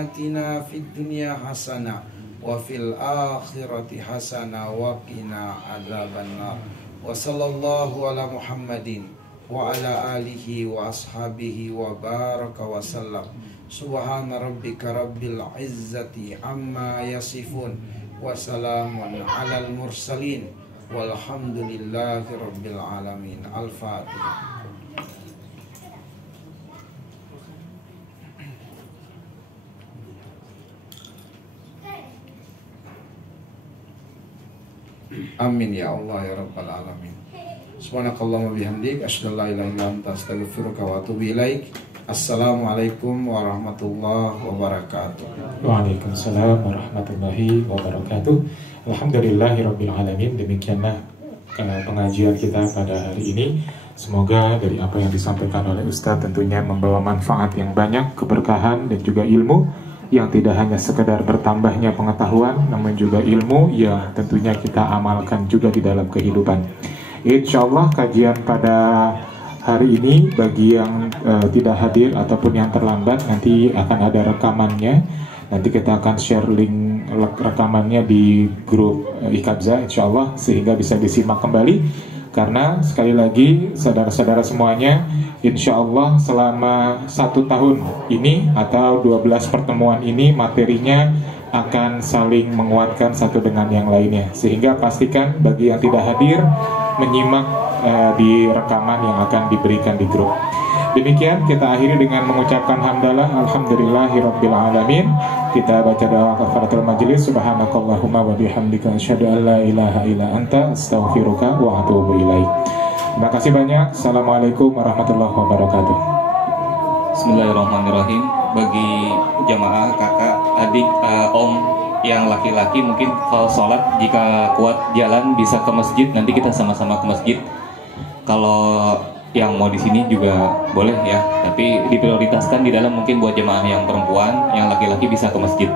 atina fid dunya hasanah wa fil akhirati hasanah wa qina adzabannar. Wa sallallahu ala Muhammadin wa ala alihi wa ashabihi wa baraka wa sallam. Subhana rabbika rabbil izzati amma yasifun wa salamun alal mursalin walhamdulillahi rabbil alamin. Al-Fatihah. Amin ya Allah ya rabbal alamin. Subhanakallahumma bihamdik asyhadu an la ilaha illa anta astaghfiruka wa atubu ilaik. Assalamualaikum warahmatullahi wabarakatuh. Waalaikumsalam warahmatullahi wabarakatuh. Alhamdulillahirabbil alamin. Demikianlah pengajian kita pada hari ini. Semoga dari apa yang disampaikan oleh Ustadz tentunya membawa manfaat yang banyak, keberkahan dan juga ilmu yang tidak hanya sekedar bertambahnya pengetahuan, namun juga ilmu yang tentunya kita amalkan juga di dalam kehidupan. Insya Allah kajian pada hari ini bagi yang tidak hadir ataupun yang terlambat nanti akan ada rekamannya. Nanti kita akan share link rekamannya di grup Ikabza insya Allah sehingga bisa disimak kembali. Karena sekali lagi saudara-saudara semuanya, insya Allah selama 1 tahun ini atau 12 pertemuan ini materinya akan saling menguatkan satu dengan yang lainnya. Sehingga pastikan bagi yang tidak hadir menyimak di rekaman yang akan diberikan di grup. Demikian kita akhiri dengan mengucapkan hamdalah alhamdulillahirabbil alamin. Kita baca doa kafaratul majelis. Subhanakallahumma wa bihamdika asyhadu an la ilaha illa anta astaghfiruka wa atubu ilaik. Terima kasih banyak. Assalamualaikum warahmatullahi wabarakatuh. Bismillahirrahmanirrahim. Bagi jamaah, kakak, adik, om yang laki-laki mungkin kalau sholat jika kuat jalan bisa ke masjid, nanti kita sama-sama ke masjid. Kalau yang mau di sini juga boleh ya, tapi diprioritaskan di dalam mungkin buat jemaah yang perempuan, yang laki-laki bisa ke masjid.